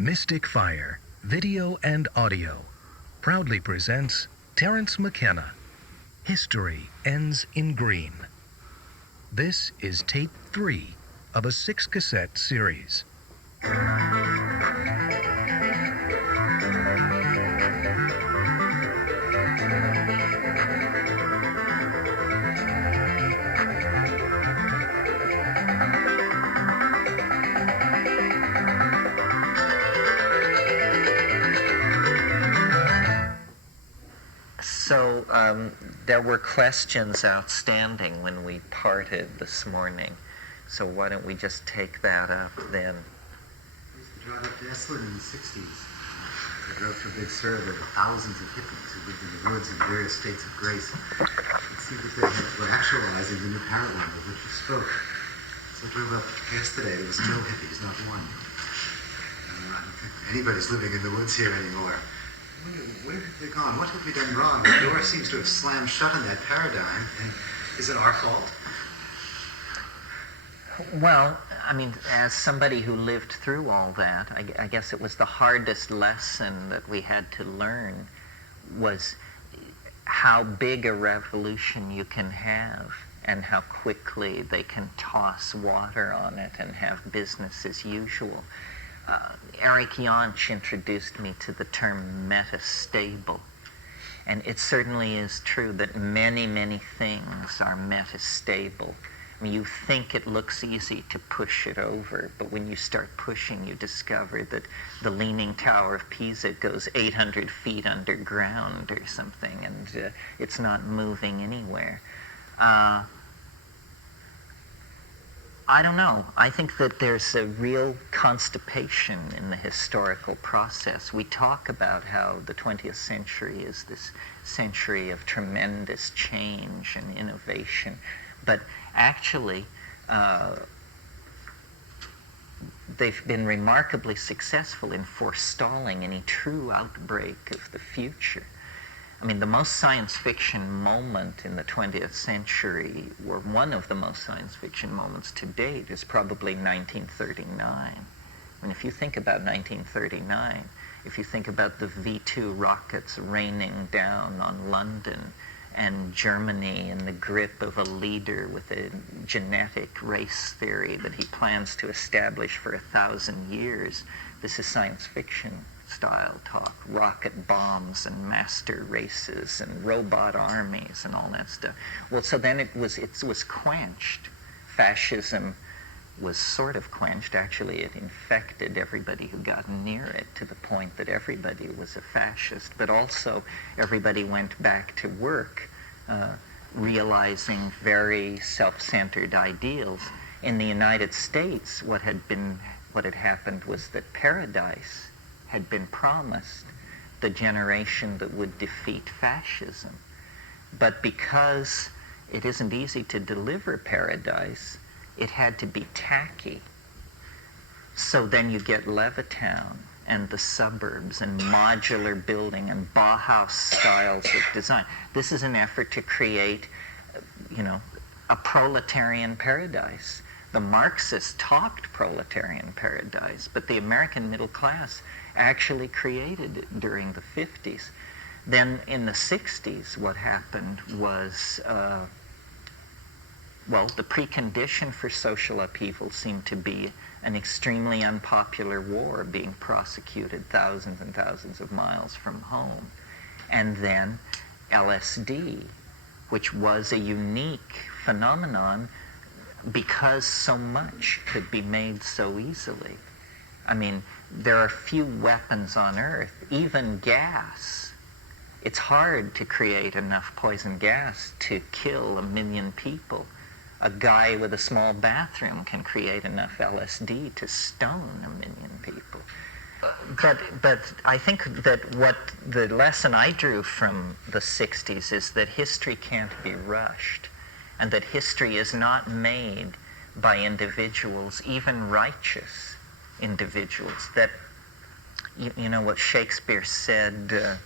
Mystic Fire, Video and Audio, proudly presents Terence McKenna, History Ends in Green. This is tape 3 of a 6-cassette series. So there were questions outstanding when we parted this morning. So why don't we just take that up then? I used to drive up to Esalen in the 60s. I drove to a big survey of thousands of hippies who lived in the woods in various states of grace. It seemed that they were actualizing the new paradigm of which you spoke. So I drove up yesterday. There was no hippies, not one. I don't think anybody's living in the woods here anymore. Where have they gone? What have we done wrong? The door seems to have slammed shut on that paradigm. And is it our fault? Well, I mean, as somebody who lived through all that, I guess it was the hardest lesson that we had to learn was how big a revolution you can have and how quickly they can toss water on it and have business as usual. ARCHAIC introduced me to the term metastable. And it certainly is true that many, many things are metastable. I mean, you think it looks easy to push it over, but when you start pushing, you discover that the Leaning Tower of Pisa goes 800 feet underground or something, and it's not moving anywhere. I don't know. I think that there's a real constipation in the historical process. We talk about how the 20th century is this century of tremendous change and innovation, but actually they've been remarkably successful in forestalling any true outbreak of the future. I mean, the most science fiction moment in the 20th century, or one of the most science fiction moments to date, is probably 1939. I mean, if you think about 1939, if you think about the V-2 rockets raining down on London and Germany in the grip of a leader with a genetic race theory that he plans to establish for 1,000 years, this is science fiction style talk, rocket bombs and master races and robot armies and all that stuff. Well, so then it was quenched. Fascism was sort of quenched. Actually, it infected everybody who got near it to the point that everybody was a fascist, but also everybody went back to work, realizing very self-centered ideals. In the United States, what had happened was that paradise had been promised, the generation that would defeat fascism. But because it isn't easy to deliver paradise, it had to be tacky. So then you get Levittown and the suburbs and modular building and Bauhaus styles of design. This is an effort to create, a proletarian paradise. The Marxists talked proletarian paradise, but the American middle class actually created it during the 50s. Then in the 60s, what happened was, the precondition for social upheaval seemed to be an extremely unpopular war being prosecuted thousands and thousands of miles from home. And then LSD, which was a unique phenomenon because so much could be made so easily. I mean, there are few weapons on Earth, even gas. It's hard to create enough poison gas to kill 1 million people. A guy with a small bathroom can create enough LSD to stone 1 million people. But I think that what the lesson I drew from the 60s is that history can't be rushed, and that history is not made by individuals, even righteous individuals. That, you know what Shakespeare said,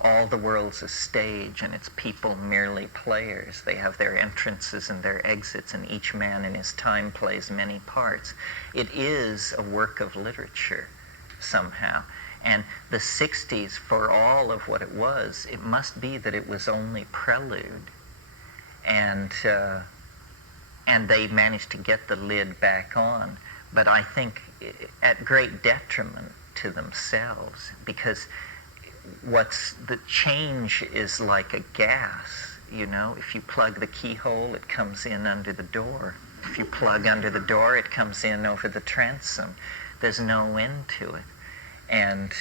all the world's a stage and its people merely players. They have their entrances and their exits, and each man in his time plays many parts. It is a work of literature somehow. And the 60s, for all of what it was, it must be that it was only prelude. And they managed to get the lid back on, but I think at great detriment to themselves, because the change is like a gas, you know. If you plug the keyhole, it comes in under the door. If you plug under the door, it comes in over the transom. There's no end to it. And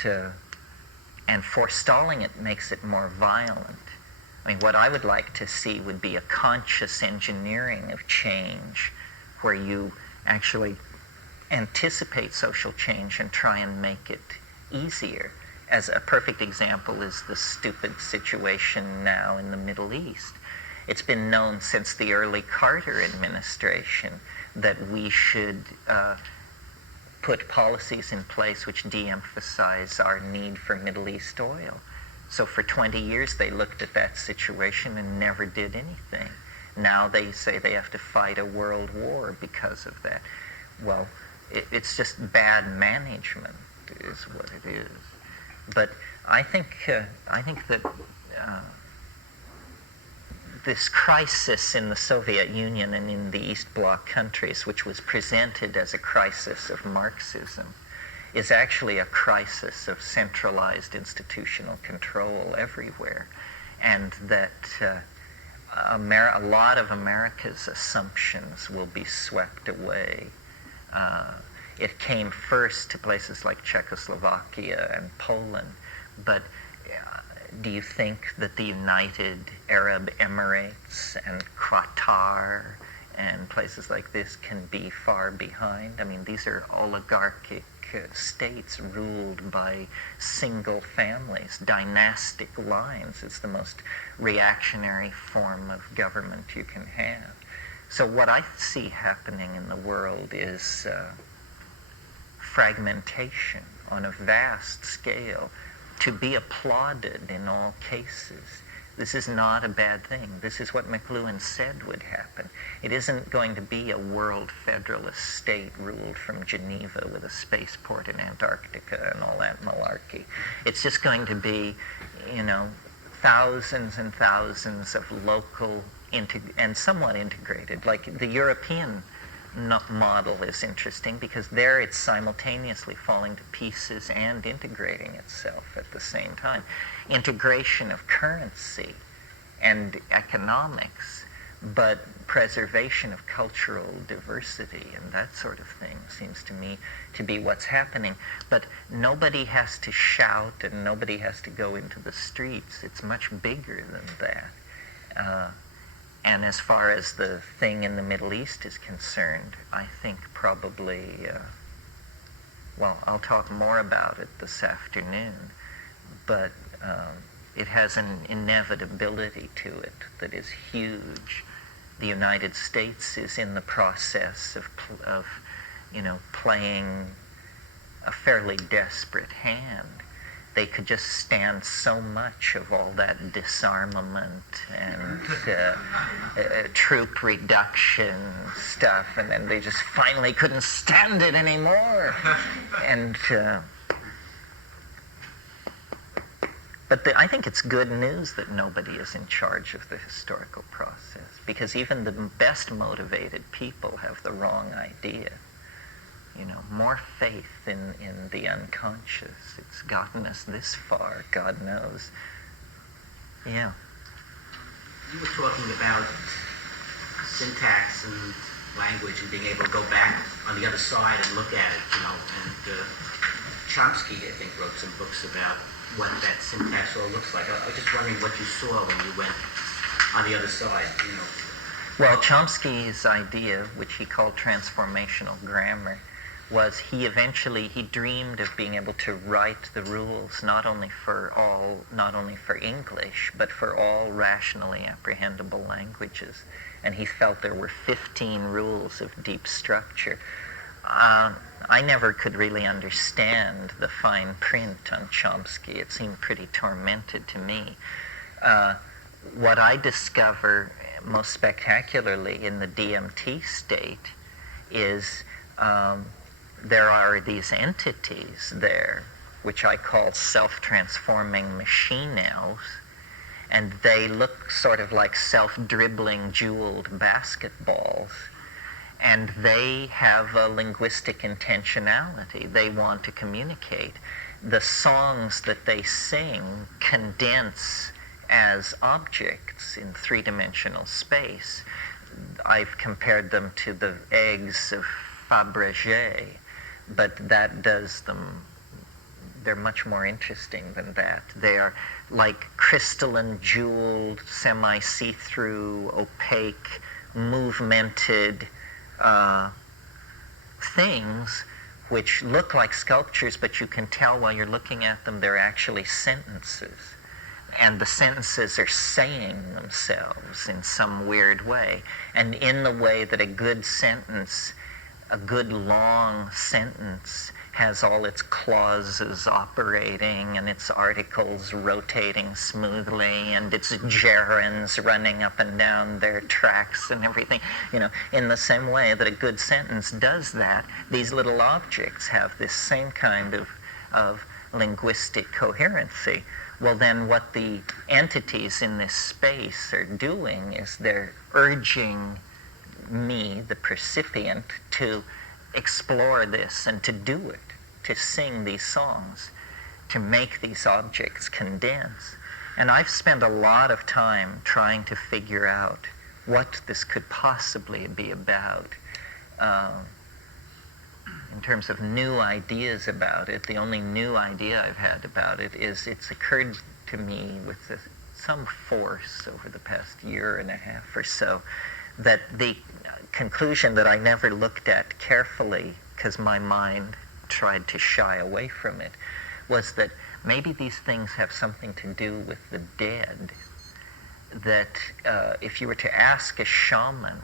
forestalling it makes it more violent. I mean, what I would like to see would be a conscious engineering of change, where you actually anticipate social change and try and make it easier. As a perfect example is the stupid situation now in the Middle East. It's been known since the early Carter administration that we should put policies in place which de-emphasize our need for Middle East oil. So for 20 years they looked at that situation and never did anything. Now they say they have to fight a world war because of that. Well, it's just bad management is what it is. But I think that this crisis in the Soviet Union and in the East Bloc countries, which was presented as a crisis of Marxism, is actually a crisis of centralized institutional control everywhere, and that a lot of America's assumptions will be swept away. It came first to places like Czechoslovakia and Poland, but do you think that the United Arab Emirates and Qatar and places like this can be far behind? I mean, these are oligarchic states ruled by single families, dynastic lines. It's the most reactionary form of government you can have. So what I see happening in the world is fragmentation on a vast scale, to be applauded in all cases. This is not a bad thing. This is what McLuhan said would happen. It isn't going to be a world federalist state ruled from Geneva with a spaceport in Antarctica and all that malarkey. It's just going to be, you know, thousands and thousands of local and somewhat integrated. Like the European model is interesting because there it's simultaneously falling to pieces and integrating itself at the same time. Integration of currency and economics, but preservation of cultural diversity and that sort of thing seems to me to be what's happening. But nobody has to shout and nobody has to go into the streets. It's much bigger than that. And as far as the thing in the Middle East is concerned, I think probably, well, I'll talk more about it this afternoon, but it has an inevitability to it that is huge. The United States is in the process of you know, playing a fairly desperate hand. They could just stand so much of all that disarmament and troop reduction stuff, and then they just finally couldn't stand it anymore. And but I think it's good news that nobody is in charge of the historical process, because even the best motivated people have the wrong idea. You know, more faith in the unconscious. It's gotten us this far, God knows. Yeah. You were talking about syntax and language and being able to go back on the other side and look at it, you know, and Chomsky, I think, wrote some books about what that syntax all looks like. I was just wondering what you saw when you went on the other side, you know. Well, Chomsky's idea, which he called transformational grammar, was he dreamed of being able to write the rules not only for English, but for all rationally apprehendable languages. And he felt there were 15 rules of deep structure. I never could really understand the fine print on Chomsky. It seemed pretty tormented to me. What I discover most spectacularly in the DMT state is there are these entities there, which I call self-transforming machine elves, and they look sort of like self-dribbling jeweled basketballs, and they have a linguistic intentionality. They want to communicate. The songs that they sing condense as objects in three-dimensional space. I've compared them to the eggs of Fabergé, but that does them, they're much more interesting than that. They are like crystalline, jeweled, semi-see-through, opaque, movemented things which look like sculptures, but you can tell while you're looking at them they're actually sentences. And the sentences are saying themselves in some weird way. And in the way that a good sentence, a good long sentence, has all its clauses operating and its articles rotating smoothly and its gerunds running up and down their tracks and everything. You know, in the same way that a good sentence does that, these little objects have this same kind of linguistic coherency. Well, then what the entities in this space are doing is they're urging me, the percipient, to explore this and to do it, to sing these songs, to make these objects condense. And I've spent a lot of time trying to figure out what this could possibly be about. In terms of new ideas about it, the only new idea I've had about it is it's occurred to me with some force over the past year and a half or so, that the conclusion that I never looked at carefully because my mind tried to shy away from it was that maybe these things have something to do with the dead. That if you were to ask a shaman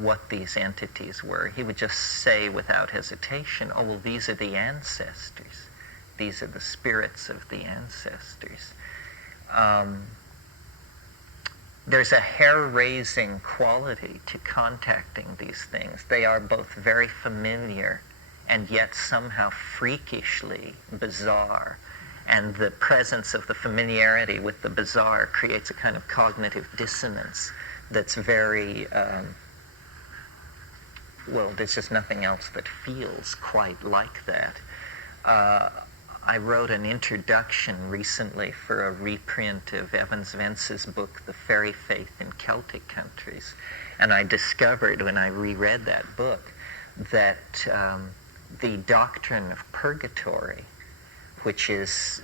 what these entities were, he would just say without hesitation, oh, well, these are the ancestors. These are the spirits of the ancestors. There's a hair-raising quality to contacting these things. They are both very familiar and yet somehow freakishly bizarre. And the presence of the familiarity with the bizarre creates a kind of cognitive dissonance that's very, well, there's just nothing else that feels quite like that. I wrote an introduction recently for a reprint of Evans Vence's book, The Fairy Faith in Celtic Countries. And I discovered when I reread that book that the doctrine of purgatory, which is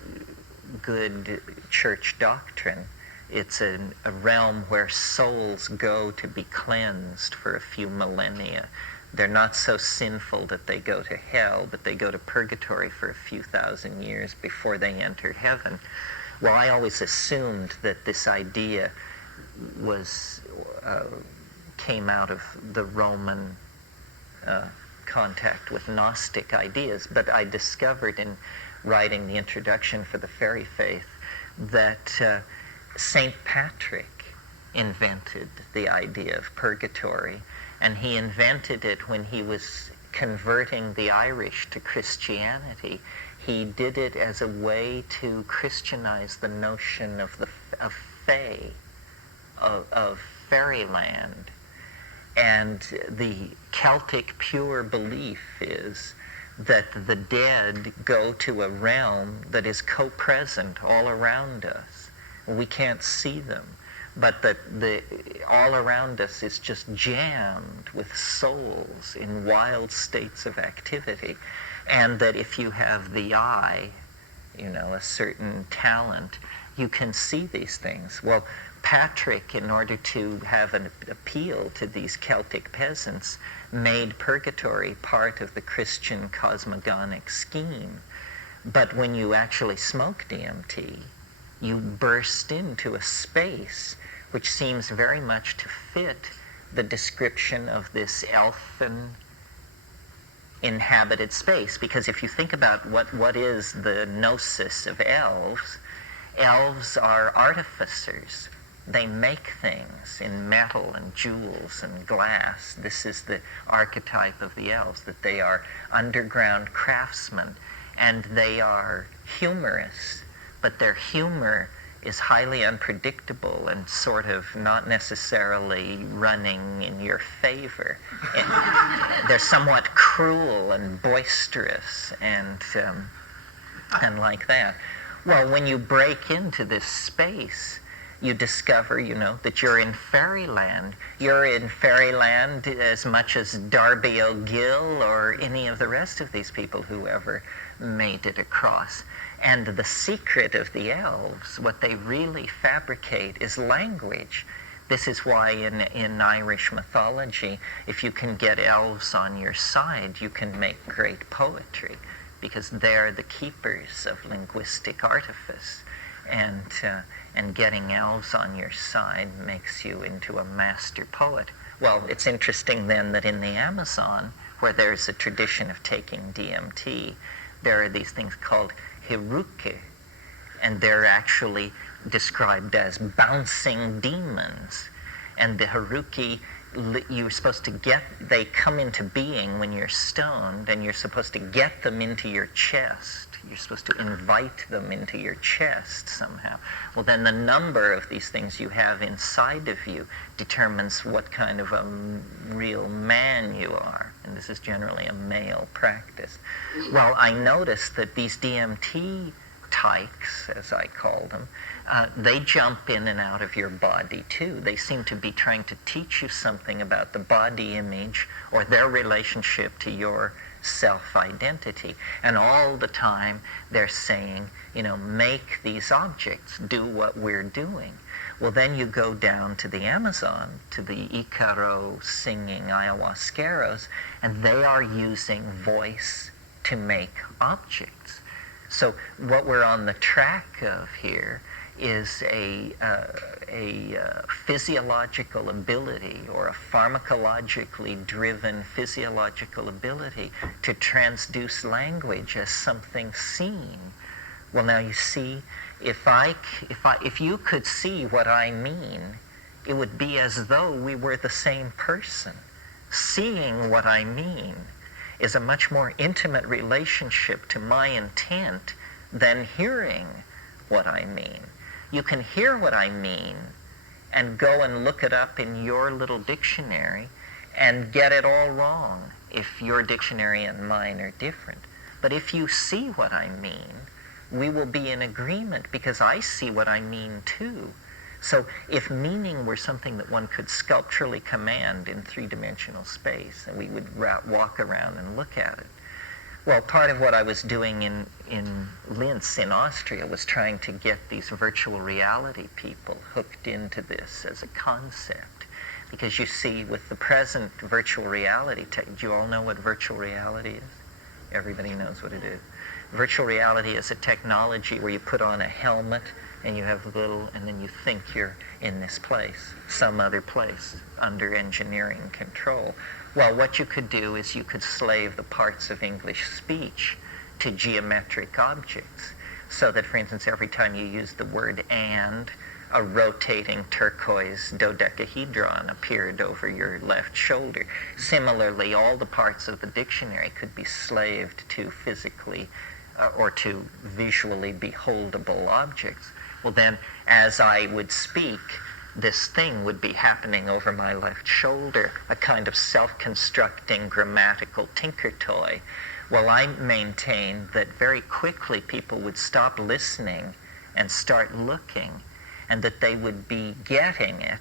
good church doctrine, it's a realm where souls go to be cleansed for a few millennia. They're not so sinful that they go to hell, but they go to purgatory for a few thousand years before they enter heaven. Well, I always assumed that this idea came out of the Roman contact with Gnostic ideas, but I discovered in writing the introduction for the Fairy Faith that St. Patrick invented the idea of purgatory. And he invented it when he was converting the Irish to Christianity. He did it as a way to Christianize the notion of fae, of fairyland. And the Celtic pure belief is that the dead go to a realm that is co-present all around us. We can't see them, but that all around us is just jammed with souls in wild states of activity. And that if you have the eye, a certain talent, you can see these things. Well, Patrick, in order to have an appeal to these Celtic peasants, made purgatory part of the Christian cosmogonic scheme. But when you actually smoke DMT, you burst into a space which seems very much to fit the description of this elfin inhabited space. Because if you think about what is the gnosis of elves, elves are artificers. They make things in metal and jewels and glass. This is the archetype of the elves, that they are underground craftsmen, and they are humorous, but their humor is highly unpredictable and sort of not necessarily running in your favor. They're somewhat cruel and boisterous and like that. Well, when you break into this space, you discover, that you're in fairyland. You're in fairyland as much as Darby O'Gill or any of the rest of these people who ever made it across. And the secret of the elves, what they really fabricate, is language. This is why in Irish mythology, if you can get elves on your side, you can make great poetry, because they're the keepers of linguistic artifice. And getting elves on your side makes you into a master poet. Well, it's interesting then that in the Amazon, where there's a tradition of taking DMT, there are these things called hiruke, and they're actually described as bouncing demons. And the hiruke, you're supposed to they come into being when you're stoned, and you're supposed to get them into your chest. You're supposed to invite them into your chest somehow. Well, then the number of these things you have inside of you determines what kind of a real man you are. And this is generally a male practice. Well, I noticed that these DMT tykes, as I call them, they jump in and out of your body too. They seem to be trying to teach you something about the body image or their relationship to your self-identity. And all the time they're saying, make these objects do what we're doing. Well, then you go down to the Amazon, to the Icaro singing ayahuasqueros, and they are using voice to make objects. So what we're on the track of here is a physiological ability, or a pharmacologically driven physiological ability to transduce language as something seen. Well, now you see, if you could see what I mean, it would be as though we were the same person. Seeing what I mean is a much more intimate relationship to my intent than hearing what I mean. You can hear what I mean and go and look it up in your little dictionary and get it all wrong if your dictionary and mine are different. But if you see what I mean, we will be in agreement, because I see what I mean too. So if meaning were something that one could sculpturally command in three-dimensional space, and we would walk around and look at it. Well, part of what I was doing in Linz in Austria was trying to get these virtual reality people hooked into this as a concept. Because you see, with the present virtual reality, do you all know what virtual reality is? Everybody knows what it is. Virtual reality is a technology where you put on a helmet and you have and then you think you're in this place, some other place, under engineering control. Well, what you could do is you could slave the parts of English speech to geometric objects, so that, for instance, every time you use the word "and," a rotating turquoise dodecahedron appeared over your left shoulder. Similarly, all the parts of the dictionary could be slaved to physically or to visually beholdable objects. Well, then, as I would speak, this thing would be happening over my left shoulder, a kind of self-constructing grammatical tinker toy. Well, I maintained that very quickly people would stop listening and start looking, and that they would be getting it.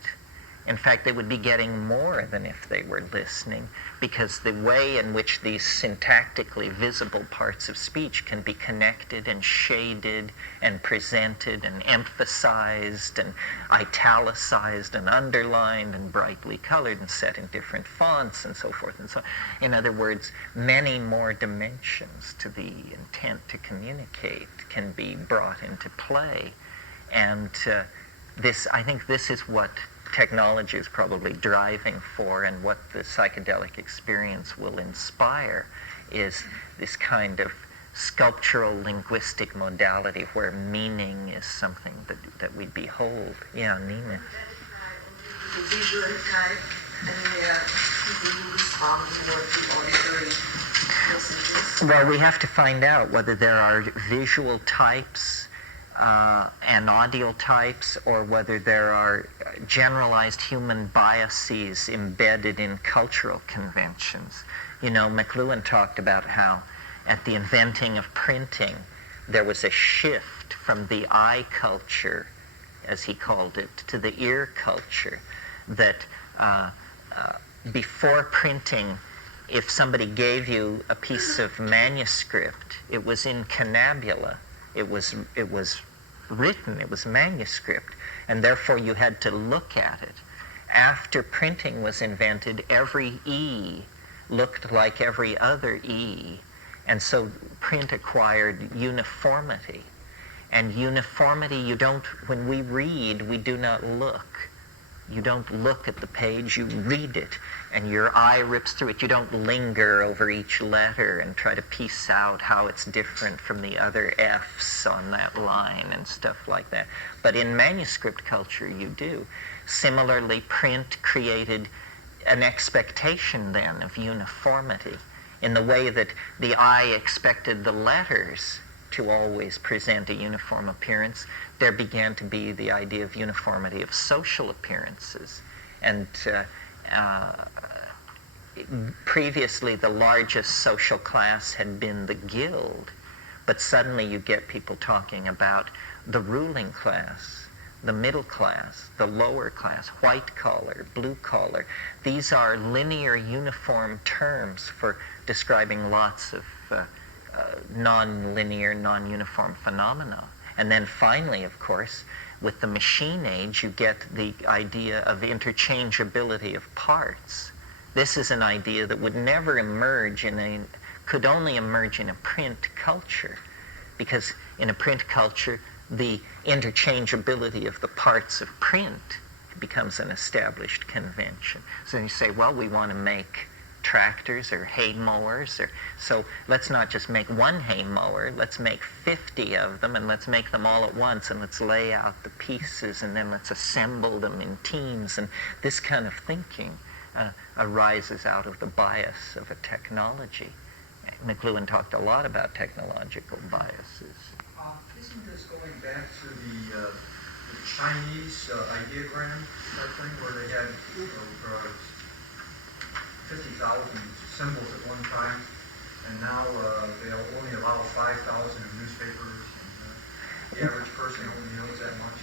In fact, they would be getting more than if they were listening, because the way in which these syntactically visible parts of speech can be connected and shaded and presented and emphasized and italicized and underlined and brightly colored and set in different fonts and so forth and so on. In other words, many more dimensions to the intent to communicate can be brought into play. And I think this is what technology is probably driving for, and what the psychedelic experience will inspire, is this kind of sculptural linguistic modality where meaning is something that we behold. Yeah, Nina. The visual type, and people who respond more to auditory messages. Well, we have to find out whether there are visual types and audio types, or whether there are generalized human biases embedded in cultural conventions. You know, McLuhan talked about how at the inventing of printing, there was a shift from the eye culture, as he called it, to the ear culture, that before printing, if somebody gave you a piece of manuscript, it was in cannabula. It was written, it was manuscript, and therefore you had to look at it. After printing was invented, every E looked like every other E, and so print acquired uniformity. And uniformity, when we read, we do not look. You don't look at the page, you read it, and your eye rips through it. You don't linger over each letter and try to piece out how it's different from the other F's on that line and stuff like that. But in manuscript culture, you do. Similarly, print created an expectation then of uniformity in the way that the eye expected the letters to always present a uniform appearance. There began to be the idea of uniformity of social appearances. And previously the largest social class had been the guild, but suddenly you get people talking about the ruling class, the middle class, the lower class, white collar, blue collar. These are linear, uniform terms for describing lots of non-linear, non-uniform phenomena. And then finally, of course, with the machine age, you get the idea of interchangeability of parts. This is an idea that would never emerge could only emerge in a print culture, because in a print culture, the interchangeability of the parts of print becomes an established convention. So you say, well, we want to make tractors or hay mowers, so let's not just make one hay mower, let's make 50 of them, and let's make them all at once, and let's lay out the pieces, and then let's assemble them in teams. And this kind of thinking arises out of the bias of a technology. McLuhan talked a lot about technological biases. Isn't this going back to the Chinese ideogram type thing, where they had 50,000 symbols at one time, and now they'll only allow 5,000 in newspapers, and the average person only knows that much?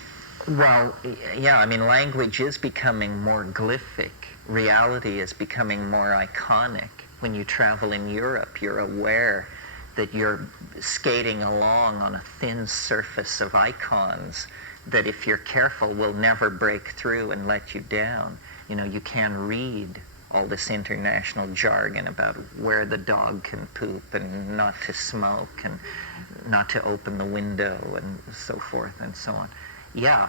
Well, yeah, I mean, language is becoming more glyphic. Reality is becoming more iconic. When you travel in Europe, you're aware that you're skating along on a thin surface of icons that, if you're careful, will never break through and let you down. You know, you can read all this international jargon about where the dog can poop and not to smoke and not to open the window and so forth and so on. Yeah,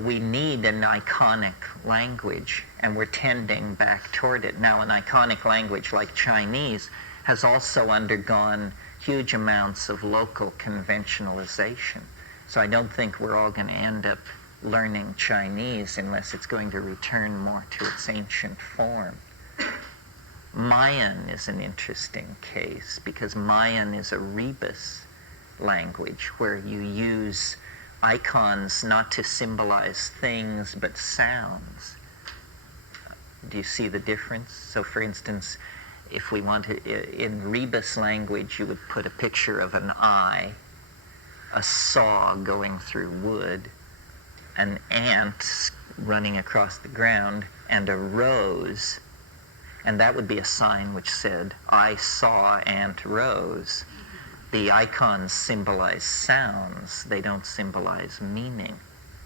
we need an iconic language, and we're tending back toward it. Now, an iconic language like Chinese has also undergone huge amounts of local conventionalization. So I don't think we're all going to end up learning Chinese unless it's going to return more to its ancient form. Mayan is an interesting case, because Mayan is a rebus language where you use icons not to symbolize things but sounds. Do you see the difference? So for instance, if we want to, in rebus language, you would put a picture of an eye, a saw going through wood, an ant running across the ground, and a rose. And that would be a sign which said, I saw ant rose. The icons symbolize sounds, they don't symbolize meaning.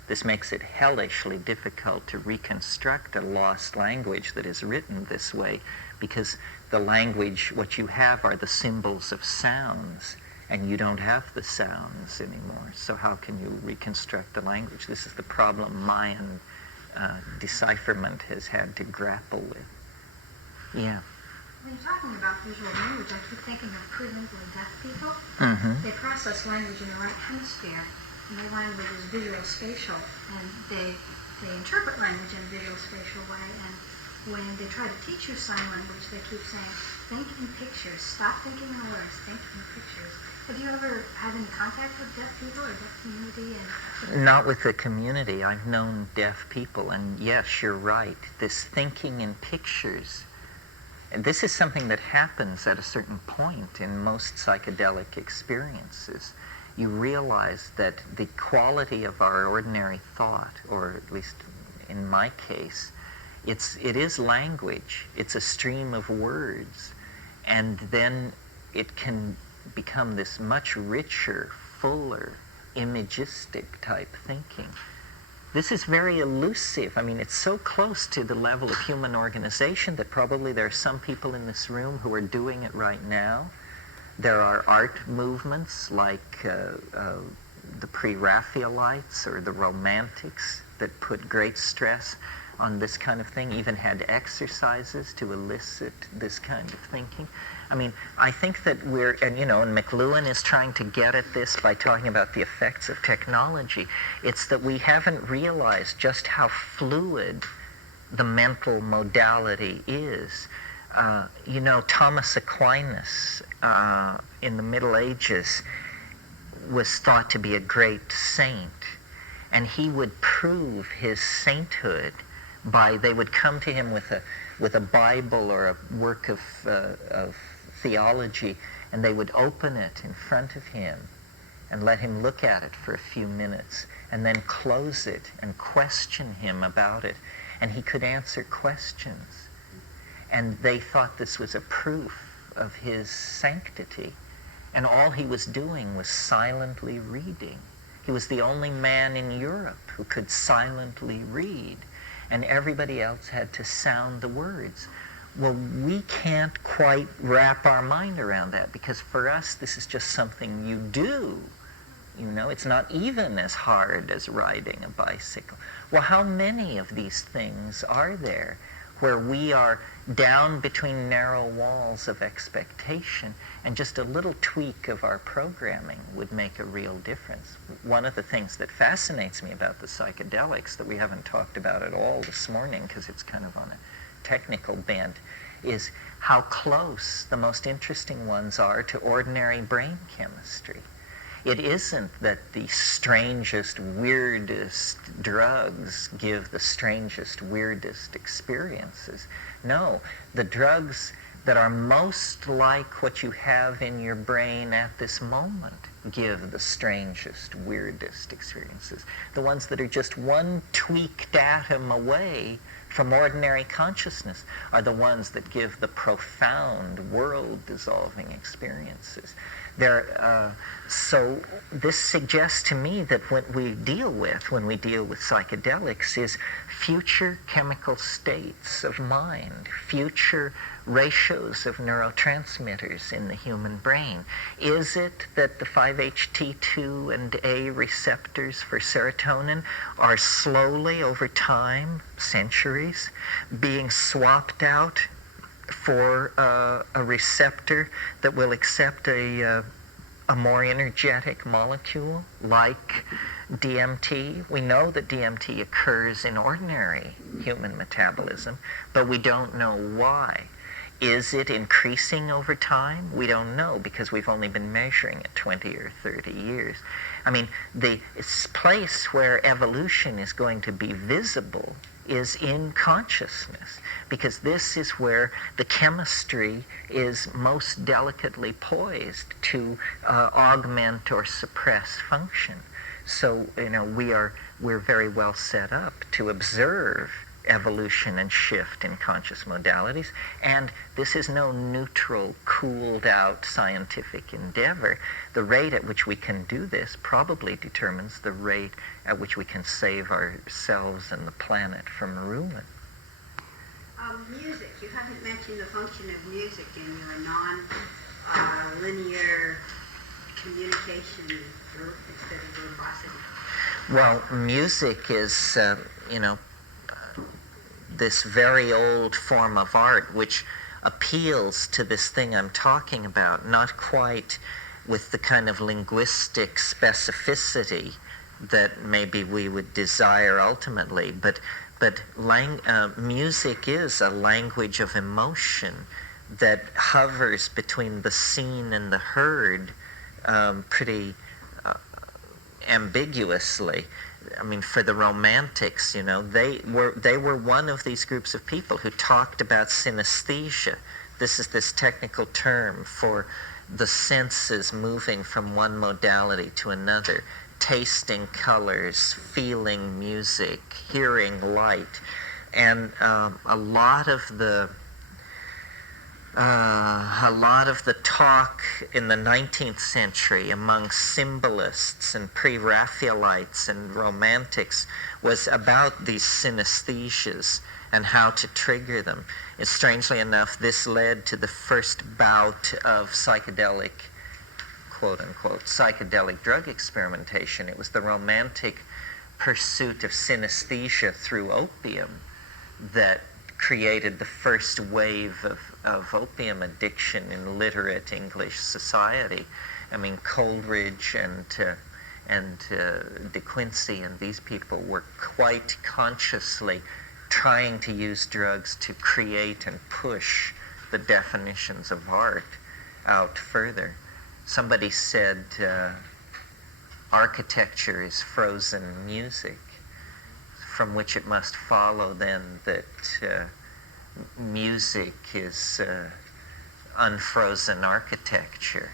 This makes it hellishly difficult to reconstruct a lost language that is written this way, because the language, what you have are the symbols of sounds, and you don't have the sounds anymore. So how can you reconstruct the language? This is the problem Mayan decipherment has had to grapple with. Yeah. When you're talking about visual language, I keep thinking of prementally deaf people. Mm-hmm. They process language in the right hemisphere, and their language is visual spatial, and they interpret language in a visual spatial way. And when they try to teach you sign language, they keep saying, think in pictures, stop thinking in words, think in pictures. Have you ever had any contact with deaf people or deaf community? Not with the community. I've known deaf people, and yes, you're right. This thinking in pictures, and this is something that happens at a certain point in most psychedelic experiences. You realize that the quality of our ordinary thought, or at least in my case, it is language. It's a stream of words, and then it can become this much richer, fuller, imagistic type thinking. This is very elusive. I mean, it's so close to the level of human organization that probably there are some people in this room who are doing it right now. There are art movements like the pre-Raphaelites or the Romantics that put great stress on this kind of thing, even had exercises to elicit this kind of thinking. I mean, I think that and McLuhan is trying to get at this by talking about the effects of technology. It's that we haven't realized just how fluid the mental modality is. Thomas Aquinas in the Middle Ages was thought to be a great saint, and he would prove his sainthood they would come to him with a Bible or a work of theology, and they would open it in front of him and let him look at it for a few minutes and then close it and question him about it, and he could answer questions. And they thought this was a proof of his sanctity, and all he was doing was silently reading. He was the only man in Europe who could silently read, and everybody else had to sound the words. Well, we can't quite wrap our mind around that, because for us this is just something you do. It's not even as hard as riding a bicycle. Well, how many of these things are there where we are down between narrow walls of expectation, and just a little tweak of our programming would make a real difference? One of the things that fascinates me about the psychedelics that we haven't talked about at all this morning, because it's kind of on a technical bent, is how close the most interesting ones are to ordinary brain chemistry. It isn't that the strangest, weirdest drugs give the strangest, weirdest experiences. No, the drugs that are most like what you have in your brain at this moment give the strangest, weirdest experiences. The ones that are just one tweaked atom away from ordinary consciousness are the ones that give the profound, world-dissolving experiences. So this suggests to me that what we deal with when we deal with psychedelics is future chemical states of mind, future ratios of neurotransmitters in the human brain. Is it that the 5-HT2 and A receptors for serotonin are slowly, over time, centuries, being swapped out for a receptor that will accept a more energetic molecule like DMT? We know that DMT occurs in ordinary human metabolism, but we don't know why. Is it increasing over time? We don't know, because we've only been measuring it 20 or 30 years. I mean, the place where evolution is going to be visible is in consciousness, because this is where the chemistry is most delicately poised to augment or suppress function. So, we're very well set up to observe evolution and shift in conscious modalities, and this is no neutral, cooled out scientific endeavor. The rate at which we can do this probably determines the rate at which we can save ourselves and the planet from ruin. Music. You haven't mentioned the function of music in your non-linear communication group instead of verbosity. Well, music is, this very old form of art, which appeals to this thing I'm talking about, not quite with the kind of linguistic specificity that maybe we would desire ultimately, but music is a language of emotion that hovers between the seen and the heard pretty ambiguously. I mean, for the Romantics, you know, they were one of these groups of people who talked about synesthesia. This is this technical term for the senses moving from one modality to another, tasting colors, feeling music, hearing light, and a lot of the talk in the 19th century among symbolists and pre-Raphaelites and Romantics was about these synesthesias and how to trigger them. And strangely enough, this led to the first bout of psychedelic, quote-unquote, psychedelic drug experimentation. It was the Romantic pursuit of synesthesia through opium that created the first wave of opium addiction in literate English society. I mean, Coleridge and De Quincey and these people were quite consciously trying to use drugs to create and push the definitions of art out further. Somebody said architecture is frozen music, from which it must follow then that music is unfrozen architecture.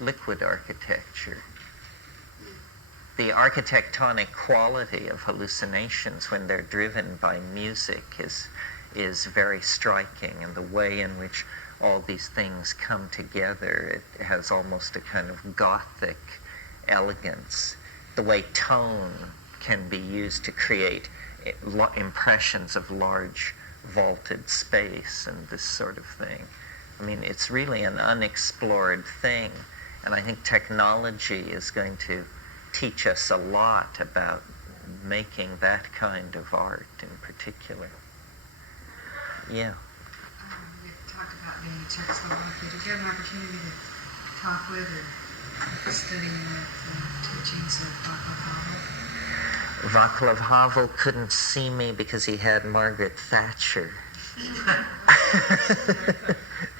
Liquid architecture. The architectonic quality of hallucinations when they're driven by music is very striking, and the way in which all these things come together, it has almost a kind of Gothic elegance. The way tone can be used to create impressions of large vaulted space and this sort of thing. I mean, it's really an unexplored thing, and I think technology is going to teach us a lot about making that kind of art in particular. Yeah. We talked about being in Czechoslovakia. Did you have an opportunity to talk with or study the teachings of Václav Havel? Václav Havel couldn't see me because he had Margaret Thatcher.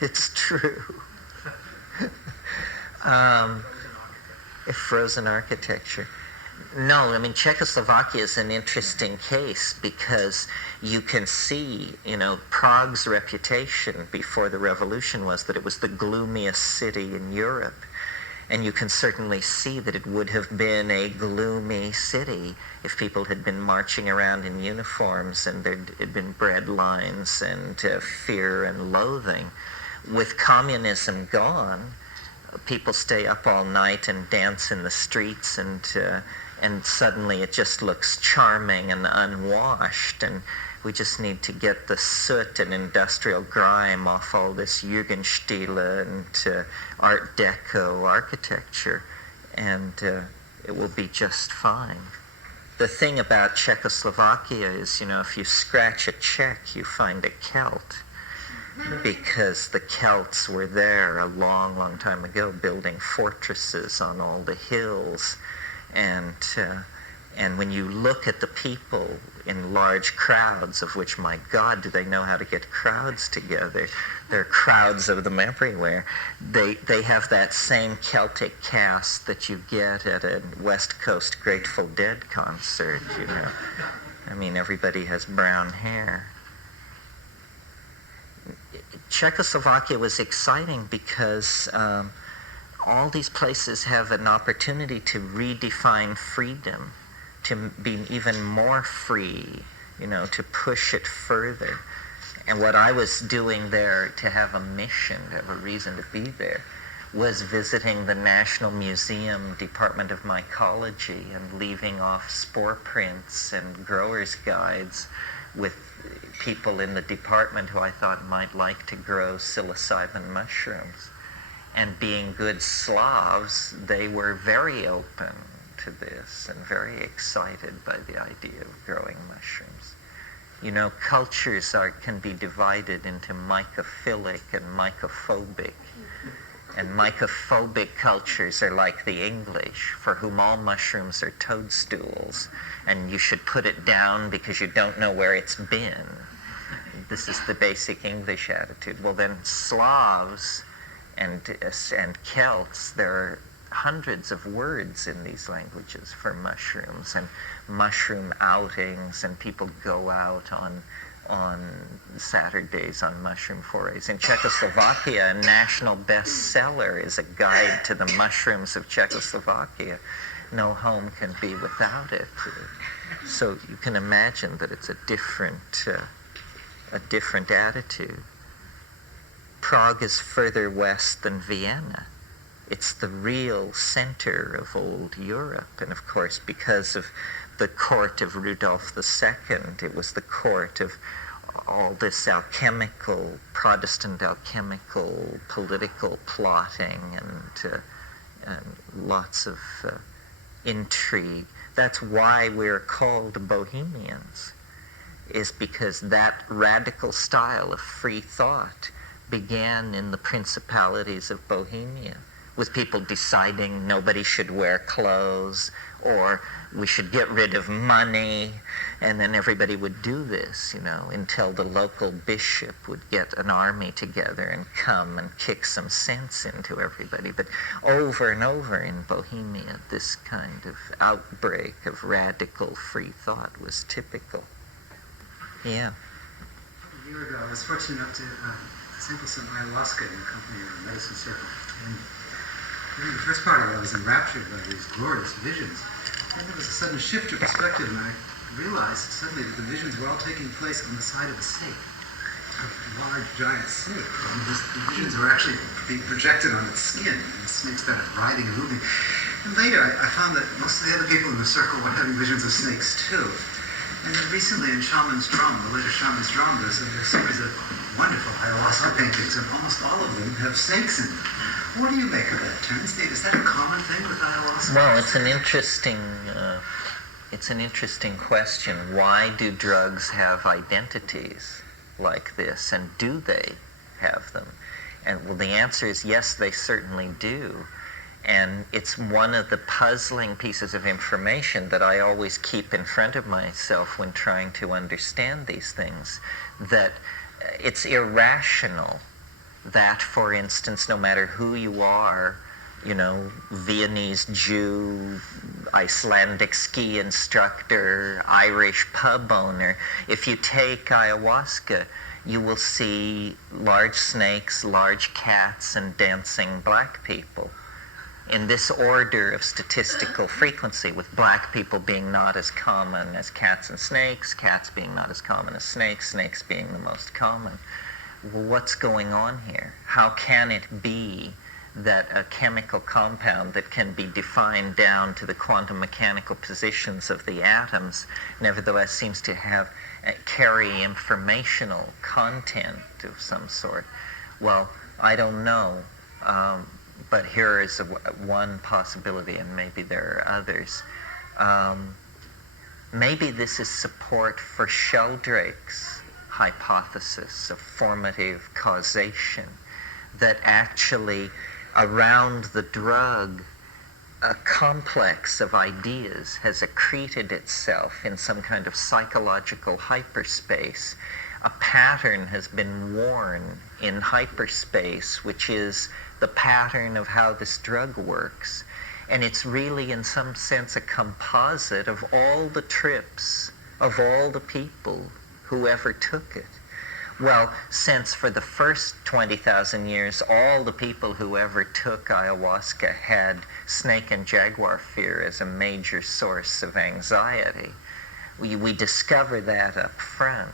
It's true. Frozen architecture. No, I mean, Czechoslovakia is an interesting case because you can see, you know, Prague's reputation before the revolution was that it was the gloomiest city in Europe. And you can certainly see that it would have been a gloomy city if people had been marching around in uniforms and there had been bread lines and fear and loathing. With communism gone, people stay up all night and dance in the streets, and suddenly it just looks charming and unwashed, and we just need to get the soot and industrial grime off all this Jugendstil and Art Deco architecture, and it will be just fine. The thing about Czechoslovakia is, you know, if you scratch a Czech, you find a Celt, because the Celts were there a long, long time ago, building fortresses on all the hills, and when you look at the people in large crowds, of which, my God, do they know how to get crowds together? There are crowds of them everywhere. They have that same Celtic cast that you get at a West Coast Grateful Dead concert, you know. I mean, everybody has brown hair. Czechoslovakia was exciting because all these places have an opportunity to redefine freedom, to be even more free, you know, to push it further. And what I was doing there to have a mission, to have a reason to be there, was visiting the National Museum Department of Mycology and leaving off spore prints and growers' guides with people in the department who I thought might like to grow psilocybin mushrooms. And being good Slavs, they were very open to this and very excited by the idea of growing mushrooms. You know, cultures can be divided into mycophilic and mycophobic. And mycophobic cultures are like the English, for whom all mushrooms are toadstools, and you should put it down because you don't know where it's been. This is the basic English attitude. Well, then Slavs and Celts, there are hundreds of words in these languages for mushrooms, and mushroom outings, and people go out on Saturdays on mushroom forays. In Czechoslovakia, a national bestseller is a guide to the mushrooms of Czechoslovakia. No home can be without it. So you can imagine that it's a different attitude. Prague is further west than Vienna. It's the real center of old Europe, and of course, because of the court of Rudolf II, it was the court of all this alchemical, Protestant alchemical, political plotting and lots of intrigue. That's why we're called Bohemians, is because that radical style of free thought began in the principalities of Bohemia, with people deciding nobody should wear clothes, or we should get rid of money, and then everybody would do this, you know, until the local bishop would get an army together and come and kick some sense into everybody. But over and over in Bohemia, this kind of outbreak of radical free thought was typical. Yeah. A year ago, I was fortunate enough to sample some ayahuasca in the company of a medicine circle. And during the first part of it, I was enraptured by these glorious visions. And there was a sudden shift of perspective, and I realized suddenly that the visions were all taking place on the side of a snake, a large, giant snake. And the visions were actually being projected on its skin, and the snake started writhing and moving. And later, I found that most of the other people in the circle were having visions of snakes, too. And then recently in Shaman's Drum, the later Shaman's Drum, there's a series of wonderful ayahuasca paintings, and almost all of them have snakes in them. What do you make of that, Terence? Is that a common thing with ayahuasca? Well, it's an interesting question. Why do drugs have identities like this, and do they have them? And well, the answer is yes, they certainly do. And it's one of the puzzling pieces of information that I always keep in front of myself when trying to understand these things, that it's irrational that, for instance, no matter who you are, you know, Viennese Jew, Icelandic ski instructor, Irish pub owner, if you take ayahuasca, you will see large snakes, large cats, and dancing black people, in this order of statistical frequency, with black people being not as common as cats and snakes, cats being not as common as snakes, snakes being the most common. What's going on here? How can it be that a chemical compound that can be defined down to the quantum mechanical positions of the atoms nevertheless seems to have carry informational content of some sort? Well, I don't know. But here is one possibility, and maybe there are others. Maybe this is support for Sheldrake's hypothesis of formative causation, that actually around the drug, a complex of ideas has accreted itself in some kind of psychological hyperspace. A pattern has been worn in hyperspace, which is the pattern of how this drug works. And it's really, in some sense, a composite of all the trips of all the people who ever took it. Well, since for the first 20,000 years, all the people who ever took ayahuasca had snake and jaguar fear as a major source of anxiety, we discover that up front.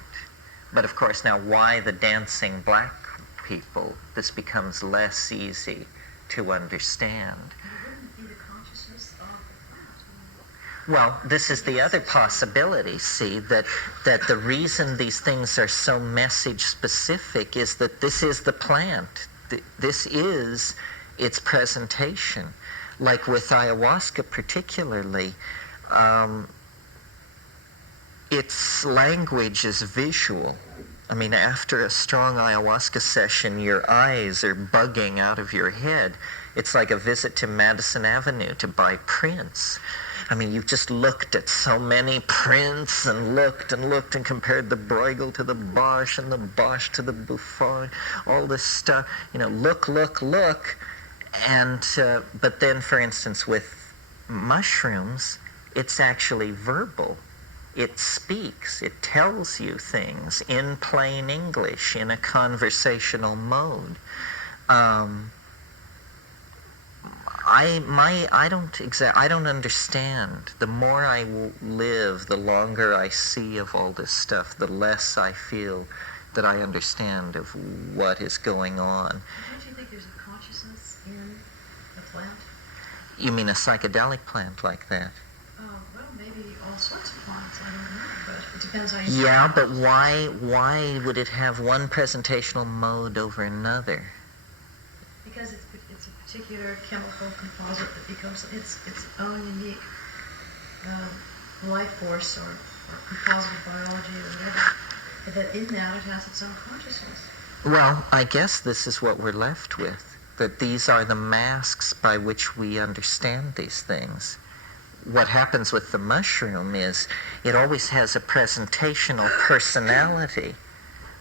But of course, now why the dancing black people? This becomes less easy to understand. Wouldn't it be the consciousness of the plant? Well, this is the other possibility, see, that the reason these things are so message specific is that this is the plant. This is its presentation. Like with ayahuasca particularly, its language is visual. I mean, after a strong ayahuasca session, your eyes are bugging out of your head. It's like a visit to Madison Avenue to buy prints. I mean, you've just looked at so many prints and looked and compared the Bruegel to the Bosch and the Bosch to the Buffon, all this stuff. You know, look. And, but then, for instance, with mushrooms, it's actually verbal. It speaks, it tells you things in plain English, in a conversational mode. I don't understand. The more I live, the longer I see of all this stuff, the less I feel that I understand of what is going on. Don't you think there's a consciousness in the plant? You mean a psychedelic plant like that? Well, maybe all sorts of plants, I don't know, but it depends how you... Yeah, but why would it have one presentational mode over another? Because it's a particular chemical composite that becomes its own unique life force or composite of biology or whatever. But that in that it has its own consciousness. Well, I guess this is what we're left with, that these are the masks by which we understand these things. What happens with the mushroom is it always has a presentational personality,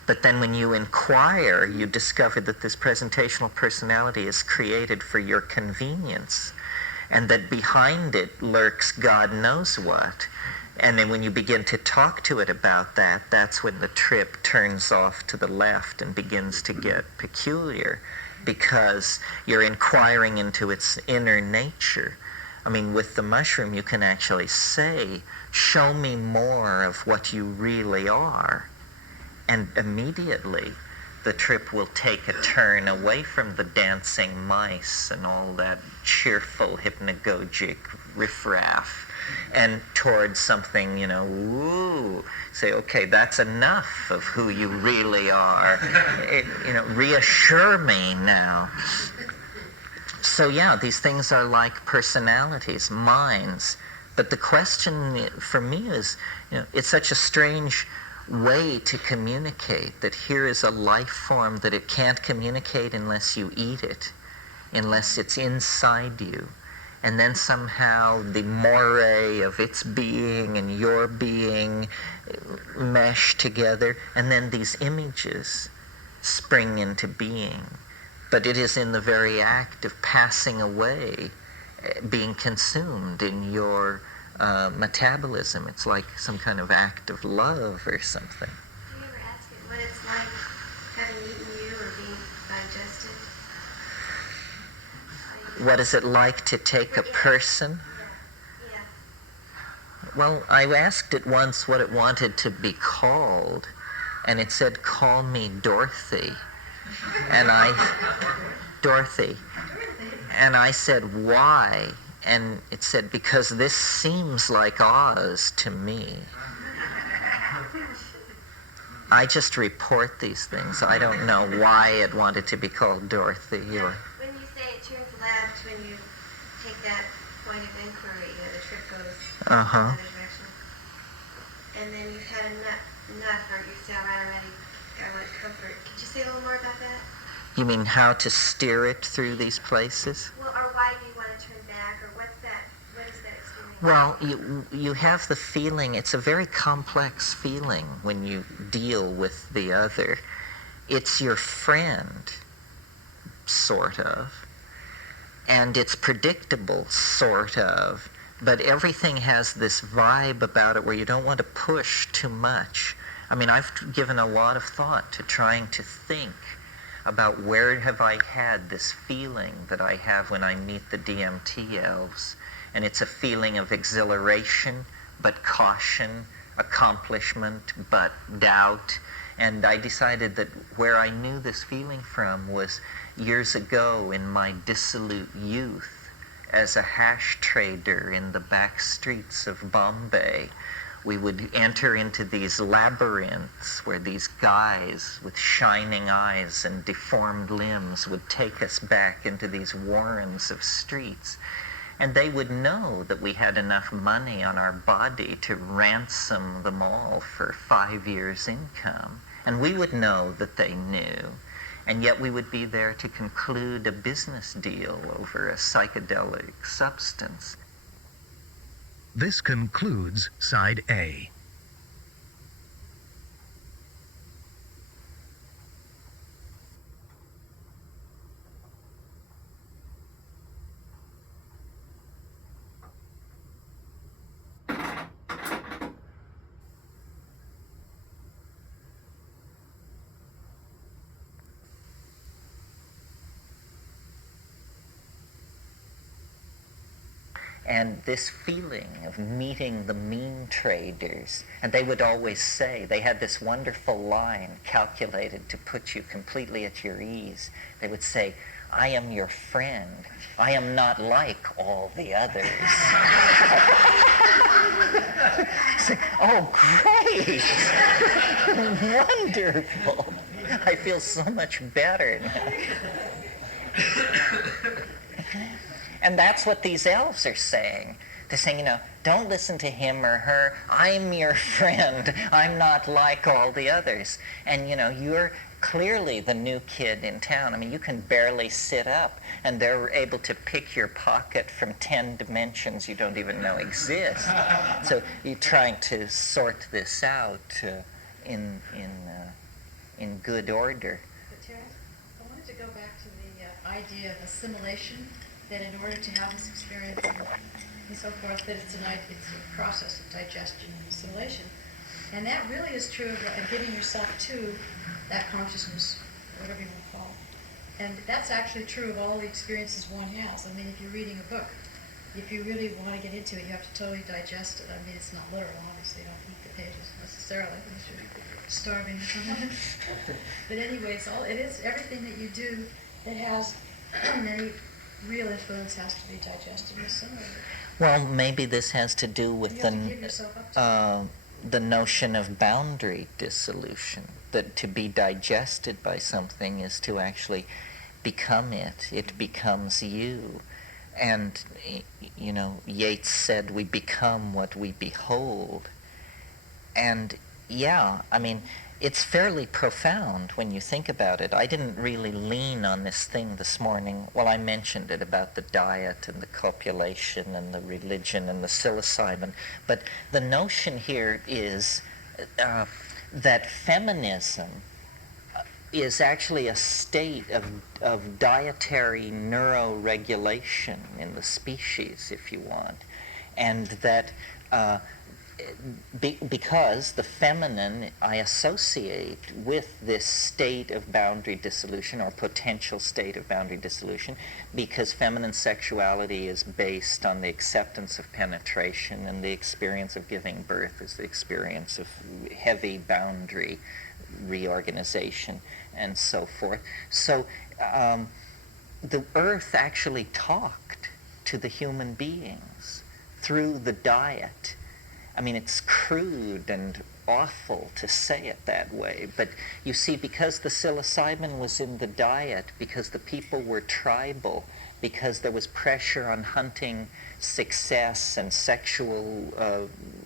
but then when you inquire, you discover that this presentational personality is created for your convenience, and that behind it lurks God knows what. And then when you begin to talk to it about that, that's when the trip turns off to the left and begins to get peculiar, because you're inquiring into its inner nature. I mean, with the mushroom, you can actually say, show me more of what you really are. And immediately, the trip will take a turn away from the dancing mice and all that cheerful, hypnagogic riffraff, and towards something, ooh, say, okay, that's enough of who you really are. Reassure me now. So yeah, these things are like personalities, minds. But the question for me is, it's such a strange way to communicate, that here is a life form that it can't communicate unless you eat it, unless it's inside you. And then somehow the moire of its being and your being mesh together, and then these images spring into being. But it is in the very act of passing away, being consumed in your metabolism. It's like some kind of act of love or something. Do you ever ask it what it's like having eaten you or being digested? What is it like to take a person? Yeah. Well, I asked it once what it wanted to be called, and it said, call me Dorothy. And Dorothy. And I said, why? And it said, because this seems like Oz to me. I just report these things. I don't know why it wanted to be called Dorothy. Or... When you say it turns left, when you take that point of inquiry, the trip goes in another direction. And then you've had enough, or you say, all right, already, I want comfort. Could you say a little more about that? You mean how to steer it through these places? Well, or why do you want to turn back, or what is that experience? Well, you have the feeling, it's a very complex feeling when you deal with the other. It's your friend, sort of, and it's predictable, sort of, but everything has this vibe about it where you don't want to push too much. I mean, I've given a lot of thought to trying to think about where have I had this feeling that I have when I meet the DMT elves. And it's a feeling of exhilaration, but caution, accomplishment, but doubt. And I decided that where I knew this feeling from was years ago in my dissolute youth as a hash trader in the back streets of Bombay. We would enter into these labyrinths where these guys with shining eyes and deformed limbs would take us back into these warrens of streets. And they would know that we had enough money on our body to ransom them all for 5 years' income. And we would know that they knew. And yet we would be there to conclude a business deal over a psychedelic substance. This concludes Side A. And this feeling of meeting the mean traders, and they would always say, they had this wonderful line calculated to put you completely at your ease. They would say, I am your friend. I am not like all the others. Say, oh, great! Wonderful! I feel so much better now. And that's what these elves are saying. They're saying, don't listen to him or her. I'm your friend. I'm not like all the others. And, you're clearly the new kid in town. I mean, you can barely sit up, and they're able to pick your pocket from 10 dimensions you don't even know exist. So you're trying to sort this out in good order. But Terence, I wanted to go back to the idea of assimilation, that in order to have this experience and so forth, that it's a process of digestion and assimilation. And that really is true of getting yourself to that consciousness, whatever you want to call it. And that's actually true of all the experiences one has. I mean, if you're reading a book, if you really want to get into it, you have to totally digest it. I mean, it's not literal, obviously. You don't eat the pages necessarily unless you're starving or something. But anyway, it is everything that you do that has any real influence has to be digested and assimilated. Well, maybe this has to do with the notion of boundary dissolution, that to be digested by something is to actually become it. It becomes you. And, Yeats said, we become what we behold. And, yeah, I mean, it's fairly profound when you think about it. I didn't really lean on this thing this morning. Well, I mentioned it about the diet and the copulation and the religion and the psilocybin. But the notion here is that feminism is actually a state of dietary neuroregulation in the species, if you want. And that because the feminine I associate with this state of boundary dissolution or potential state of boundary dissolution, because feminine sexuality is based on the acceptance of penetration, and the experience of giving birth is the experience of heavy boundary reorganization and so forth. So the earth actually talked to the human beings through the diet. I mean, it's crude and awful to say it that way, but you see, because the psilocybin was in the diet, because the people were tribal, because there was pressure on hunting success and sexual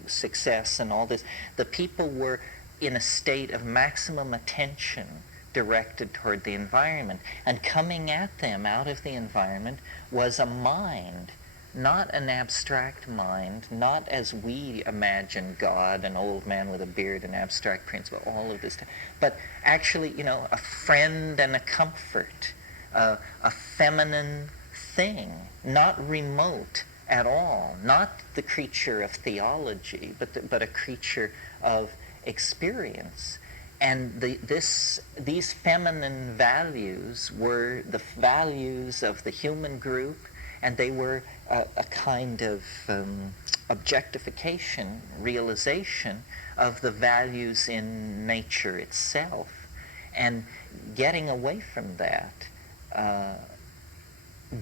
success and all this, the people were in a state of maximum attention directed toward the environment, and coming at them out of the environment was a mind. Not an abstract mind, not as we imagine God, an old man with a beard, an abstract principle, all of this, but actually, a friend and a comfort, a feminine thing, not remote at all, not the creature of theology, but a creature of experience. And these feminine values were the values of the human group, and they were a kind of objectification, realization of the values in nature itself. And getting away from that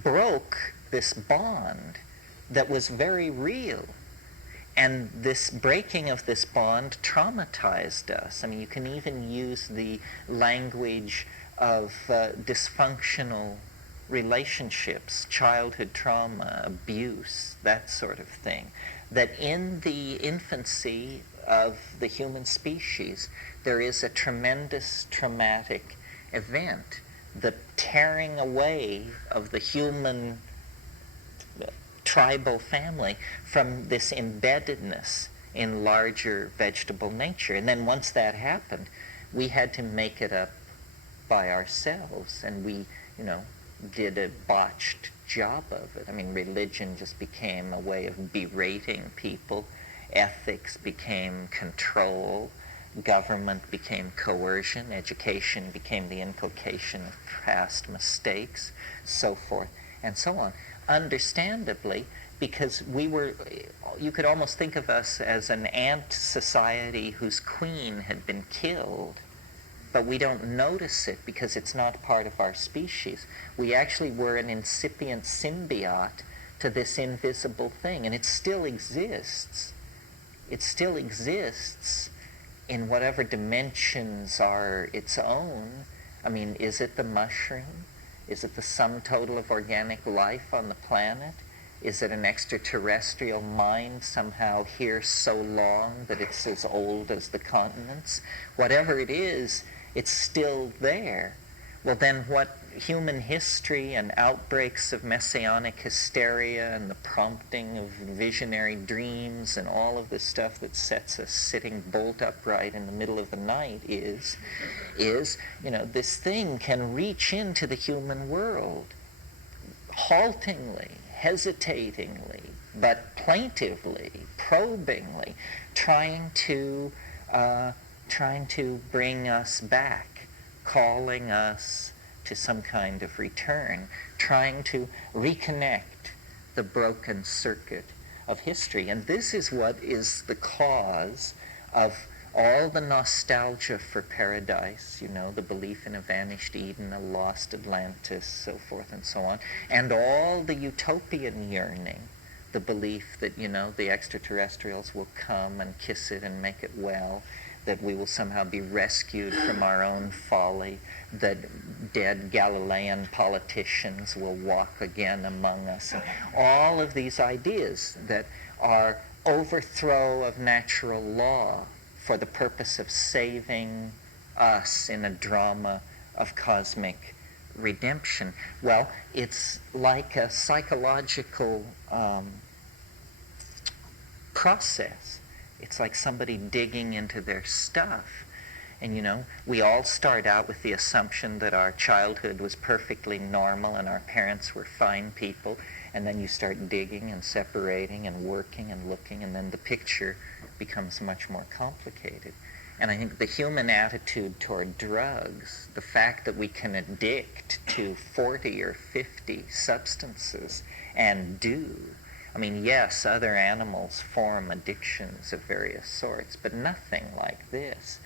broke this bond that was very real. And this breaking of this bond traumatized us. I mean, you can even use the language of dysfunctional relationships, childhood trauma, abuse, that sort of thing, that in the infancy of the human species, there is a tremendous traumatic event, the tearing away of the human tribal family from this embeddedness in larger vegetable nature. And then once that happened, we had to make it up by ourselves, and we, did a botched job of it. I mean, religion just became a way of berating people. Ethics became control. Government became coercion. Education became the inculcation of past mistakes, so forth and so on. Understandably, because you could almost think of us as an ant society whose queen had been killed, but we don't notice it because it's not part of our species. We actually were an incipient symbiote to this invisible thing, and it still exists. It still exists in whatever dimensions are its own. I mean, is it the mushroom? Is it the sum total of organic life on the planet? Is it an extraterrestrial mind somehow here so long that it's as old as the continents? Whatever it is, it's still there. Well, then what human history and outbreaks of messianic hysteria and the prompting of visionary dreams and all of this stuff that sets us sitting bolt upright in the middle of the night is, this thing can reach into the human world haltingly, hesitatingly, but plaintively, probingly, trying to bring us back, calling us to some kind of return, trying to reconnect the broken circuit of history. And this is what is the cause of all the nostalgia for paradise, the belief in a vanished Eden, a lost Atlantis, so forth and so on, and all the utopian yearning, the belief that, the extraterrestrials will come and kiss it and make it well, that we will somehow be rescued from our own folly, that dead Galilean politicians will walk again among us. And all of these ideas that are overthrow of natural law for the purpose of saving us in a drama of cosmic redemption. Well, it's like a psychological process. It's like somebody digging into their stuff. And we all start out with the assumption that our childhood was perfectly normal and our parents were fine people, and then you start digging and separating and working and looking, and then the picture becomes much more complicated. And I think the human attitude toward drugs, the fact that we can addict to 40 or 50 substances and yes, other animals form addictions of various sorts, but nothing like this.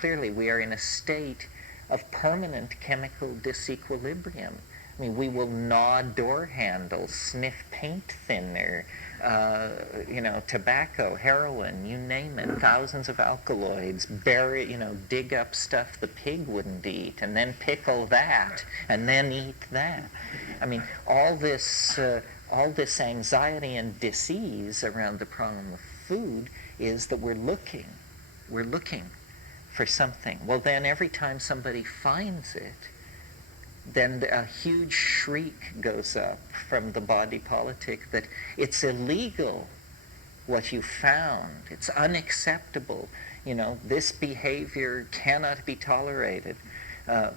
Clearly we are in a state of permanent chemical disequilibrium. We will gnaw door handles, sniff paint thinner, tobacco, heroin, you name it, thousands of alkaloids, bury, dig up stuff the pig wouldn't eat, and then pickle that, and then eat that. All this anxiety and disease around the problem of food is that we're looking for something. Well, then every time somebody finds it, then a huge shriek goes up from the body politic that it's illegal what you found. It's unacceptable. This behavior cannot be tolerated.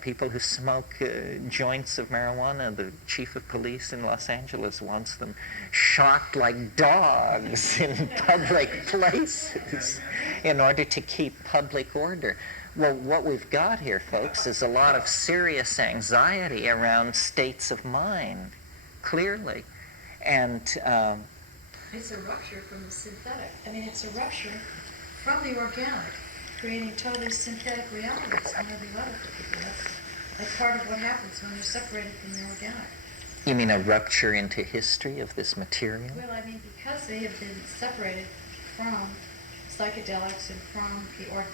People who smoke joints of marijuana, the chief of police in Los Angeles wants them shot like dogs in public places in order to keep public order. Well, what we've got here, folks, is a lot of serious anxiety around states of mind, clearly. And it's a rupture from the synthetic. It's a rupture from the organic, creating totally synthetic realities on every level for people. That's part of what happens when you're separated from the organic. You mean a rupture into history of this material? Well, because they have been separated from psychedelics and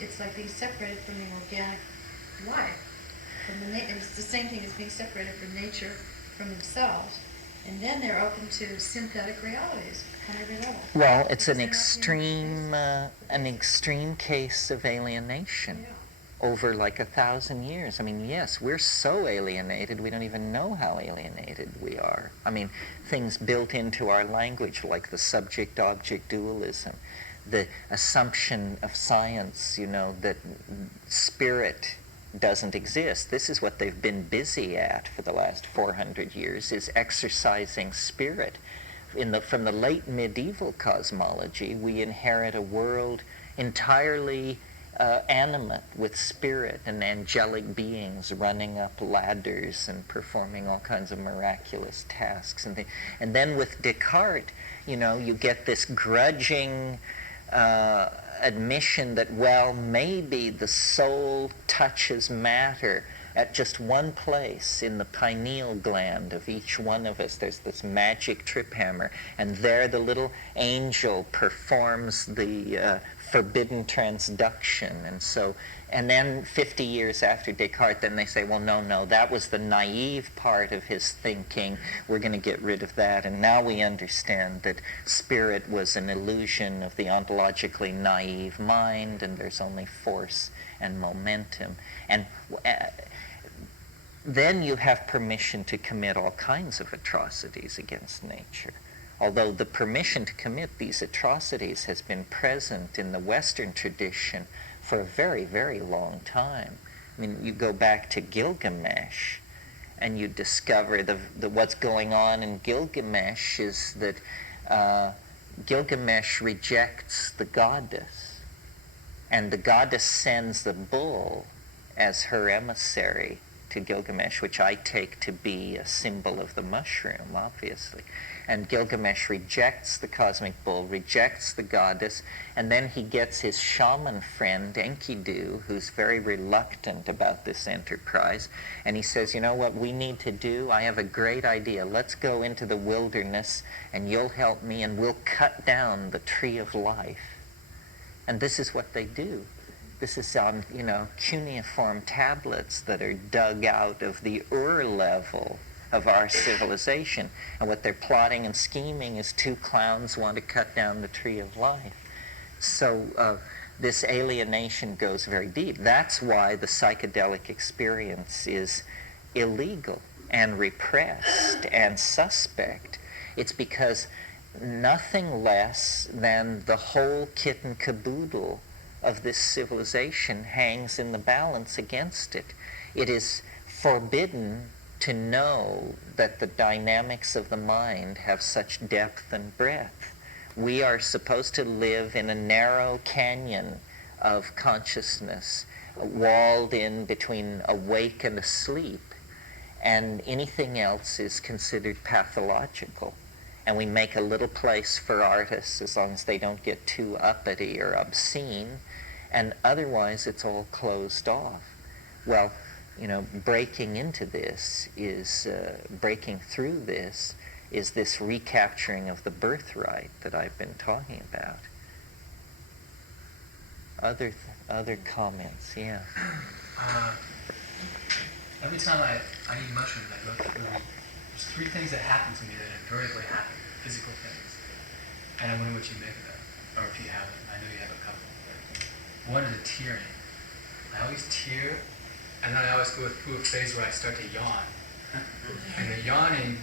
it's like being separated from the organic life. It's the same thing as being separated from nature from themselves, and then they're open to synthetic realities on every level. Well, it's an extreme case of alienation. Yeah. Over like 1,000 years. I mean, yes, we're so alienated, we don't even know how alienated we are. I mean, things built into our language like the subject-object dualism, the assumption of science, that spirit doesn't exist. This is what they've been busy at for the last 400 years, is exercising spirit. From the late medieval cosmology, we inherit a world entirely animate with spirit and angelic beings running up ladders and performing all kinds of miraculous tasks and things. And then with Descartes, you get this grudging admission that, well, maybe the soul touches matter at just one place in the pineal gland of each one of us. There's this magic trip hammer, and there the little angel performs the forbidden transduction. And then 50 years after Descartes, then they say, well, no, that was the naive part of his thinking. We're going to get rid of that. And now we understand that spirit was an illusion of the ontologically naive mind, and there's only force and momentum. And then you have permission to commit all kinds of atrocities against nature. Although the permission to commit these atrocities has been present in the Western tradition for a very, very long time. I mean, you go back to Gilgamesh, and you discover what's going on in Gilgamesh is that Gilgamesh rejects the goddess, and the goddess sends the bull as her emissary to Gilgamesh, which I take to be a symbol of the mushroom, obviously. And Gilgamesh rejects the cosmic bull, rejects the goddess, and then he gets his shaman friend, Enkidu, who's very reluctant about this enterprise, and he says, you know what we need to do? I have a great idea. Let's go into the wilderness, and you'll help me, and we'll cut down the tree of life. And this is what they do. This is on, cuneiform tablets that are dug out of the Ur level of our civilization. And what they're plotting and scheming is two clowns want to cut down the tree of life. So this alienation goes very deep. That's why the psychedelic experience is illegal and repressed and suspect. It's because nothing less than the whole kit and caboodle of this civilization hangs in the balance against it. It is forbidden to know that the dynamics of the mind have such depth and breadth. We are supposed to live in a narrow canyon of consciousness, walled in between awake and asleep, and anything else is considered pathological. And we make a little place for artists as long as they don't get too uppity or obscene, and otherwise it's all closed off. Well, breaking into this is, breaking through this is this recapturing of the birthright that I've been talking about. Other comments, yeah. Every time I eat mushrooms, I go through, there's three things that happen to me that invariably happen, physical things. And I wonder what you make of them, or if you have them. I know you have a couple. One is a tearing. I always tear, and then I always go through a phase where I start to yawn. And the yawning,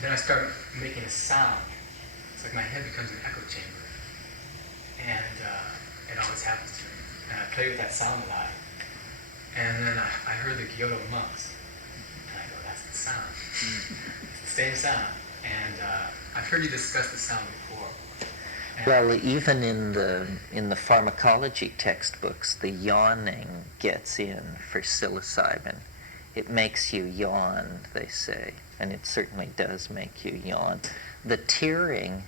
then I start making a sound. It's like my head becomes an echo chamber. And it always happens to me. And I play with that sound a lot. And then I heard the Kyoto monks. And I go, that's the sound. It's the same sound. And I've heard you discuss the sound before. And well, even in the pharmacology textbooks, the yawning gets in for psilocybin. It makes you yawn, they say, and it certainly does make you yawn. The tearing,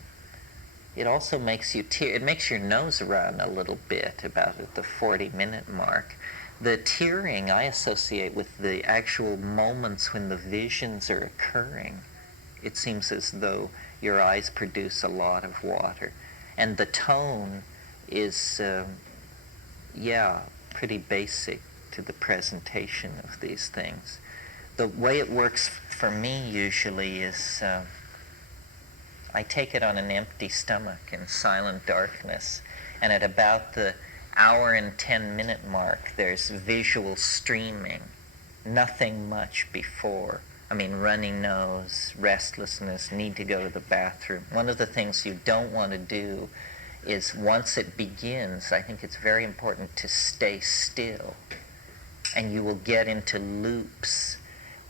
it also makes you tear. It makes your nose run a little bit about at the 40-minute mark. The tearing I associate with the actual moments when the visions are occurring. It seems as though your eyes produce a lot of water. And the tone is, pretty basic to the presentation of these things. the way it works for me usually is I take it on an empty stomach in silent darkness, and at about the hour and 10-minute mark, there's visual streaming, nothing much before. I mean, running nose, restlessness, need to go to the bathroom. One of the things you don't want to do is once it begins, I think it's very important to stay still, and you will get into loops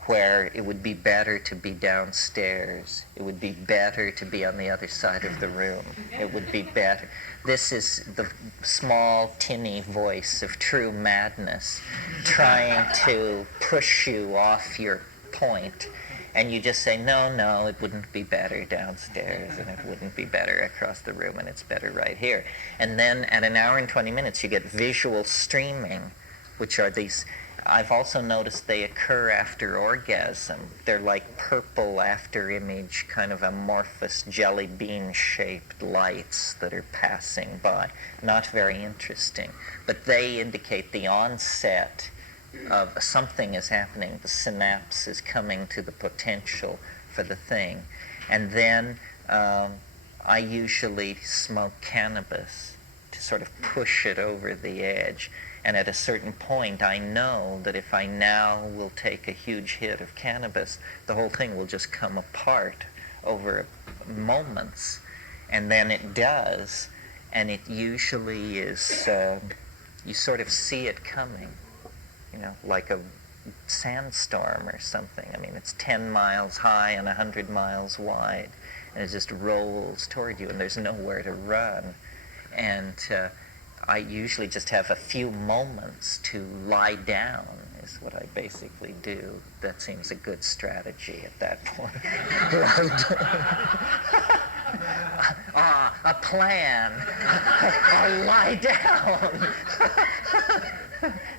where it would be better to be downstairs. It would be better to be on the other side of the room. It would be better. This is the small, tinny voice of true madness trying to push you off your point. And you just say, no, it wouldn't be better downstairs, and it wouldn't be better across the room, and it's better right here. And then at an hour and 20 minutes, you get visual streaming, which are these, I've also noticed they occur after orgasm. They're like purple after image, kind of amorphous jelly bean shaped lights that are passing by. Not very interesting, but they indicate the onset of something is happening. The synapse is coming to the potential for the thing. And then I usually smoke cannabis to sort of push it over the edge. And at a certain point, I know that if I now will take a huge hit of cannabis, the whole thing will just come apart over moments. And then it does, and it usually is, you sort of see it coming, you know, like a sandstorm or something. I mean, it's 10 miles high and 100 miles wide, and it just rolls toward you, and there's nowhere to run. And I usually just have a few moments to lie down is what I basically do. That seems a good strategy at that point. A plan. I'll lie down.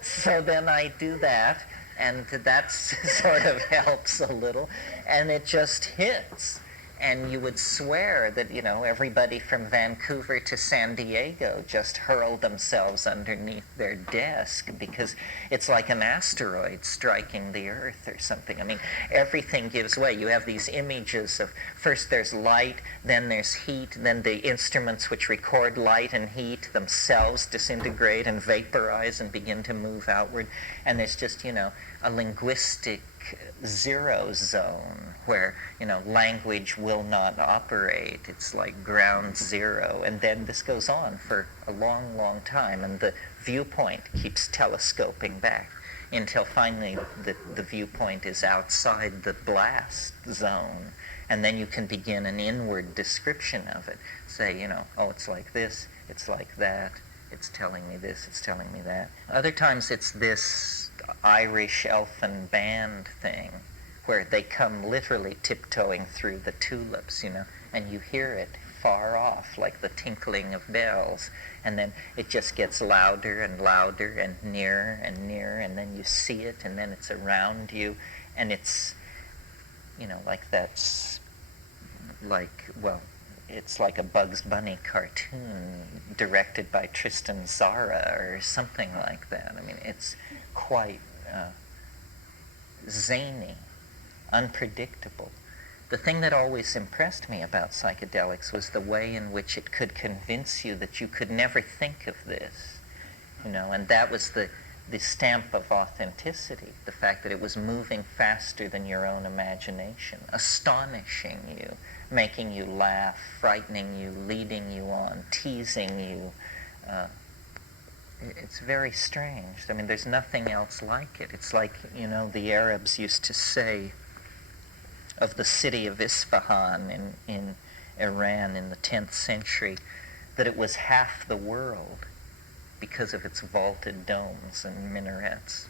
So then I do that, and that sort of helps a little, and it just hits. And you would swear that, you know, everybody from Vancouver to San Diego just hurled themselves underneath their desk, because it's like an asteroid striking the Earth or something. I mean, everything gives way. You have these images of, first there's light, then there's heat, then the instruments which record light and heat themselves disintegrate and vaporize and begin to move outward. And there's just, you know, a linguistic zero zone where, you know, language will not operate. It's like ground zero. And then this goes on for a long, long time, and the viewpoint keeps telescoping back until finally the viewpoint is outside the blast zone. And then you can begin an inward description of it. Say, you know, oh, it's like this, it's like that, it's telling me this, it's telling me that. Other times it's this Irish elfin band thing where they come literally tiptoeing through the tulips, you know, and you hear it far off like the tinkling of bells, and then it just gets louder and louder and nearer, and then you see it, and then it's around you, and it's, you know, like that's like, well, it's like a Bugs Bunny cartoon directed by Tristan Tzara or something like that. I mean, it's quite zany, unpredictable. The thing that always impressed me about psychedelics was the way in which it could convince you that you could never think of this, you know, and that was the stamp of authenticity, the fact that it was moving faster than your own imagination, astonishing you, making you laugh, frightening you, leading you on, teasing you. It's very strange. I mean, there's nothing else like it. It's like, you know, the Arabs used to say of the city of Isfahan in Iran in the 10th century that it was half the world because of its vaulted domes and minarets.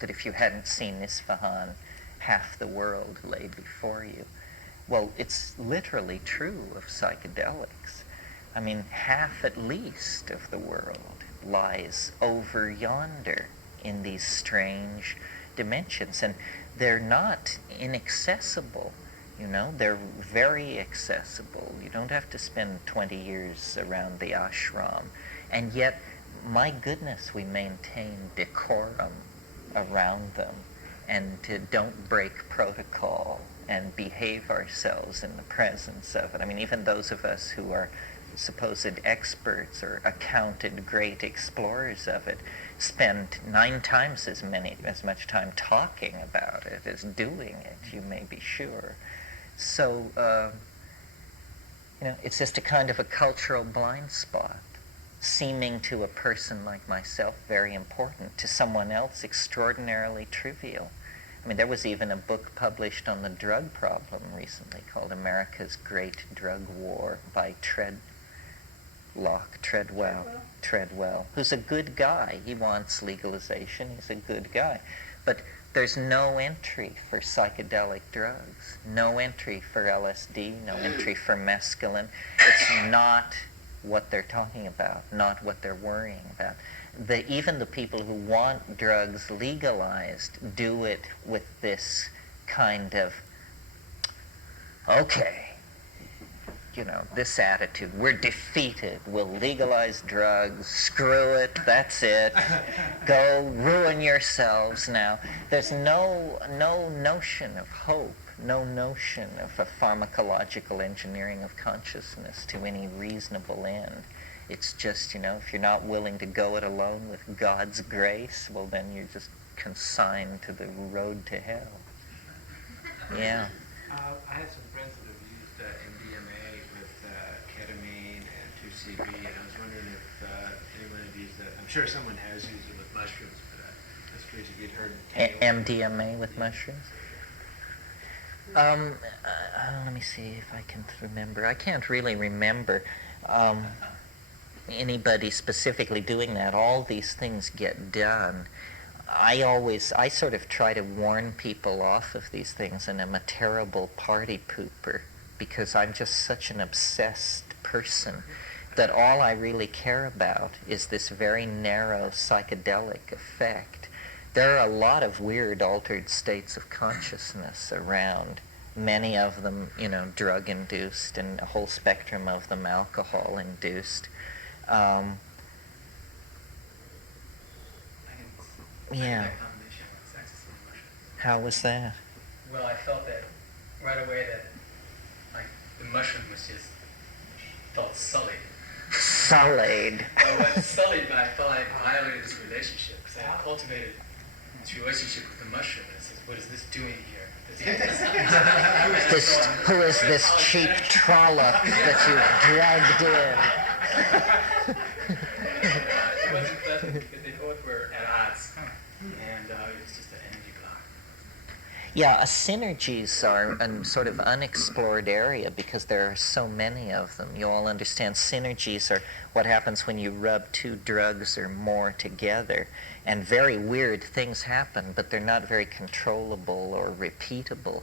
That if you hadn't seen Isfahan, half the world lay before you. Well, it's literally true of psychedelics. I mean, half at least of the world lies over yonder in these strange dimensions, and they're not inaccessible, you know, they're very accessible. You don't have to spend 20 years around the ashram, and yet, my goodness, we maintain decorum around them, and to don't break protocol and behave ourselves in the presence of it. I mean, even those of us who are supposed experts or accounted great explorers of it spend 9 times as much time talking about it as doing it, you may be sure. So, it's just a kind of a cultural blind spot, seeming to a person like myself very important, to someone else extraordinarily trivial. I mean, there was even a book published on the drug problem recently called America's Great Drug War by Treadwell, who's a good guy. He wants legalization. He's a good guy. But there's no entry for psychedelic drugs, no entry for LSD, no entry for mescaline. It's not what they're talking about, not what they're worrying about. Even the people who want drugs legalized do it with this kind of, okay, this attitude, we're defeated, we'll legalize drugs, screw it, that's it, go ruin yourselves now. There's no notion of hope, no notion of a pharmacological engineering of consciousness to any reasonable end. It's just, if you're not willing to go it alone with God's grace, well, then you're just consigned to the road to hell. Yeah. I had some friends that have used MDMA with ketamine and 2CB, and I was wondering if anyone had used that. I'm sure someone has used it with mushrooms, but I was curious if you'd heard MDMA with mushrooms? Let me see if I can remember. I can't really remember anybody specifically doing that. All these things get done. I sort of try to warn people off of these things, and I'm a terrible party pooper because I'm just such an obsessed person that all I really care about is this very narrow psychedelic effect. There are a lot of weird altered states of consciousness around, many of them, drug-induced, and a whole spectrum of them alcohol-induced. Yeah. How was that? Well, I felt that right away that the mushroom was just felt sullied. Sullied. I was sullied, but I felt I violated this relationship because I had cultivated this relationship with the mushroom. And I said, what is this doing here? Who is this cheap trollop that you've dragged in? It wasn't pleasant because they both were at odds. And it was just an energy block. Yeah, synergies are a sort of unexplored area because there are so many of them. You all understand synergies are what happens when you rub 2 drugs or more together. And very weird things happen, but they're not very controllable or repeatable.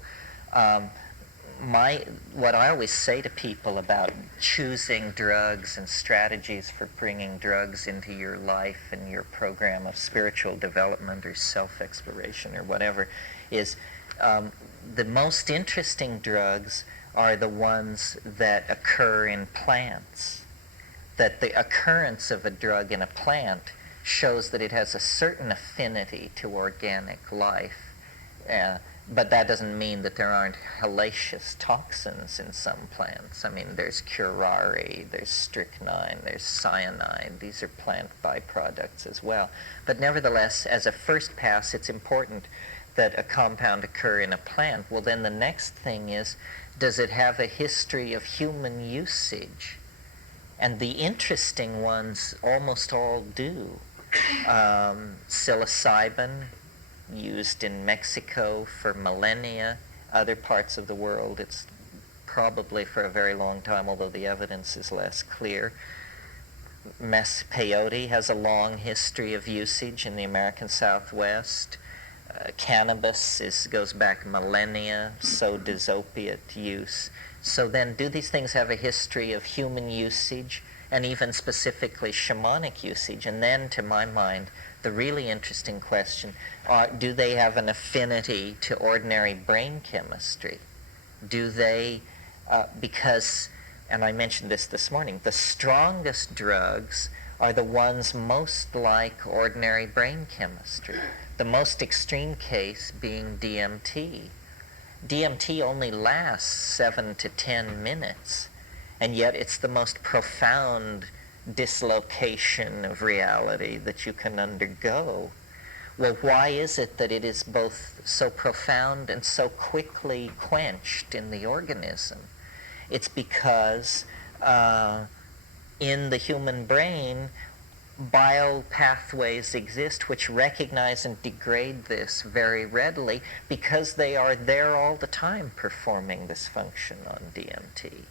What I always say to people about choosing drugs and strategies for bringing drugs into your life and your program of spiritual development or self-exploration or whatever is the most interesting drugs are the ones that occur in plants. That the occurrence of a drug in a plant shows that it has a certain affinity to organic life. But that doesn't mean that there aren't hellacious toxins in some plants. I mean, there's curare, there's strychnine, there's cyanide. These are plant byproducts as well. But nevertheless, as a first pass, it's important that a compound occur in a plant. Well, then the next thing is, does it have a history of human usage? And the interesting ones almost all do. Psilocybin, used in Mexico for millennia. Other parts of the world, it's probably for a very long time, although the evidence is less clear. Peyote has a long history of usage in the American Southwest. Cannabis goes back millennia, so does opiate use. So then, do these things have a history of human usage, and even specifically shamanic usage? And then, to my mind, the really interesting question, do they have an affinity to ordinary brain chemistry? Do they, because, and I mentioned this morning, the strongest drugs are the ones most like ordinary brain chemistry. The most extreme case being DMT. DMT only lasts 7 to 10 minutes, and yet it's the most profound dislocation of reality that you can undergo. Well, why is it that it is both so profound and so quickly quenched in the organism? It's because in the human brain, biopathways exist which recognize and degrade this very readily because they are there all the time performing this function on DMT.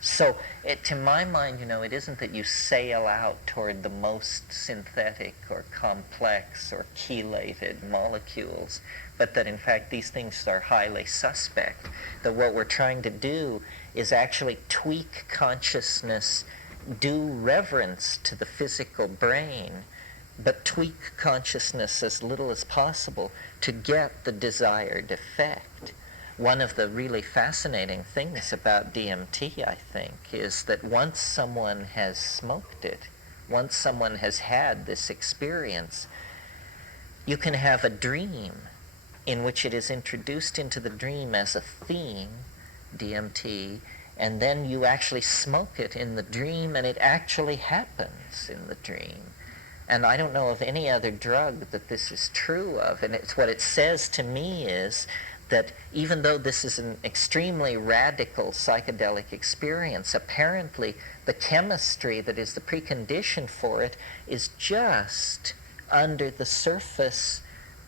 So to my mind, it isn't that you sail out toward the most synthetic or complex or chelated molecules, but that in fact these things are highly suspect. That what we're trying to do is actually tweak consciousness, do reverence to the physical brain, but tweak consciousness as little as possible to get the desired effect. One of the really fascinating things about DMT, I think, is that once someone has smoked it, once someone has had this experience, you can have a dream in which it is introduced into the dream as a theme, DMT, and then you actually smoke it in the dream, and it actually happens in the dream. And I don't know of any other drug that this is true of, and it's what it says to me is that even though this is an extremely radical psychedelic experience, apparently the chemistry that is the precondition for it is just under the surface,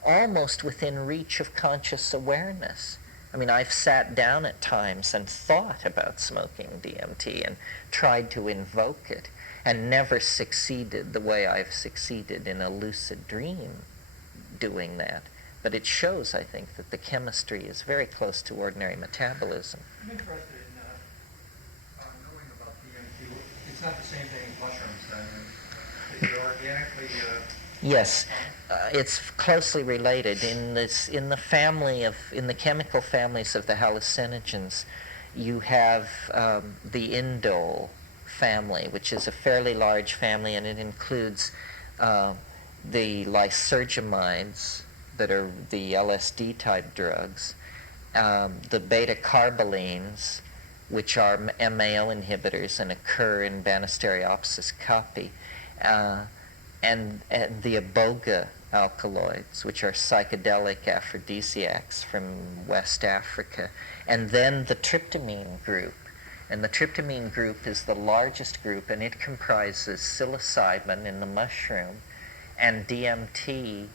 almost within reach of conscious awareness. I mean, I've sat down at times and thought about smoking DMT and tried to invoke it and never succeeded the way I've succeeded in a lucid dream doing that. But it shows, I think, that the chemistry is very close to ordinary metabolism. I'm interested in knowing about DMT. It's not the same thing as mushrooms, then. Is it organically... Yes, it's closely related. In the chemical families of the hallucinogens, you have the indole family, which is a fairly large family, and it includes the lysergamides, that are the LSD type drugs, the beta carbolines, which are MAO inhibitors and occur in Banisteriopsis caapi, and the iboga alkaloids, which are psychedelic aphrodisiacs from West Africa, and then the tryptamine group. And the tryptamine group is the largest group, and it comprises psilocybin in the mushroom and DMT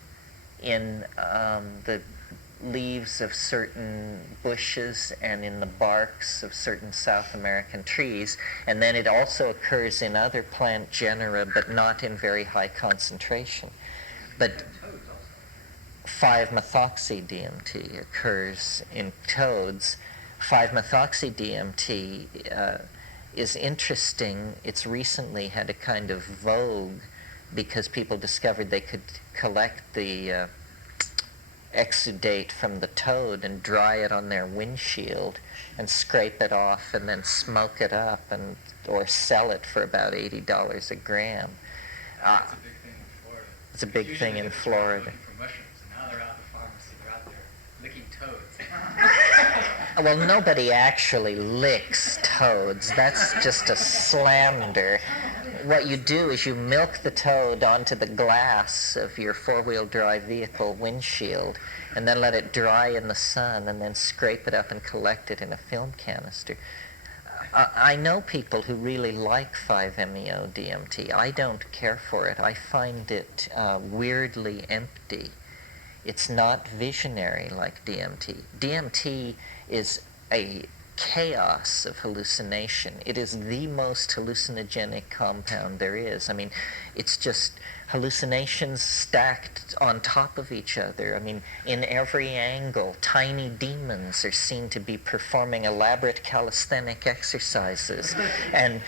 in the leaves of certain bushes and in the barks of certain South American trees. And then it also occurs in other plant genera, but not in very high concentration. But 5-methoxy-DMT occurs in toads. 5-methoxy-DMT is interesting. It's recently had a kind of vogue because people discovered they could collect the exudate from the toad and dry it on their windshield and scrape it off and then smoke it up or sell it for about $80 a gram. It's a big thing in Florida. It's a big thing in Florida. Looking for mushrooms, and now they're out in the pharmacy. They're out there licking toads. Well, nobody actually licks toads. That's just a slander. What you do is you milk the toad onto the glass of your four-wheel drive vehicle windshield and then let it dry in the sun and then scrape it up and collect it in a film canister. I know people who really like 5-MeO-DMT. I don't care for it. I find it weirdly empty. It's not visionary like DMT. DMT is a chaos of hallucination. It is the most hallucinogenic compound there is. I mean, it's just hallucinations stacked on top of each other. I mean, in every angle, tiny demons are seen to be performing elaborate calisthenic exercises, and,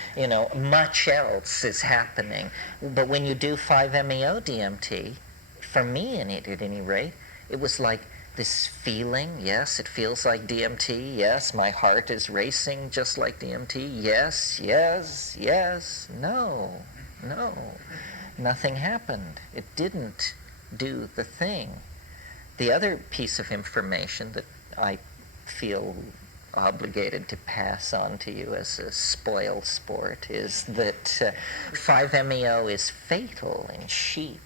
much else is happening. But when you do 5-MeO-DMT, for me at any rate, it was like this feeling. Yes, it feels like DMT. Yes, my heart is racing just like DMT. Yes, yes, yes. No. Nothing happened. It didn't do the thing. The other piece of information that I feel obligated to pass on to you as a spoil sport is that 5-MeO is fatal in sheep.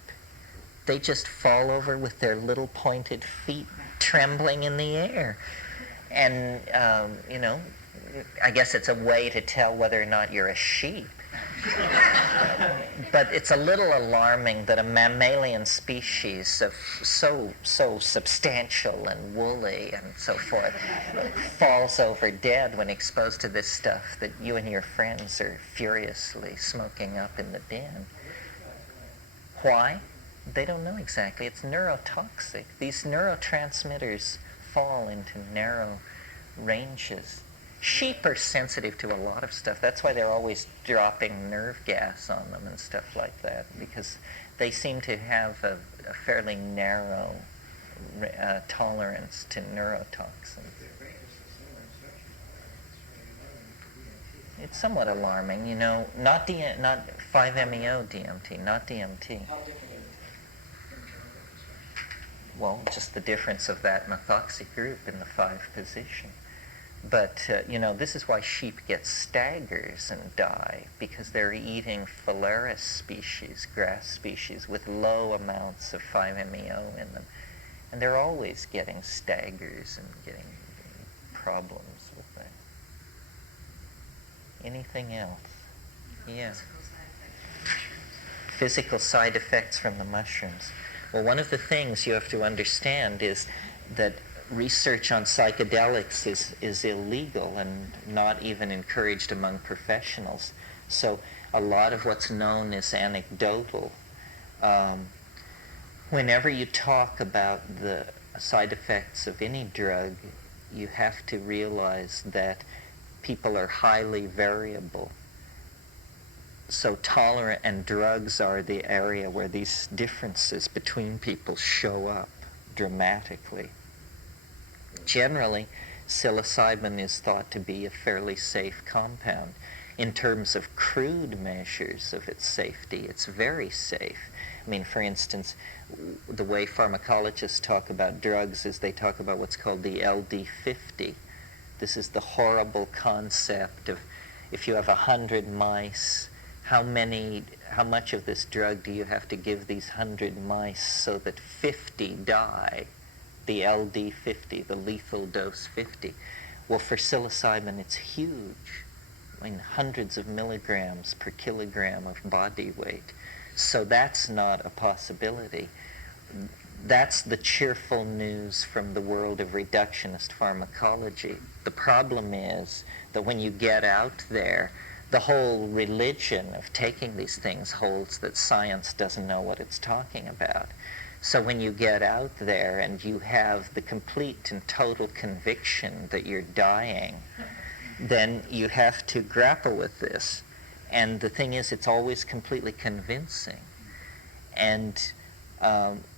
They just fall over with their little pointed feet trembling in the air. And, I guess it's a way to tell whether or not you're a sheep. But it's a little alarming that a mammalian species of so substantial and woolly and so forth falls over dead when exposed to this stuff that you and your friends are furiously smoking up in the bin. Why? They don't know exactly. It's neurotoxic. These neurotransmitters fall into narrow ranges. Sheep are sensitive to a lot of stuff. That's why they're always dropping nerve gas on them and stuff like that, because they seem to have a fairly narrow tolerance to neurotoxins. It's somewhat alarming, not 5-MeO DMT, not DMT. Well, just the difference of that methoxy group in the 5 position. But, this is why sheep get staggers and die, because they're eating phalaris species, grass species, with low amounts of 5-MeO in them. And they're always getting staggers and getting problems with that. Anything else? Yeah. Physical side effects from the mushrooms. Well, one of the things you have to understand is that research on psychedelics is illegal and not even encouraged among professionals. So a lot of what's known is anecdotal. Whenever you talk about the side effects of any drug, you have to realize that people are highly variable. So tolerant, and drugs are the area where these differences between people show up dramatically. Generally, psilocybin is thought to be a fairly safe compound. In terms of crude measures of its safety, it's very safe. I mean, for instance, the way pharmacologists talk about drugs is they talk about what's called the LD50. This is the horrible concept of, if you have 100 mice, how much of this drug do you have to give these 100 mice so that 50 die? The LD50, the lethal dose 50. Well, for psilocybin, it's huge. I mean, hundreds of milligrams per kilogram of body weight. So that's not a possibility. That's the cheerful news from the world of reductionist pharmacology. The problem is that when you get out there, the whole religion of taking these things holds that science doesn't know what it's talking about. So when you get out there and you have the complete and total conviction that you're dying, then you have to grapple with this. And the thing is, it's always completely convincing. And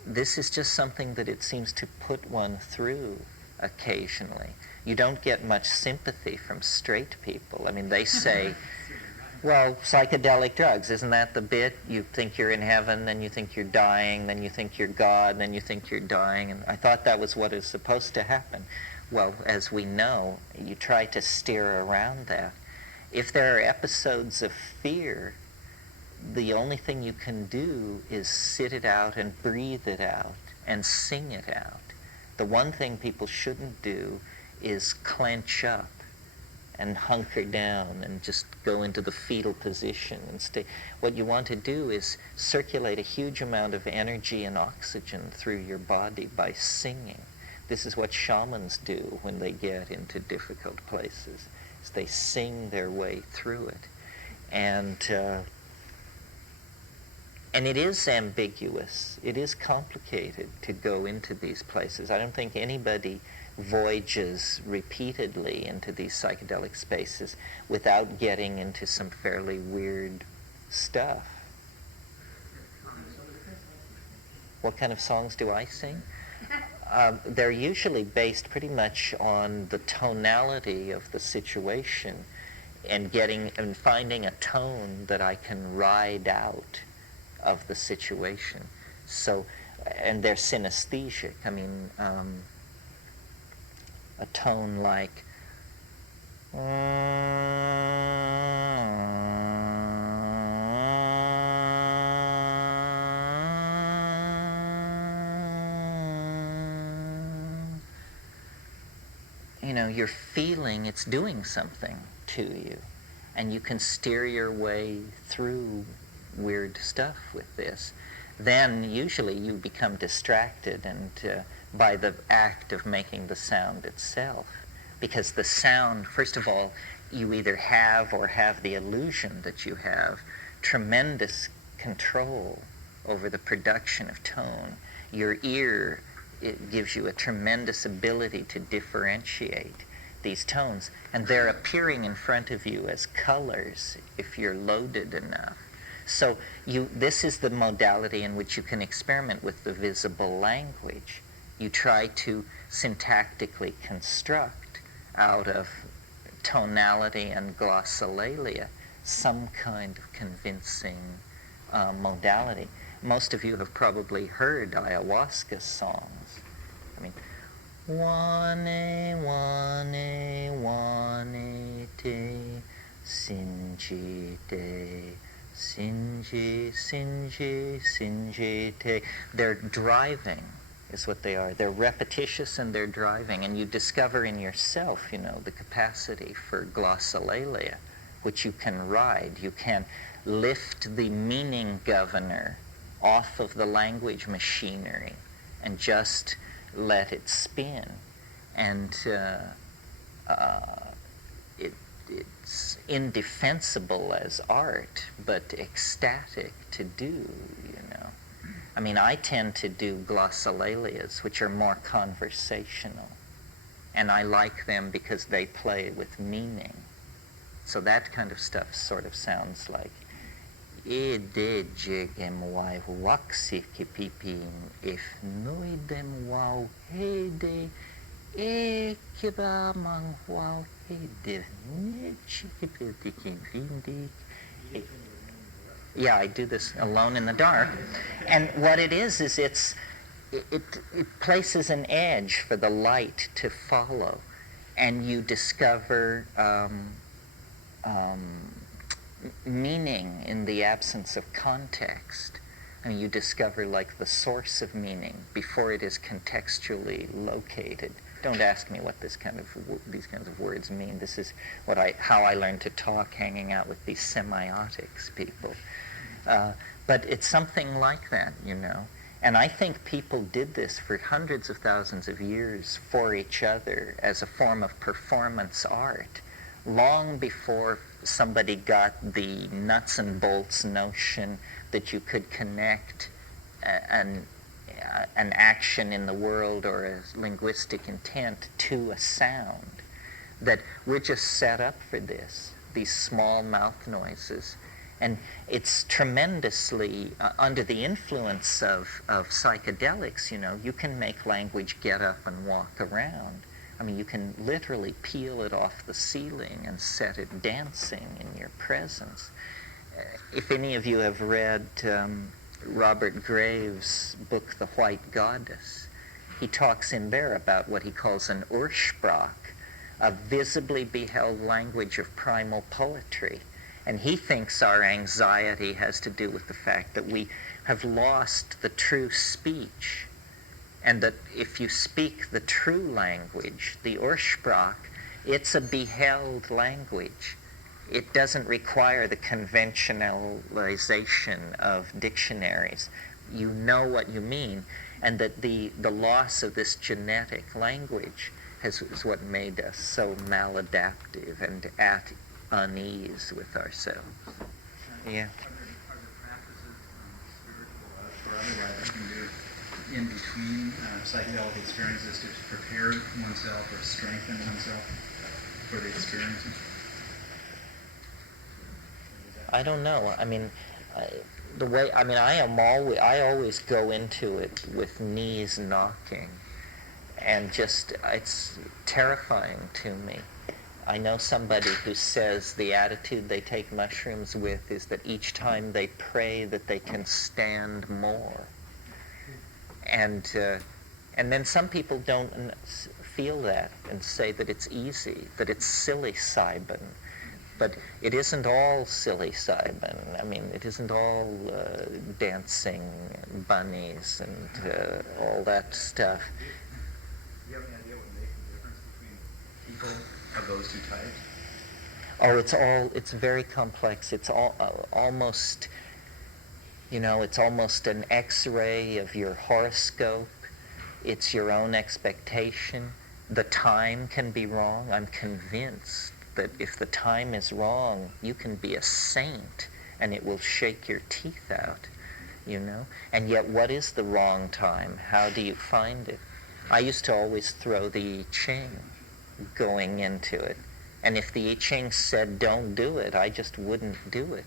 this is just something that it seems to put one through occasionally. You don't get much sympathy from straight people. I mean, they say, well, psychedelic drugs, isn't that the bit? You think you're in heaven, then you think you're dying, then you think you're God, then you think you're dying. And I thought that was what is supposed to happen. Well, as we know, you try to steer around that. If there are episodes of fear, the only thing you can do is sit it out and breathe it out and sing it out. The one thing people shouldn't do is clench up and hunker down and just go into the fetal position and stay. What you want to do is circulate a huge amount of energy and oxygen through your body by singing. This is what shamans do when they get into difficult places, is they sing their way through it. And it is ambiguous. It is complicated to go into these places. I don't think anybody voyages repeatedly into these psychedelic spaces without getting into some fairly weird stuff. What kind of songs do I sing? They're usually based pretty much on the tonality of the situation and finding a tone that I can ride out of the situation. So and they're synesthesic. I mean, a tone like you're feeling it's doing something to you, and you can steer your way through weird stuff with this. Then usually you become distracted and by the act of making the sound itself, because the sound, first of all, you either have or have the illusion that you have tremendous control over the production of tone. Your ear, it gives you a tremendous ability to differentiate these tones, and they're appearing in front of you as colors if you're loaded enough. So this is the modality in which you can experiment with the visible language. You try to syntactically construct out of tonality and glossolalia some kind of convincing modality. Most of you have probably heard ayahuasca songs. I mean, wane, wane, wane te, sinji te, sinji, sinji, sinji te. They're driving, is what they are. They're repetitious and they're driving. And you discover in yourself, the capacity for glossolalia, which you can ride. You can lift the meaning governor off of the language machinery and just let it spin. And it's indefensible as art, but ecstatic to do, I mean, I tend to do glossolalias, which are more conversational. And I like them because they play with meaning. So that kind of stuff sort of sounds like e de jegem wai waxi kipipin if noidem wow he de e kiba mang wow he de vindi. Yeah, I do this alone in the dark. And what it is it places an edge for the light to follow, and you discover meaning in the absence of context. I mean, you discover like the source of meaning before it is contextually located. Don't ask me what these kinds of words mean. This is how I learned to talk, hanging out with these semiotics people. But it's something like that, And I think people did this for hundreds of thousands of years for each other as a form of performance art, long before somebody got the nuts and bolts notion that you could connect an action in the world or a linguistic intent to a sound. That we're just set up for this, these small mouth noises. And it's tremendously, under the influence of psychedelics, you can make language get up and walk around. I mean, you can literally peel it off the ceiling and set it dancing in your presence. If any of you have read Robert Graves' book, The White Goddess, he talks in there about what he calls an Ursprach, a visibly beheld language of primal poetry. And he thinks our anxiety has to do with the fact that we have lost the true speech, and that if you speak the true language, the Ursprach, it's a beheld language. It doesn't require the conventionalization of dictionaries. You know what you mean, and that the loss of this genetic language is what made us so maladaptive and at unease with ourselves. Yeah. Are there practices, spiritual or otherwise, you can do in between psychedelic experiences to prepare oneself or strengthen oneself for the experiences? I don't know. I mean, I always go into it with knees knocking, and it's terrifying to me. I know somebody who says the attitude they take mushrooms with is that each time they pray that they can stand more. And then some people don't feel that and say that it's easy, that it's psilocybin. But it isn't all psilocybin. I mean, it isn't all dancing bunnies and all that stuff. Do you have any idea what makes the difference between people of those two types? Oh, it's very complex. It's almost, it's almost an X-ray of your horoscope. It's your own expectation. The time can be wrong. I'm convinced that if the time is wrong, you can be a saint and it will shake your teeth out, And yet, what is the wrong time? How do you find it? I used to always throw the I Ching going into it. And if the I Ching said don't do it, I just wouldn't do it.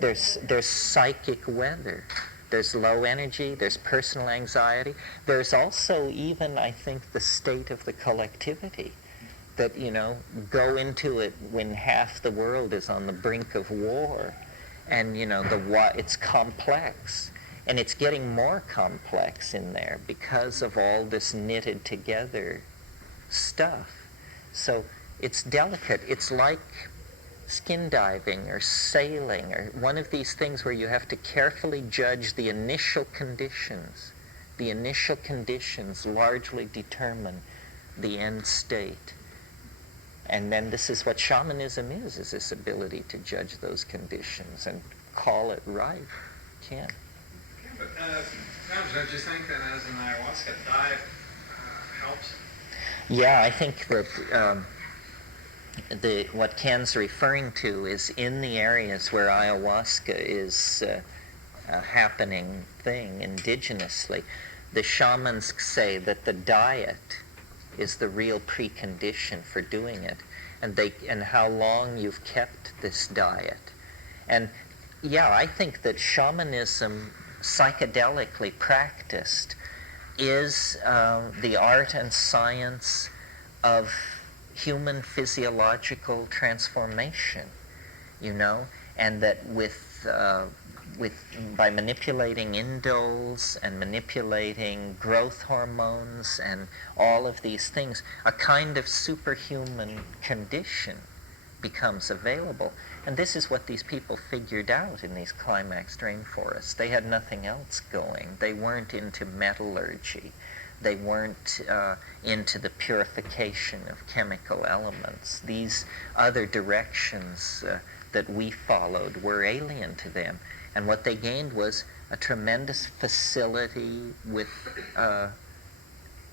There's psychic weather. There's low energy, there's personal anxiety. There's also even, I think, the state of the collectivity. That, go into it when half the world is on the brink of war. And, it's complex. And it's getting more complex in there because of all this knitted together stuff. So it's delicate. It's like skin diving or sailing or one of these things where you have to carefully judge the initial conditions. The initial conditions largely determine the end state. And then this is what shamanism is this ability to judge those conditions and call it right. Kemp. But don't you think that as an ayahuasca diet helps? Yeah, I think that what Ken's referring to is in the areas where ayahuasca is a happening thing indigenously, the shamans say that the diet is the real precondition for doing it, and how long you've kept this diet. And yeah, I think that shamanism, psychedelically practiced, is the art and science of human physiological transformation, and that by manipulating indoles and manipulating growth hormones and all of these things, a kind of superhuman condition becomes available. And this is what these people figured out in these climaxed rainforests. They had nothing else going. They weren't into metallurgy. They weren't into the purification of chemical elements. These other directions that we followed were alien to them. And what they gained was a tremendous facility with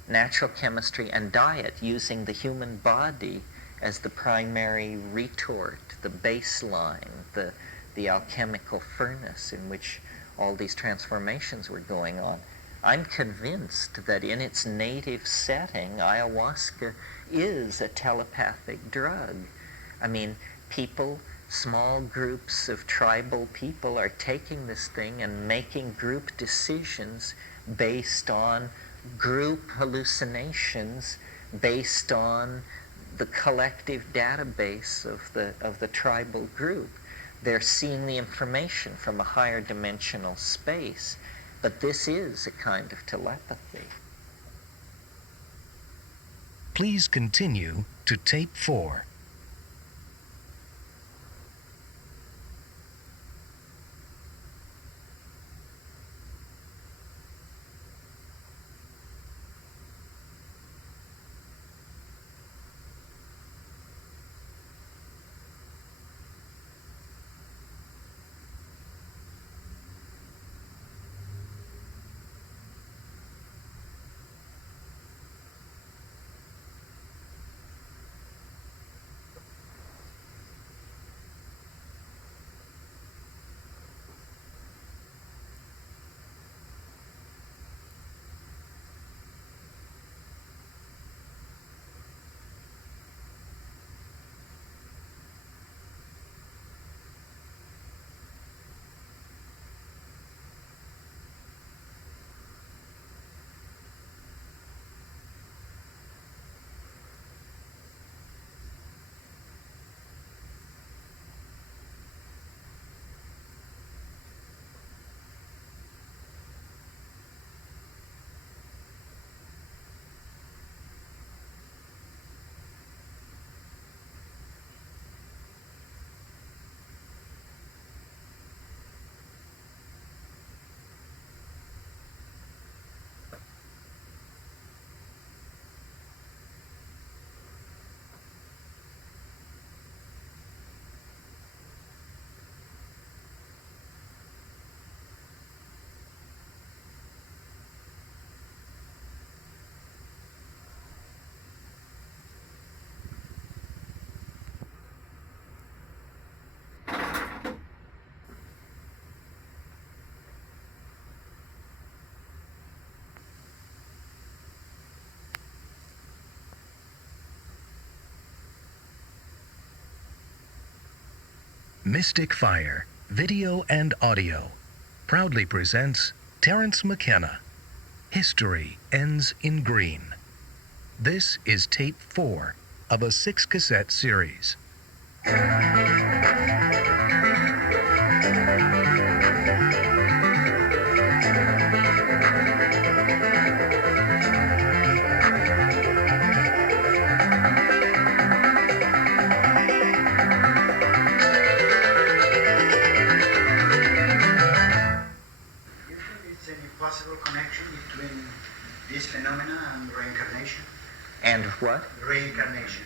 natural chemistry and diet, using the human body as the primary retort, the baseline, the alchemical furnace in which all these transformations were going on. I'm convinced that in its native setting, ayahuasca is a telepathic drug. I mean, small groups of tribal people are taking this thing and making group decisions based on group hallucinations, based on the collective database of the tribal group. They're seeing the information from a higher dimensional space. But this is a kind of telepathy. Please continue to tape 4. Mystic Fire, Video and Audio, proudly presents Terence McKenna, History Ends in Green. This is tape 4 of a 6-cassette series. Possible connection between this phenomena and reincarnation? And what? Reincarnation.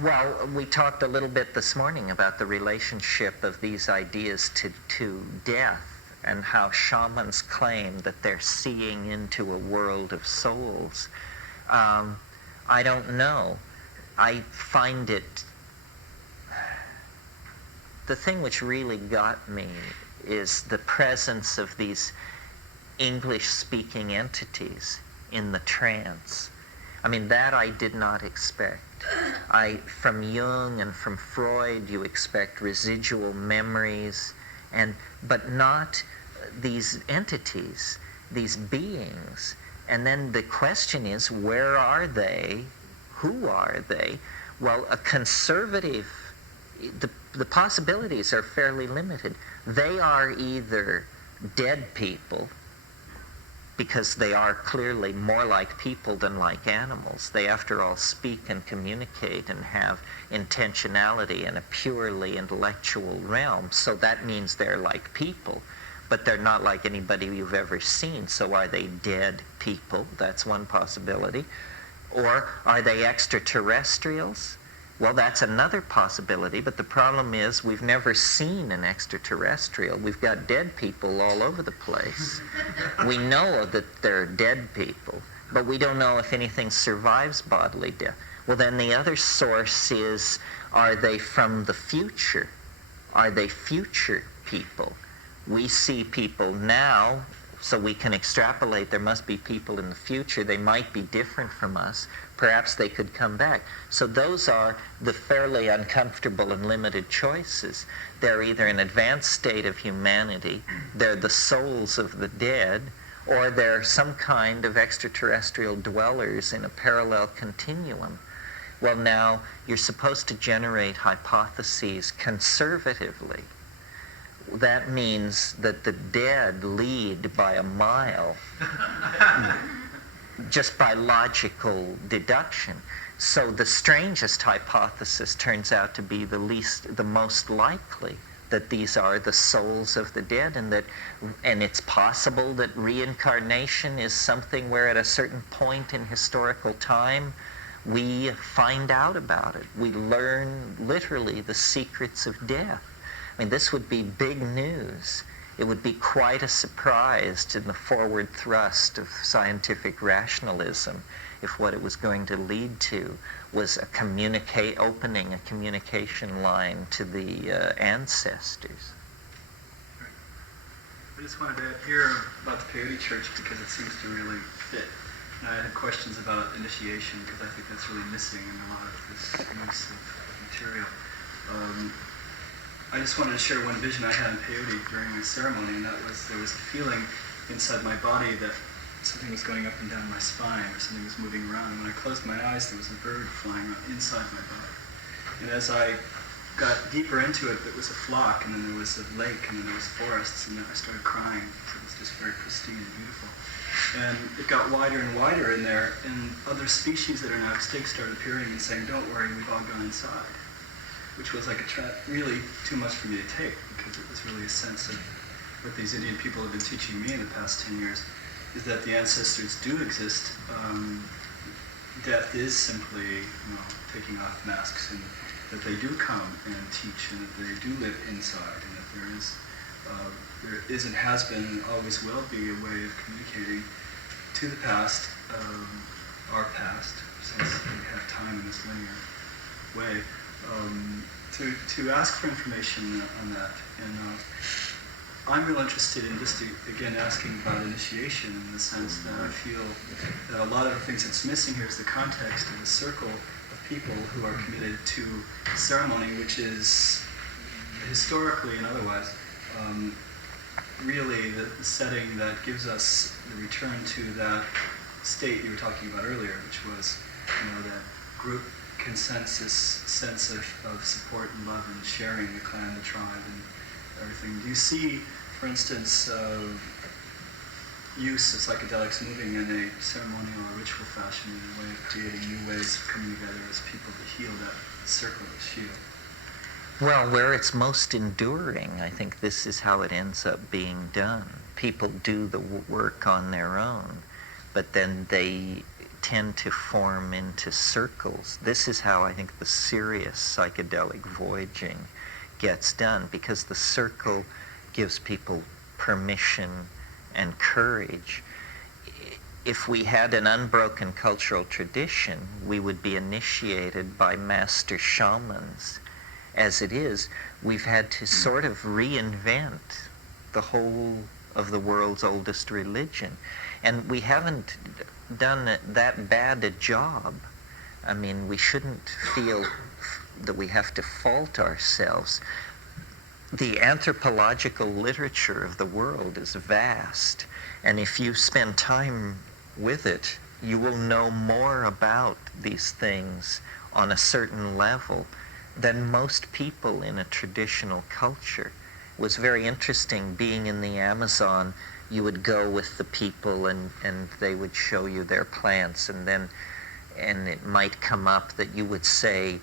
Well, we talked a little bit this morning about the relationship of these ideas to death and how shamans claim that they're seeing into a world of souls. I don't know. I find it... The thing which really got me is the presence of these English-speaking entities in the trance. I mean, that I did not expect. From Jung and from Freud, you expect residual memories, but not these entities, these beings. And then the question is, where are they? Who are they? Well, a conservative, the possibilities are fairly limited. They are either dead people, because they are clearly more like people than like animals. They, after all, speak and communicate and have intentionality in a purely intellectual realm. So that means they're like people, but they're not like anybody you've ever seen. So are they dead people? That's one possibility. Or are they extraterrestrials? Well, that's another possibility, but the problem is we've never seen an extraterrestrial. We've got dead people all over the place. We know that they're dead people, but we don't know if anything survives bodily death. Well, then the other source is, are they from the future? Are they future people? We see people now, so we can extrapolate there must be people in the future. They might be different from us. Perhaps they could come back. So those are the fairly uncomfortable and limited choices. They're either an advanced state of humanity, they're the souls of the dead, or they're some kind of extraterrestrial dwellers in a parallel continuum. Well, now, you're supposed to generate hypotheses conservatively. That means that the dead lead by a mile, just by logical deduction. So the strangest hypothesis turns out to be the most likely, that these are the souls of the dead, and it's possible that reincarnation is something where at a certain point in historical time we find out about it. We learn literally the secrets of death. I mean, this would be big news. It would be quite a surprise in the forward thrust of scientific rationalism if what it was going to lead to was opening a communication line to the ancestors. I just wanted to add here about the Paonia Church because it seems to really fit. And I had questions about initiation because I think that's really missing in a lot of this use of material. I just wanted to share one vision I had in peyote during my ceremony, and that was there was a feeling inside my body that something was going up and down my spine, or something was moving around. And when I closed my eyes, there was a bird flying around inside my body. And as I got deeper into it, there was a flock, and then there was a lake, and then there was forests, and then I started crying because it was just very pristine and beautiful. And it got wider and wider in there, and other species that are now extinct started appearing and saying, "Don't worry, we've all gone inside." Which was like really too much for me to take, because it was really a sense of what these Indian people have been teaching me in the past 10 years, is that the ancestors do exist. Death is simply taking off masks, and that they do come and teach, and that they do live inside, and that there is and has been and always will be a way of communicating to the past, our past, since we have time in this linear way. To ask for information on that. And I'm real interested in just, again, asking about initiation in the sense that I feel that a lot of the things that's missing here is the context of a circle of people who are committed to ceremony, which is historically and otherwise, really the setting that gives us the return to that state you were talking about earlier, which was, that group consensus sense of support and love and sharing the clan, the tribe, and everything. Do you see, for instance, use of psychedelics moving in a ceremonial or ritual fashion in a way of creating new ways of coming together as people to heal that circle of shield? Well, where it's most enduring, I think this is how it ends up being done. People do the work on their own, but then they tend to form into circles. This is how I think the serious psychedelic voyaging gets done, because the circle gives people permission and courage. If we had an unbroken cultural tradition, we would be initiated by master shamans. As it is, we've had to sort of reinvent the whole of the world's oldest religion. And we haven't done that bad a job. I mean, we shouldn't feel that we have to fault ourselves. The anthropological literature of the world is vast, and if you spend time with it, you will know more about these things on a certain level than most people in a traditional culture. It was very interesting being in the Amazon. You would go with the people and they would show you their plants, and it might come up that you would say,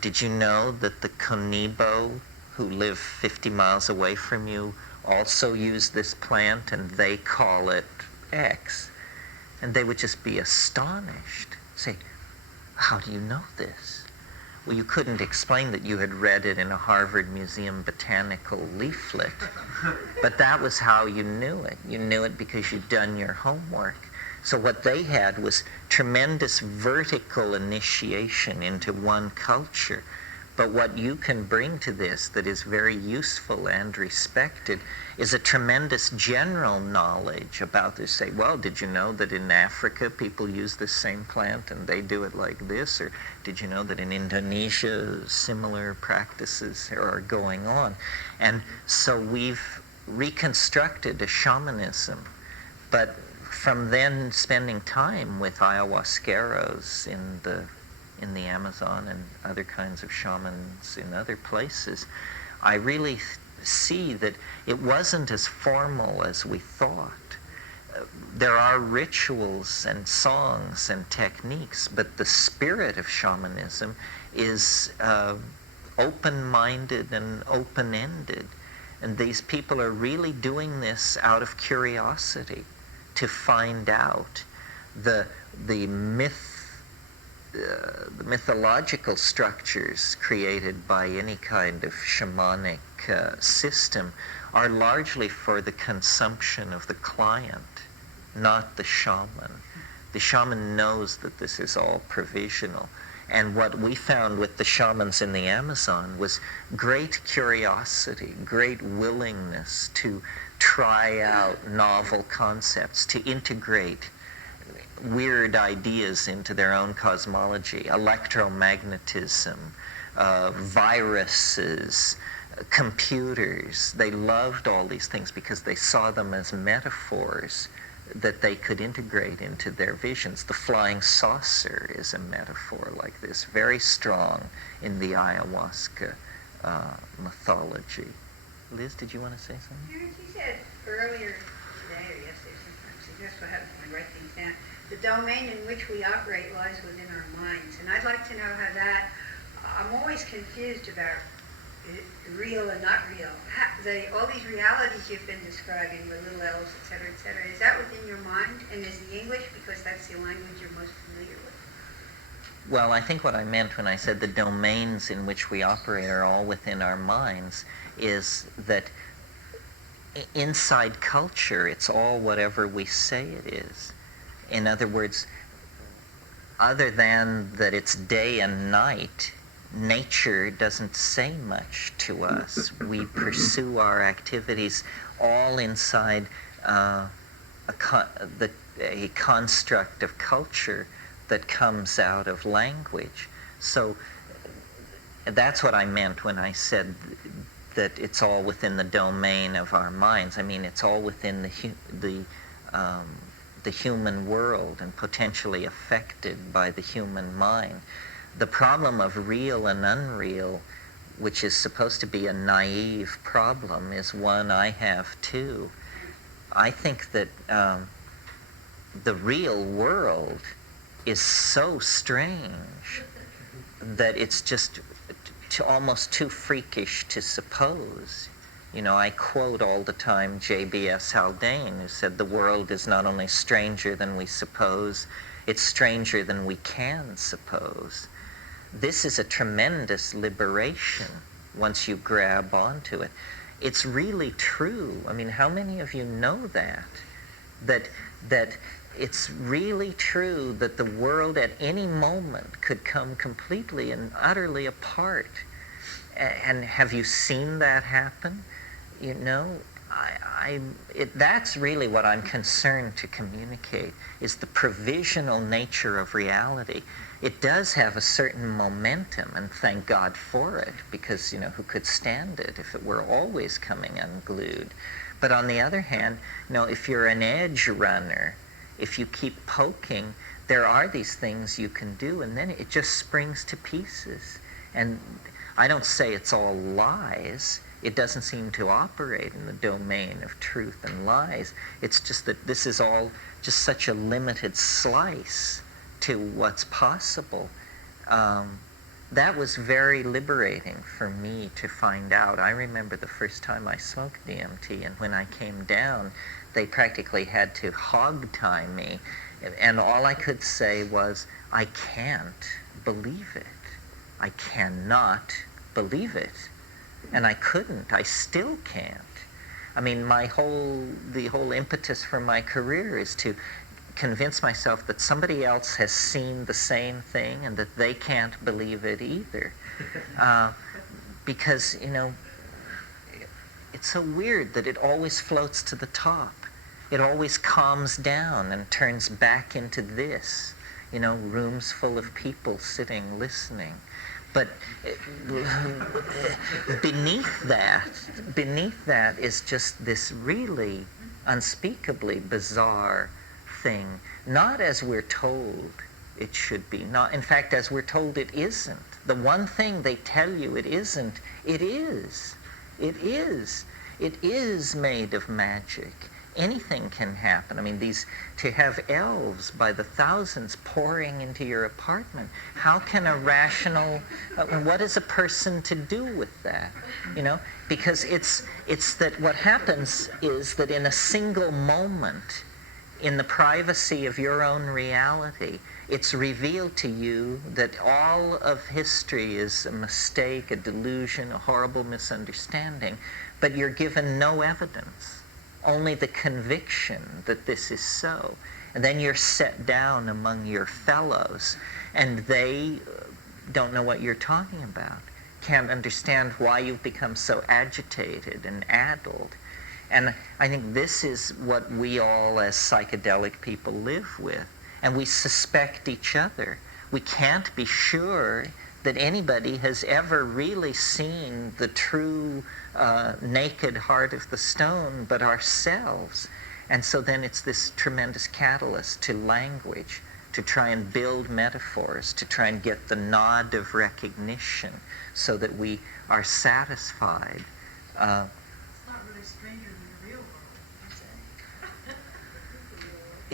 did you know that the Conibo, who live 50 miles away from you, also use this plant and they call it X? And they would just be astonished. Say, how do you know this? Well, you couldn't explain that you had read it in a Harvard Museum botanical leaflet, but that was how you knew it. You knew it because you'd done your homework. So what they had was tremendous vertical initiation into one culture. But what you can bring to this that is very useful and respected is a tremendous general knowledge about this. Say, well, did you know that in Africa people use this same plant and they do it like this? Or did you know that in Indonesia similar practices are going on? And so we've reconstructed a shamanism. But from then spending time with ayahuasqueros in the Amazon and other kinds of shamans in other places, I really see that it wasn't as formal as we thought. There are rituals and songs and techniques, but the spirit of shamanism is open-minded and open-ended. And these people are really doing this out of curiosity to find out the mythological structures created by any kind of shamanic system are largely for the consumption of the client, not the shaman. The shaman knows that this is all provisional. And what we found with the shamans in the Amazon was great curiosity, great willingness to try out novel concepts, to integrate weird ideas into their own cosmology, electromagnetism, viruses, computers. They loved all these things because they saw them as metaphors that they could integrate into their visions. The flying saucer is a metaphor like this, very strong in the ayahuasca mythology. Liz, did you want to say something? Terence, you said earlier today or yesterday sometimes, so that's what happens when I write things down. The domain in which we operate lies within our minds, and I'd like to know how that, I'm always confused about real and not real. All these realities you've been describing with little L's, et cetera, is that within your mind? And is the English, because that's the language you're most familiar with? Well, I think what I meant when I said the domains in which we operate are all within our minds is that inside culture, it's all whatever we say it is. In other words, other than that it's day and night, nature doesn't say much to us. We pursue our activities all inside a construct of culture that comes out of language. So that's what I meant when I said that it's all within the domain of our minds. I mean, it's all within the human world and potentially affected by the human mind. The problem of real and unreal, which is supposed to be a naive problem, is one I have too. I think that the real world is so strange that it's just almost too freakish to suppose. You know, I quote all the time J.B.S. Haldane, who said, "The world is not only stranger than we suppose, it's stranger than we can suppose." This is a tremendous liberation once you grab onto it. It's really true. I mean, how many of you know that? That it's really true that the world at any moment could come completely and utterly apart. And have you seen that happen? You know, that's really what I'm concerned to communicate, is the provisional nature of reality. It does have a certain momentum, and thank God for it, because, you know, who could stand it if it were always coming unglued? But on the other hand, you know, if you're an edge runner, if you keep poking, there are these things you can do, and then it just springs to pieces. And I don't say it's all lies. It doesn't seem to operate in the domain of truth and lies. It's just that this is all just such a limited slice to what's possible. That was very liberating for me to find out. I remember the first time I smoked DMT, and when I came down, they practically had to hog-tie me, and all I could say was, "I can't believe it. I cannot believe it." And I couldn't. I still can't. I mean, the whole impetus for my career is to convince myself that somebody else has seen the same thing and that they can't believe it either. Because, you know, it's so weird that it always floats to the top. It always calms down and turns back into this, you know, rooms full of people sitting, listening. But beneath that is just this really unspeakably bizarre thing, not as we're told it should be, not, in fact, as we're told it isn't. The one thing they tell you it isn't, it is. It is. It is made of magic. Anything can happen. I mean, to have elves by the thousands pouring into your apartment, how can a rational, what is a person to do with that? You know, because it's that what happens is that in a single moment, in the privacy of your own reality, it's revealed to you that all of history is a mistake, a delusion, a horrible misunderstanding, but you're given no evidence. Only the conviction that this is so. And then you're set down among your fellows, and they don't know what you're talking about, can't understand why you've become so agitated and addled. And I think this is what we all as psychedelic people live with. And we suspect each other. We can't be sure that anybody has ever really seen the true naked heart of the stone but ourselves. And so then it's this tremendous catalyst to language, to try and build metaphors, to try and get the nod of recognition so that we are satisfied. It's not really stranger than the real world, you say.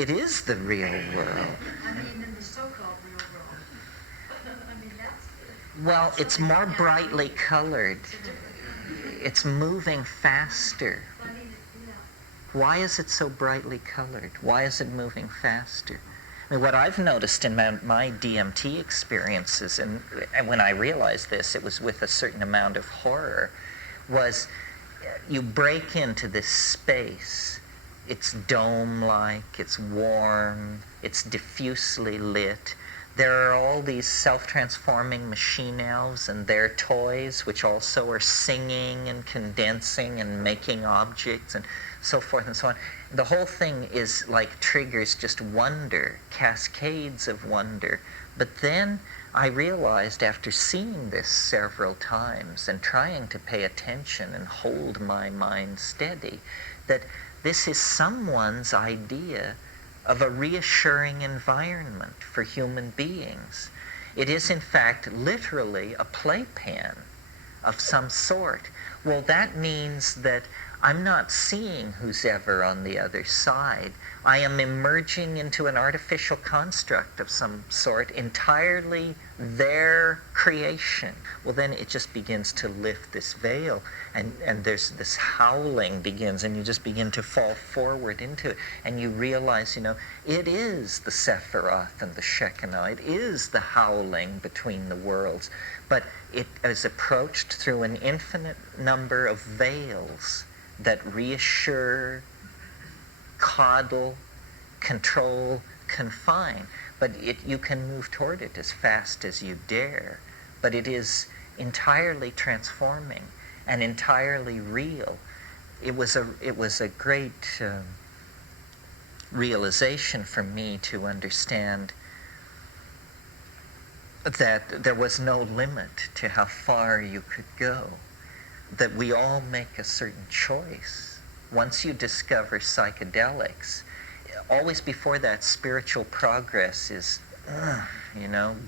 It is the real world. I mean, in the so-called real world. I mean, that's... Well, it's more brightly colored. It's moving faster. Why is it so brightly colored? Why is it moving faster? I mean, what I've noticed in my DMT experiences, and when I realized this, it was with a certain amount of horror, was you break into this space. It's dome-like, it's warm, it's diffusely lit. There are all these self-transforming machine elves and their toys, which also are singing and condensing and making objects and so forth and so on. the whole thing is like triggers just wonder, cascades of wonder. But then I realized after seeing this several times and trying to pay attention and hold my mind steady, that this is someone's idea of a reassuring environment for human beings. It is in fact literally a playpen of some sort. Well, that means that I'm not seeing who's ever on the other side. I am emerging into an artificial construct of some sort, entirely their creation. Well, then it just begins to lift this veil, and there's this howling begins, and you just begin to fall forward into it, and you realize, it is the Sephiroth and the Shekinah. It is the howling between the worlds, but it is approached through an infinite number of veils that reassure, coddle, control, confine. But you can move toward it as fast as you dare. But it is entirely transforming and entirely real. It was a great realization for me to understand that there was no limit to how far you could go, that we all make a certain choice. Once you discover psychedelics, always before that, spiritual progress is,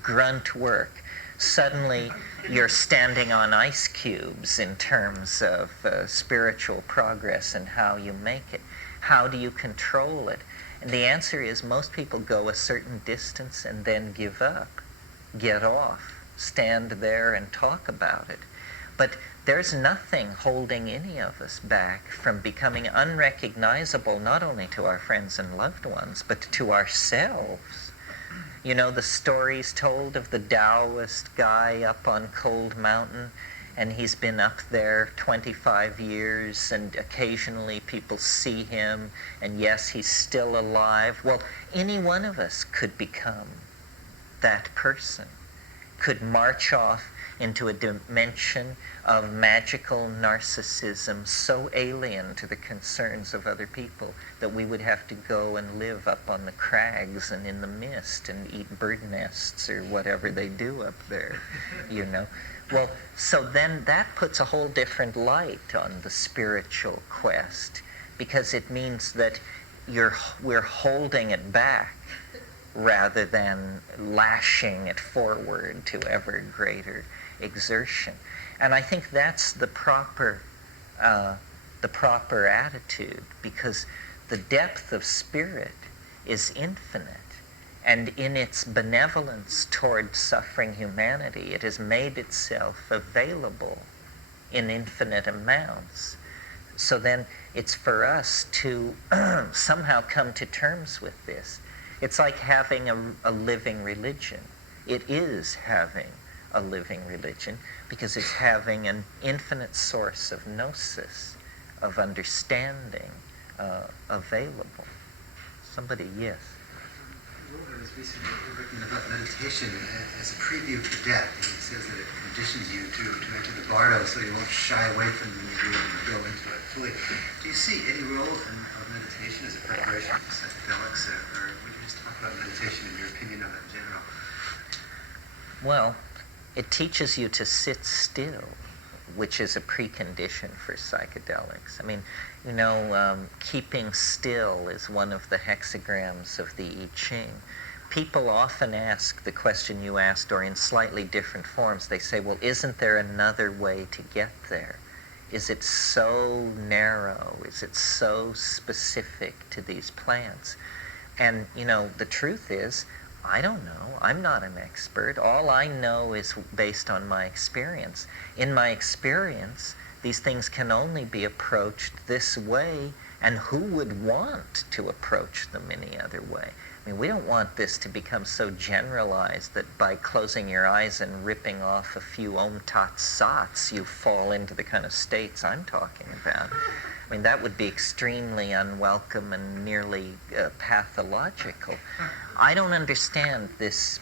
grunt work. Suddenly, you're standing on ice cubes in terms of spiritual progress and how you make it. How do you control it? And the answer is most people go a certain distance and then give up, get off, stand there and talk about it. But there's nothing holding any of us back from becoming unrecognizable, not only to our friends and loved ones, but to ourselves. The stories told of the Taoist guy up on Cold Mountain, and he's been up there 25 years, and occasionally people see him, and yes, he's still alive. Well, any one of us could become that person, could march off into a dimension of magical narcissism so alien to the concerns of other people that we would have to go and live up on the crags and in the mist and eat bird nests or whatever they do up there, Well, so then that puts a whole different light on the spiritual quest, because it means that we're holding it back rather than lashing it forward to ever greater exertion. And I think that's the proper attitude, because the depth of spirit is infinite, and in its benevolence toward suffering humanity, it has made itself available in infinite amounts. So then it's for us to somehow come to terms with this. It's like having a living religion. It is having a living religion because it's having an infinite source of gnosis, of understanding available. Somebody, yes? Robert has recently written about meditation as a preview to death. He says that it conditions you to enter the bardo so you won't shy away from them and be able to go into it fully. Do you see any role of meditation as a preparation for psychedelics, or would you just talk about meditation and your opinion of it in general? Well, it teaches you to sit still, which is a precondition for psychedelics. I mean, keeping still is one of the hexagrams of the I Ching. People often ask the question you asked, or in slightly different forms. They say, well, isn't there another way to get there? Is it so narrow? Is it so specific to these plants? And, the truth is, I don't know. I'm not an expert. All I know is based on my experience. In my experience, these things can only be approached this way, and who would want to approach them any other way? I mean, we don't want this to become so generalized that by closing your eyes and ripping off a few Om Tat Sats, you fall into the kind of states I'm talking about. I mean, that would be extremely unwelcome and nearly pathological. I don't understand this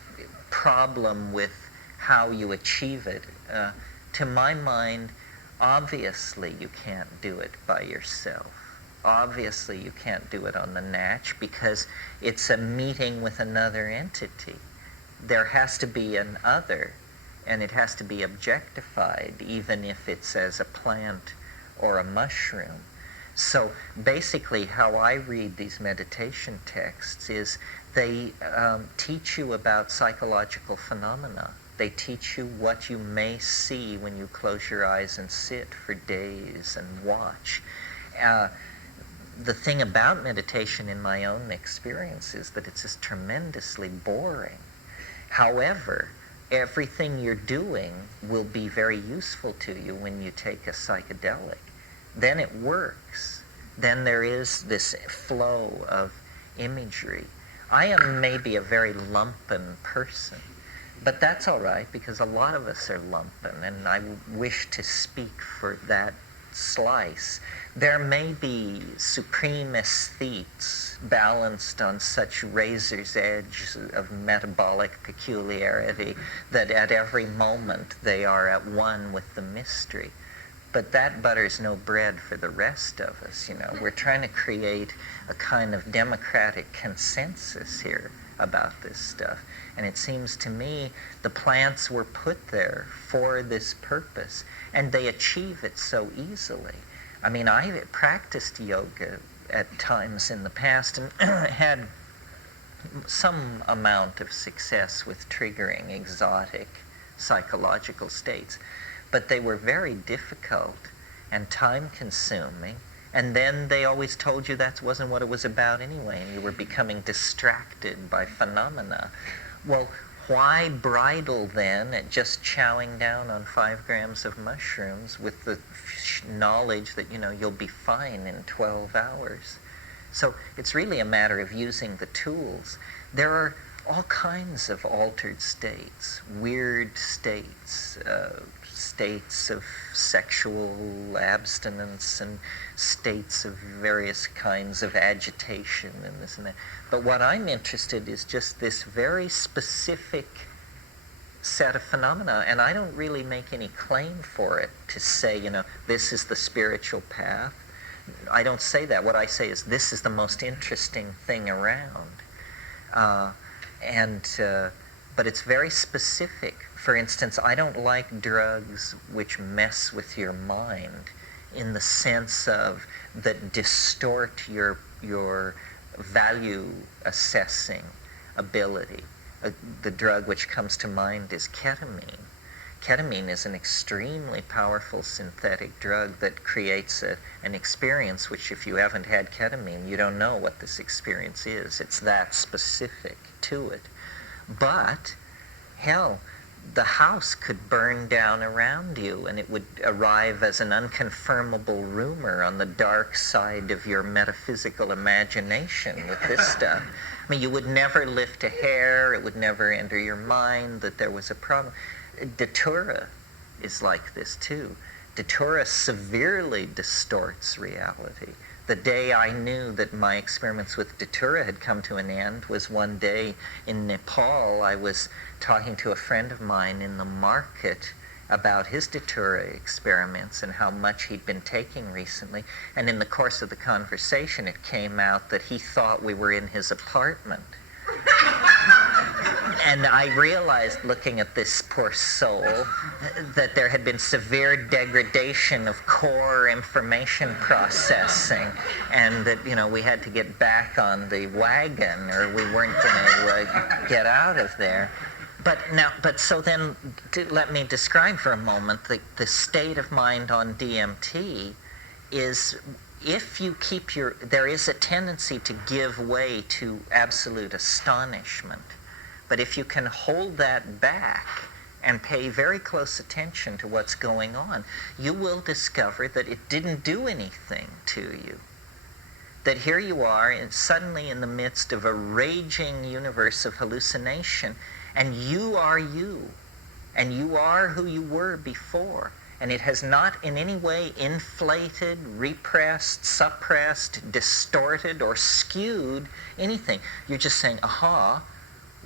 problem with how you achieve it. To my mind, obviously you can't do it by yourself. obviously you can't do it on the natch because it's a meeting with another entity. There has to be an other, and it has to be objectified, even if it's as a plant or a mushroom. So basically how I read these meditation texts is they teach you about psychological phenomena. They teach you what you may see when you close your eyes and sit for days and watch. The thing about meditation in my own experience is that it's just tremendously boring. However, everything you're doing will be very useful to you when you take a psychedelic. Then it works. Then there is this flow of imagery. I am maybe a very lumpen person, but that's all right because a lot of us are lumpen, and I wish to speak for that slice. There may be supreme aesthetes balanced on such razor's edge of metabolic peculiarity that at every moment they are at one with the mystery. But that butters no bread for the rest of us, you know. We're trying to create a kind of democratic consensus here about this stuff. And it seems to me the plants were put there for this purpose, and they achieve it so easily. I mean, I practiced yoga at times in the past and had some amount of success with triggering exotic psychological states. But they were very difficult and time-consuming, and then they always told you that wasn't what it was about anyway, and you were becoming distracted by phenomena. Well, why bridle then at just chowing down on 5 grams of mushrooms with the knowledge that, you know, you'll be fine in 12 hours? So it's really a matter of using the tools. There are all kinds of altered states, weird states, states of sexual abstinence and states of various kinds of agitation and this and that. But what I'm interested is just this very specific set of phenomena, and I don't really make any claim for it to say, you know, this is the spiritual path. I don't say that. What I say is this is the most interesting thing around. But it's very specific. For instance, I don't like drugs which mess with your mind in the sense of that distort your value assessing ability. The drug which comes to mind is ketamine. Ketamine is an extremely powerful synthetic drug that creates an experience which, if you haven't had ketamine, you don't know what this experience is. It's that specific to it. But, hell, the house could burn down around you and it would arrive as an unconfirmable rumor on the dark side of your metaphysical imagination with this stuff. I mean, you would never lift a hair, it would never enter your mind that there was a problem. Datura is like this too. Datura severely distorts reality. The day I knew that my experiments with Datura had come to an end was one day in Nepal. I was talking to a friend of mine in the market about his Datura experiments and how much he'd been taking recently. And in the course of the conversation, it came out that he thought we were in his apartment. And I realized, looking at this poor soul, that there had been severe degradation of core information processing, and that, you know, we had to get back on the wagon or we weren't going to get out of there. But so then, let me describe for a moment the state of mind on DMT is, if you keep there is a tendency to give way to absolute astonishment. But if you can hold that back and pay very close attention to what's going on, you will discover that it didn't do anything to you. That here you are, and suddenly in the midst of a raging universe of hallucination, and you are you, and you are who you were before. And it has not in any way inflated, repressed, suppressed, distorted, or skewed anything. You're just saying, aha,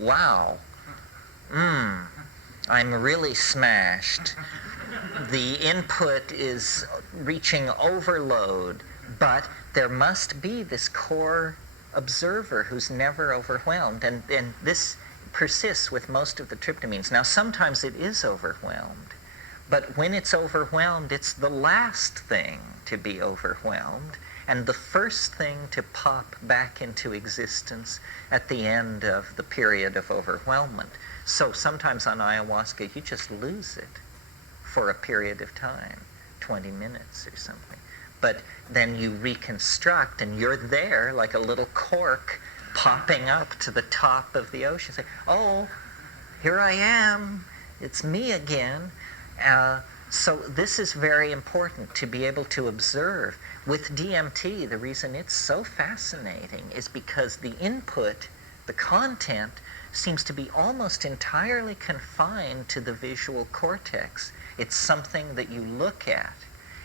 wow, I'm really smashed. The input is reaching overload, but there must be this core observer who's never overwhelmed, and this persists with most of the tryptamines. Now, sometimes it is overwhelmed, but when it's overwhelmed, it's the last thing to be overwhelmed and the first thing to pop back into existence at the end of the period of overwhelmment. So sometimes on ayahuasca, you just lose it for a period of time, 20 minutes or something. But then you reconstruct, and you're there like a little cork popping up to the top of the ocean. Say, oh, here I am. It's me again. So this is very important, to be able to observe. With DMT, the reason it's so fascinating is because the input, the content, seems to be almost entirely confined to the visual cortex. It's something that you look at,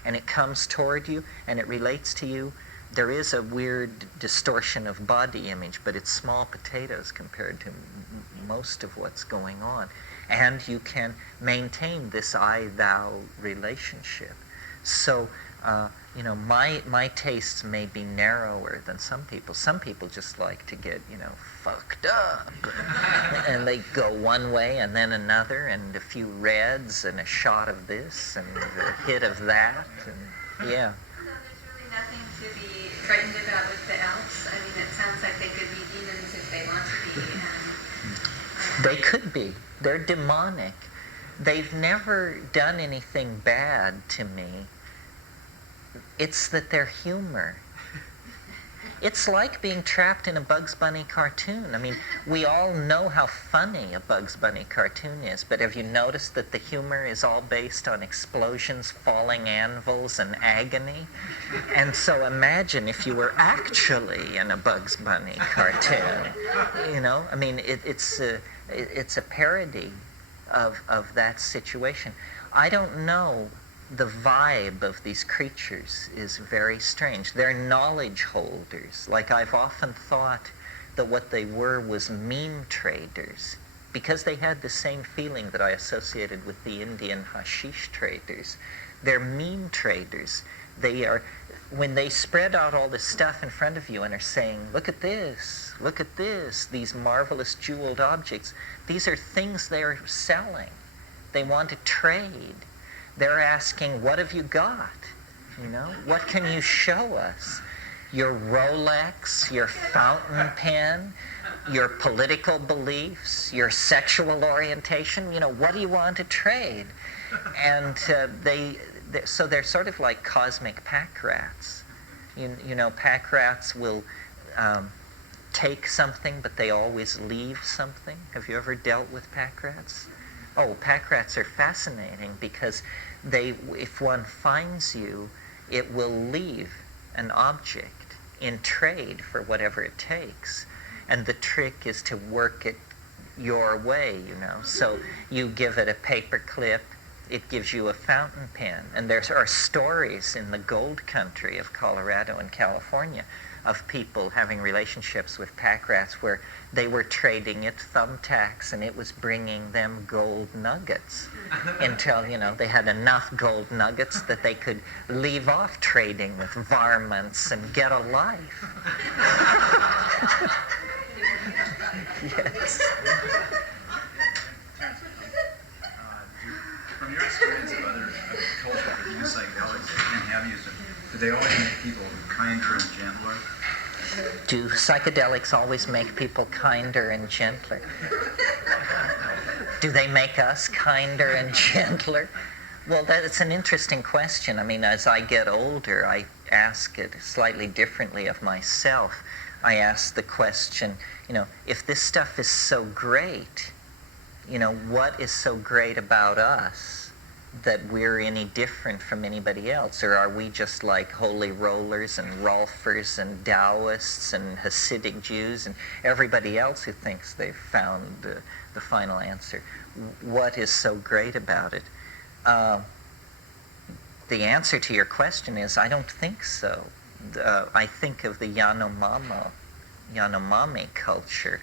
and it comes toward you, and it relates to you. There is a weird distortion of body image, but it's small potatoes compared to most of what's going on. And you can maintain this I-thou relationship. So, my tastes may be narrower than some people. Some people just like to get, fucked up. And they go one way and then another, and a few reds and a shot of this and a hit of that. And, yeah. So there's really nothing to be frightened about with the elves. I mean, it sounds like they could be demons if they want to be. They could be. They're demonic. They've never done anything bad to me. It's that they're humor. It's like being trapped in a Bugs Bunny cartoon. I mean, we all know how funny a Bugs Bunny cartoon is, but have you noticed that the humor is all based on explosions, falling anvils, and agony? And so imagine if you were actually in a Bugs Bunny cartoon. I mean, it's a parody of that situation. I don't know. The vibe of these creatures is very strange. They're knowledge holders. Like, I've often thought that what they were was meme traders, because they had the same feeling that I associated with the Indian hashish traders. They're meme traders. They are, when they spread out all this stuff in front of you and are saying, look at this, these marvelous jeweled objects, these are things they're selling. They want to trade. They're asking, what have you got? What can you show us? Your Rolex, your fountain pen, your political beliefs, your sexual orientation, what do you want to trade? And so they're sort of like cosmic pack rats. Pack rats will take something, but they always leave something. Have you ever dealt with pack rats? Oh, pack rats are fascinating because if one finds you, it will leave an object in trade for whatever it takes. And the trick is to work it your way, So you give it a paper clip, it gives you a fountain pen. And there are stories in the gold country of Colorado and California of people having relationships with pack rats where they were trading it thumbtacks and it was bringing them gold nuggets until, they had enough gold nuggets that they could leave off trading with varmints and get a life. Yes. From your experience of other cultures that use psychedelics and have used them, do they always make people kinder and gentler? Do psychedelics always make people kinder and gentler? Do they make us kinder and gentler? Well, that's an interesting question. I mean, as I get older, I ask it slightly differently of myself. I ask the question, if this stuff is so great, what is so great about us that we're any different from anybody else? Or are we just like holy rollers and Rolfers and Taoists and Hasidic Jews and everybody else who thinks they've found the final answer? What is so great about it? The answer to your question is, I don't think so. I think of the Yanomami culture.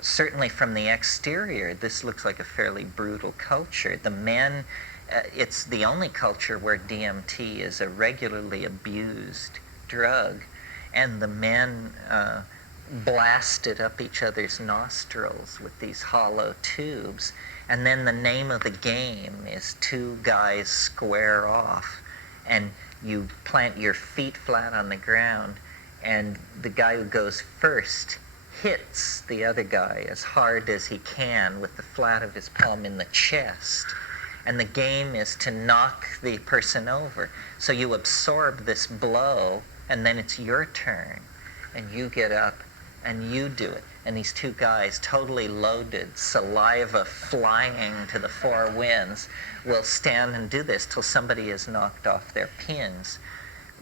Certainly from the exterior, this looks like a fairly brutal culture. The men, it's the only culture where DMT is a regularly abused drug, and the men blasted up each other's nostrils with these hollow tubes. And then the name of the game is two guys square off, and you plant your feet flat on the ground, and the guy who goes first hits the other guy as hard as he can with the flat of his palm in the chest. And the game is to knock the person over. So you absorb this blow, and then it's your turn, and you get up and you do it. And these two guys, totally loaded, saliva flying to the four winds, will stand and do this till somebody is knocked off their pins.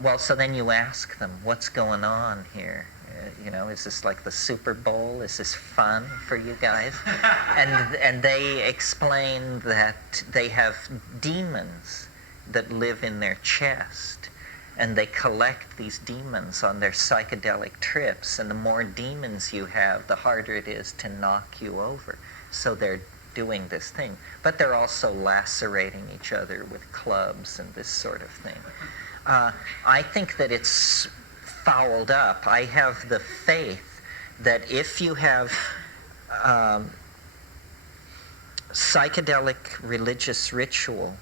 Well, so then you ask them, what's going on here? Is this like the Super Bowl? Is this fun for you guys? And they explain that they have demons that live in their chest, and they collect these demons on their psychedelic trips, and the more demons you have, the harder it is to knock you over. So they're doing this thing. But they're also lacerating each other with clubs and this sort of thing. I think that it's fouled up. I have the faith that if you have psychedelic religious ritual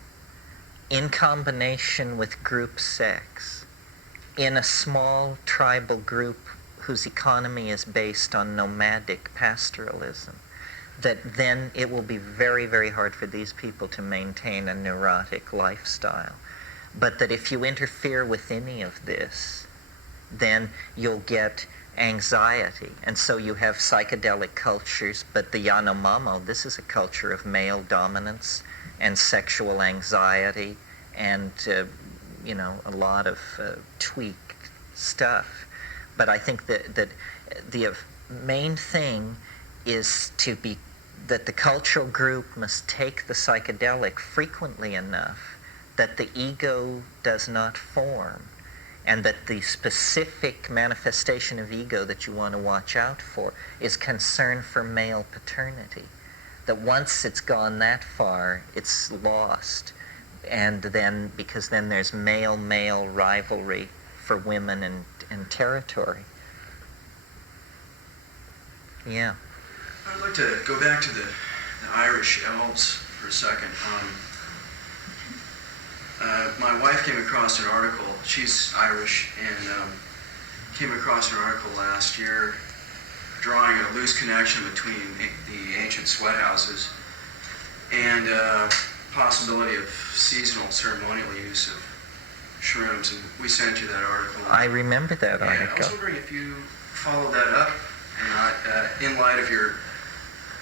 in combination with group sex in a small tribal group whose economy is based on nomadic pastoralism, that then it will be very, very hard for these people to maintain a neurotic lifestyle. But that if you interfere with any of this, then you'll get anxiety. And so you have psychedelic cultures, but the Yanomamo, this is a culture of male dominance and sexual anxiety and, a lot of tweaked stuff. But I think that the main thing is that the cultural group must take the psychedelic frequently enough that the ego does not form, and that the specific manifestation of ego that you want to watch out for is concern for male paternity. That once it's gone that far, it's lost. And then, because then there's male-male rivalry for women and territory. Yeah. I'd like to go back to the Irish elves for a second. My wife came across an article, she's Irish, and came across an article last year drawing a loose connection between the ancient sweat houses and possibility of seasonal ceremonial use of shrooms, and we sent you that article. I remember that article. I was wondering if you followed that up in light of your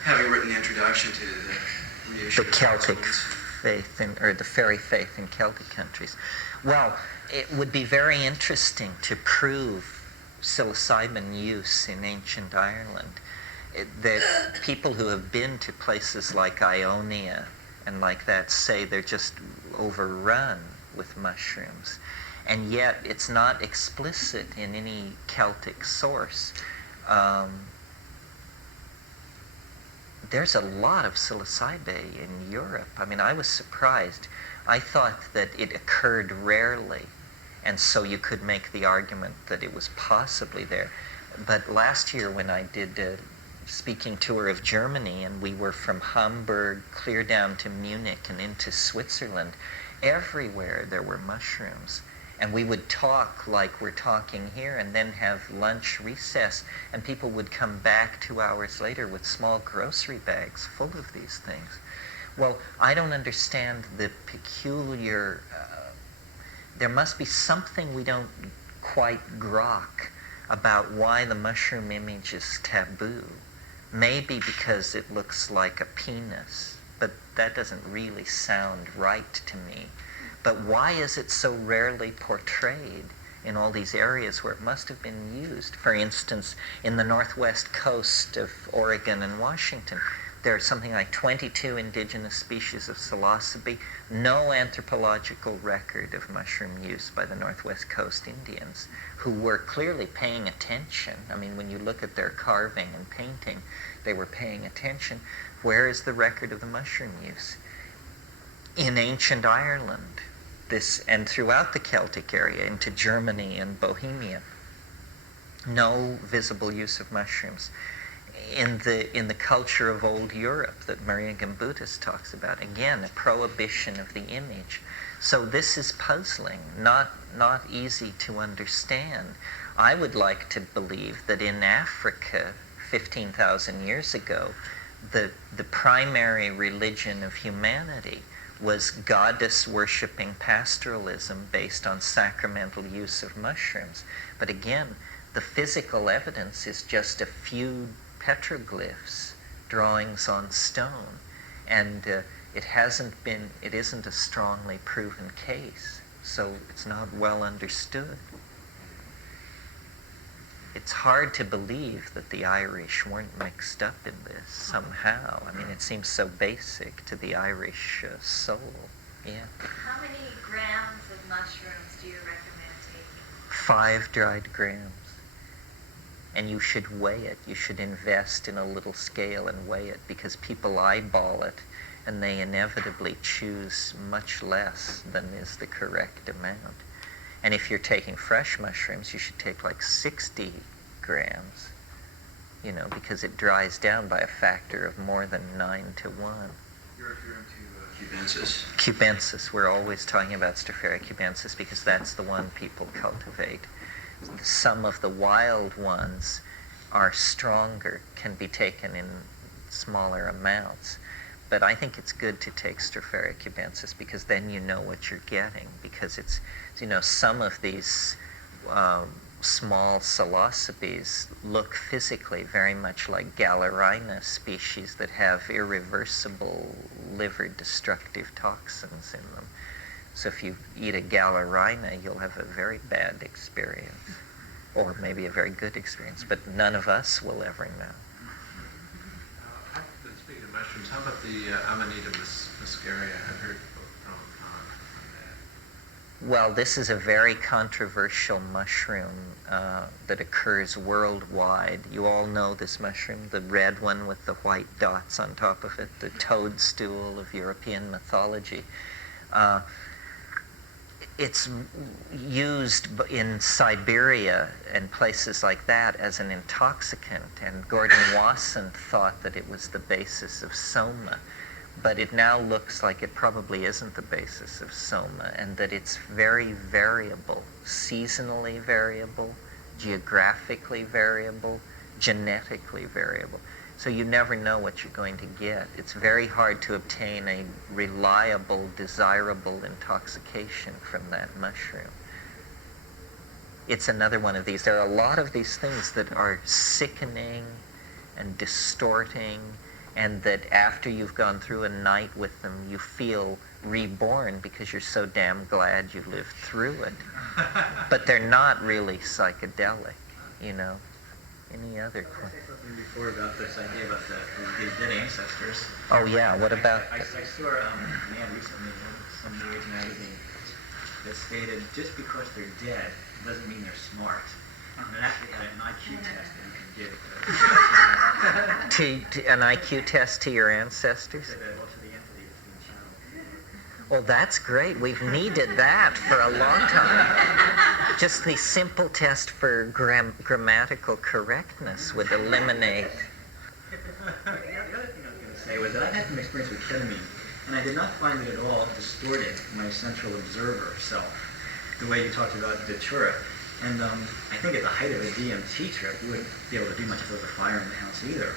having written the introduction to the reissue. The Celtic faith, or the fairy faith in Celtic countries. Well, it would be very interesting to prove psilocybin use in ancient Ireland. That people who have been to places like Paonia and like that say they're just overrun with mushrooms. And yet it's not explicit in any Celtic source. There's a lot of psilocybe in Europe. I mean, I was surprised. I thought that it occurred rarely, and so you could make the argument that it was possibly there. But last year when I did a speaking tour of Germany, and we were from Hamburg clear down to Munich and into Switzerland, everywhere there were mushrooms. And we would talk like we're talking here, and then have lunch recess, and people would come back 2 hours later with small grocery bags full of these things. Well, I don't understand the peculiar, there must be something we don't quite grok about why the mushroom image is taboo. Maybe because it looks like a penis, but that doesn't really sound right to me. But why is it so rarely portrayed in all these areas where it must have been used? For instance, in the northwest coast of Oregon and Washington, there are something like 22 indigenous species of psilocybe, no anthropological record of mushroom use by the northwest coast Indians, who were clearly paying attention. I mean, when you look at their carving and painting, they were paying attention. Where is the record of the mushroom use? In ancient Ireland, this, and throughout the Celtic area, into Germany and Bohemia, no visible use of mushrooms. In the culture of old Europe that Maria Gimbutas talks about, again, a prohibition of the image. So this is puzzling, not easy to understand. I would like to believe that in Africa, 15,000 years ago, the primary religion of humanity was goddess-worshipping pastoralism based on sacramental use of mushrooms. But again, the physical evidence is just a few petroglyphs, drawings on stone, and it isn't a strongly proven case, so it's not well understood. It's hard to believe that the Irish weren't mixed up in this somehow. I mean, it seems so basic to the Irish soul. Yeah. How many grams of mushrooms do you recommend taking? 5 dried grams. And you should weigh it. You should invest in a little scale and weigh it, because people eyeball it and they inevitably choose much less than is the correct amount. And if you're taking fresh mushrooms, you should take like 60 grams, because it dries down by a factor of more than 9 to 1. You're referring to cubensis? Cubensis. We're always talking about Stropharia cubensis because that's the one people cultivate. Some of the wild ones are stronger, can be taken in smaller amounts. But I think it's good to take Stropharia cubensis because then you know what you're getting, because it's, some of these small psilocybes look physically very much like Galerina species that have irreversible liver-destructive toxins in them. So if you eat a Galerina, you'll have a very bad experience, or maybe a very good experience, but none of us will ever know. Speaking of mushrooms, how about the Amanita muscaria? I've heard from that. Well, this is a very controversial mushroom that occurs worldwide. You all know this mushroom, the red one with the white dots on top of it, the toadstool of European mythology. It's used in Siberia and places like that as an intoxicant, and Gordon Wasson thought that it was the basis of soma, but it now looks like it probably isn't the basis of soma, and that it's very variable, seasonally variable, geographically variable, genetically variable. So you never know what you're going to get. It's very hard to obtain a reliable, desirable intoxication from that mushroom. It's another one of these. There are a lot of these things that are sickening and distorting, and that after you've gone through a night with them, you feel reborn because you're so damn glad you lived through it. But they're not really psychedelic, Any other questions? Before about this idea about the dead ancestors. Oh yeah, what about? I saw a man recently in some New Age magazine that stated just because they're dead doesn't mean they're smart. And it actually had an IQ test that you can give. An IQ test to your ancestors? Well, that's great. We've needed that for a long time. Just the simple test for grammatical correctness would eliminate. The other thing I was going to say was that I had some experience with ketamine, and I did not find it at all distorting my central observer self, the way you talked about Datura. And I think at the height of a DMT trip, you wouldn't be able to do much with a fire in the house either.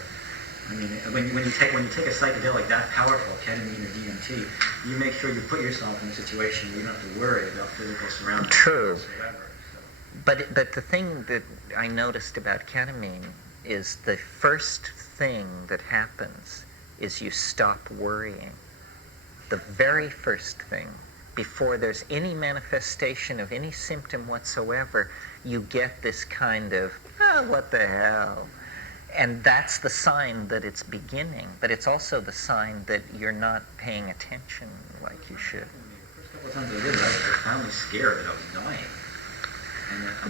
I mean, when you take a psychedelic that powerful, ketamine or DMT, you make sure you put yourself in a situation where you don't have to worry about physical surroundings. True. Whatsoever. So. But the thing that I noticed about ketamine is the first thing that happens is you stop worrying. The very first thing, before there's any manifestation of any symptom whatsoever, you get this kind of, what the hell? And that's the sign that it's beginning, but it's also the sign that you're not paying attention like you should. The first couple of times I did it, I was profoundly scared that I was dying.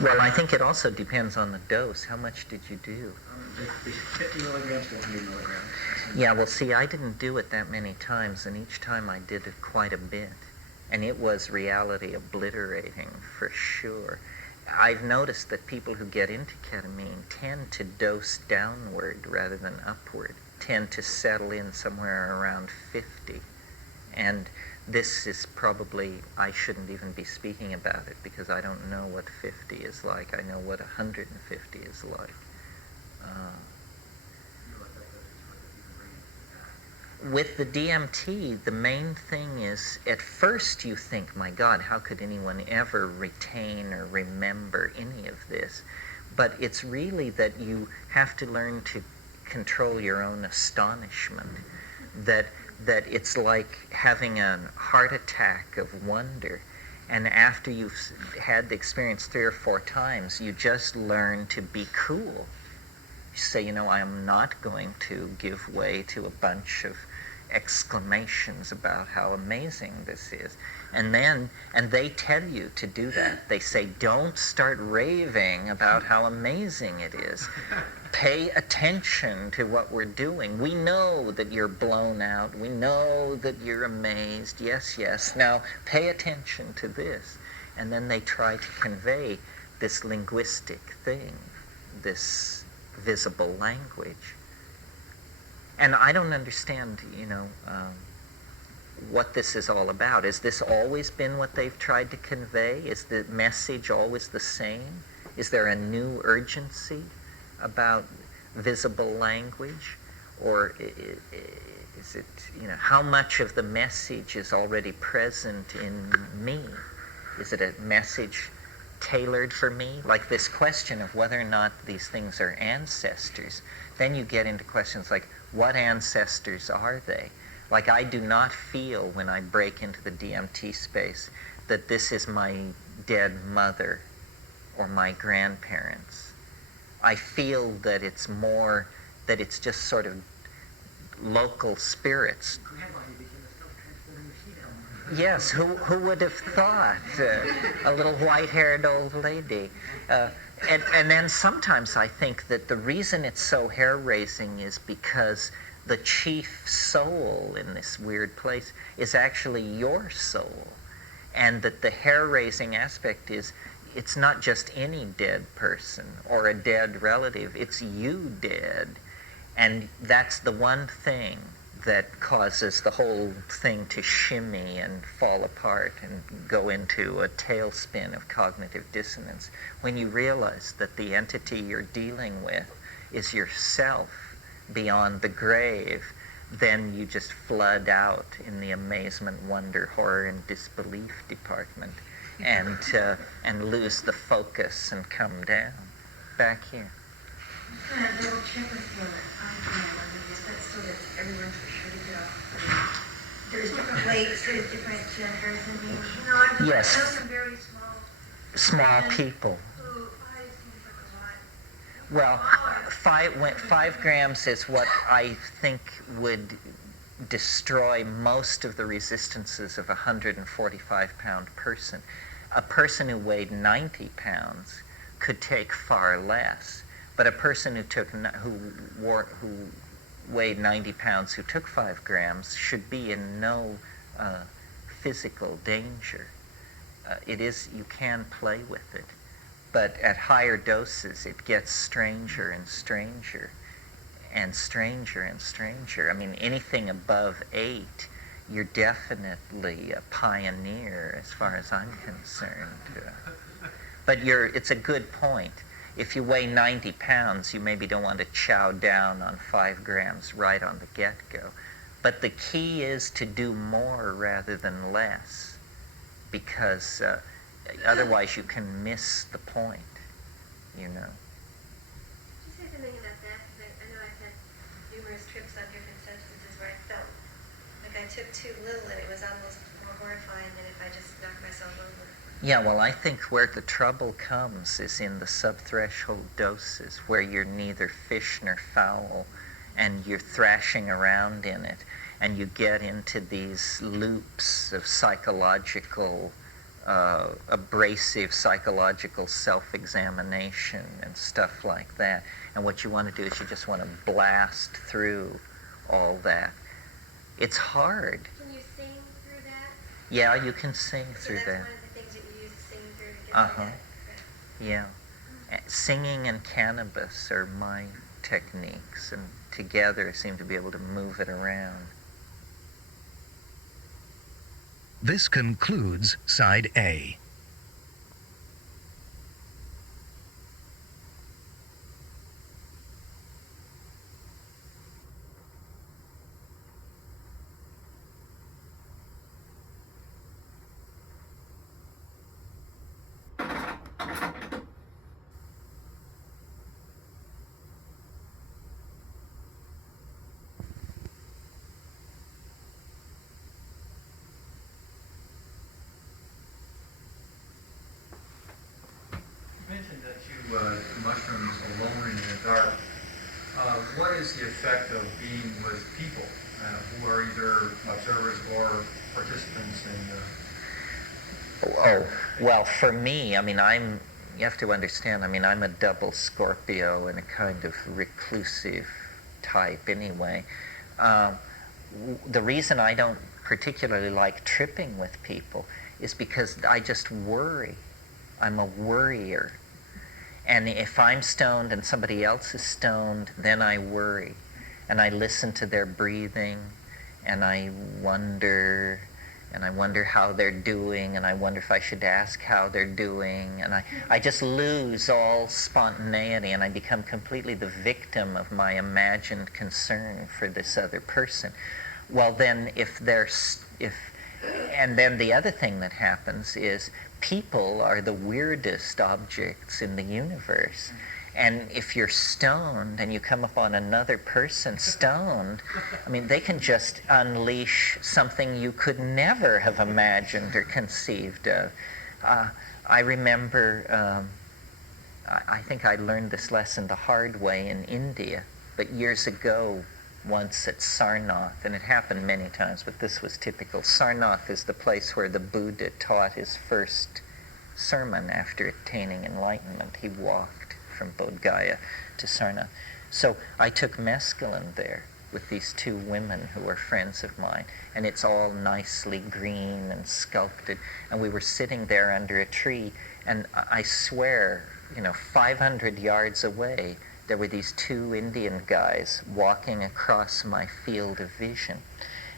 Well, I think it also depends on the dose. How much did you do? 50 milligrams to 100 milligrams. Yeah, well, see, I didn't do it that many times, and each time I did it quite a bit. And it was reality obliterating for sure. I've noticed that people who get into ketamine tend to dose downward rather than upward, tend to settle in somewhere around 50. And this is probably, I shouldn't even be speaking about it because I don't know what 50 is like. I know what 150 is like. With the DMT, the main thing is, at first you think, my God, how could anyone ever retain or remember any of this? But it's really that you have to learn to control your own astonishment, that it's like having a heart attack of wonder. And after you've had the experience 3 or 4 times, you just learn to be cool. You say, I am not going to give way to a bunch of exclamations about how amazing this is. And they tell you to do that. They say, don't start raving about how amazing it is. Pay attention to what we're doing. We know that you're blown out. We know that you're amazed. Yes, yes. Now pay attention to this. And then they try to convey this linguistic thing, this visible language. And I don't understand, what this is all about. Has this always been what they've tried to convey? Is the message always the same? Is there a new urgency about visible language? Or is it, how much of the message is already present in me? Is it a message tailored for me? Like this question of whether or not these things are ancestors. Then you get into questions like, what ancestors are they? Like, I do not feel when I break into the DMT space that this is my dead mother or my grandparents. I feel that it's more, that it's just sort of local spirits. Yes, who would have thought? A little white-haired old lady. And then sometimes I think that the reason it's so hair-raising is because the chief soul in this weird place is actually your soul. And that the hair-raising aspect is, it's not just any dead person or a dead relative, it's you dead. And that's the one thing that causes the whole thing to shimmy and fall apart and go into a tailspin of cognitive dissonance. When you realize that the entity you're dealing with is yourself beyond the grave, then you just flood out in the amazement, wonder, horror, and disbelief department and lose the focus and come down. Back here. Kind of double check with your is that so that everyone should go? There's different weights, there's different genders, and Yes. I know some very small people. Who seems like a lot. Well, 5 grams is what I think would destroy most of the resistances of a 145-pound person. A person who weighed 90 pounds could take far less. But a person who weighed 90 pounds who took 5 grams should be in no physical danger. You can play with it. But at higher doses, it gets stranger and stranger and stranger and stranger. I mean, anything above 8, you're definitely a pioneer as far as I'm concerned. But it's a good point. If you weigh 90 pounds, you maybe don't want to chow down on 5 grams right on the get-go. But the key is to do more rather than less, because otherwise you can miss the point, Did you say something about that? Because I know I've had numerous trips on different substances where I felt like I took too little and it was almost more horrifying than if I just knocked myself over. Yeah, well, I think where the trouble comes is in the subthreshold doses, where you're neither fish nor fowl, and you're thrashing around in it, and you get into these loops of psychological, abrasive psychological self-examination and stuff like that. And what you want to do is you just want to blast through all that. It's hard. Can you sing through that? Yeah, you can sing through that's that. one of the things that you use to sing through to get Uh-huh. rid of that. Yeah. Singing and cannabis are my techniques, and together I seem to be able to move it around. This concludes Side A. You mentioned that you do mushrooms alone in the dark. What is the effect of being with people who are either observers or participants in Oh, well, for me, I mean, you have to understand, I mean, I'm a double Scorpio and a kind of reclusive type anyway. The reason I don't particularly like tripping with people is because I just worry. I'm a worrier. And if I'm stoned and somebody else is stoned, then I worry. And I listen to their breathing, and I wonder how they're doing, and I wonder if I should ask how they're doing, and I just lose all spontaneity, and I become completely the victim of my imagined concern for this other person. Well, then and then the other thing that happens is people are the weirdest objects in the universe. And if you're stoned and you come upon another person stoned, I mean, they can just unleash something you could never have imagined or conceived of. I remember, I think I learned this lesson the hard way in India, but years ago, once at Sarnath, and it happened many times, but this was typical. Sarnath is the place where the Buddha taught his first sermon after attaining enlightenment. He walked from Bodh Gaya to Sarnath. So I took mescaline there with these two women who were friends of mine, and it's all nicely green and sculpted, and we were sitting there under a tree, and I swear, 500 yards away, there were these two Indian guys walking across my field of vision.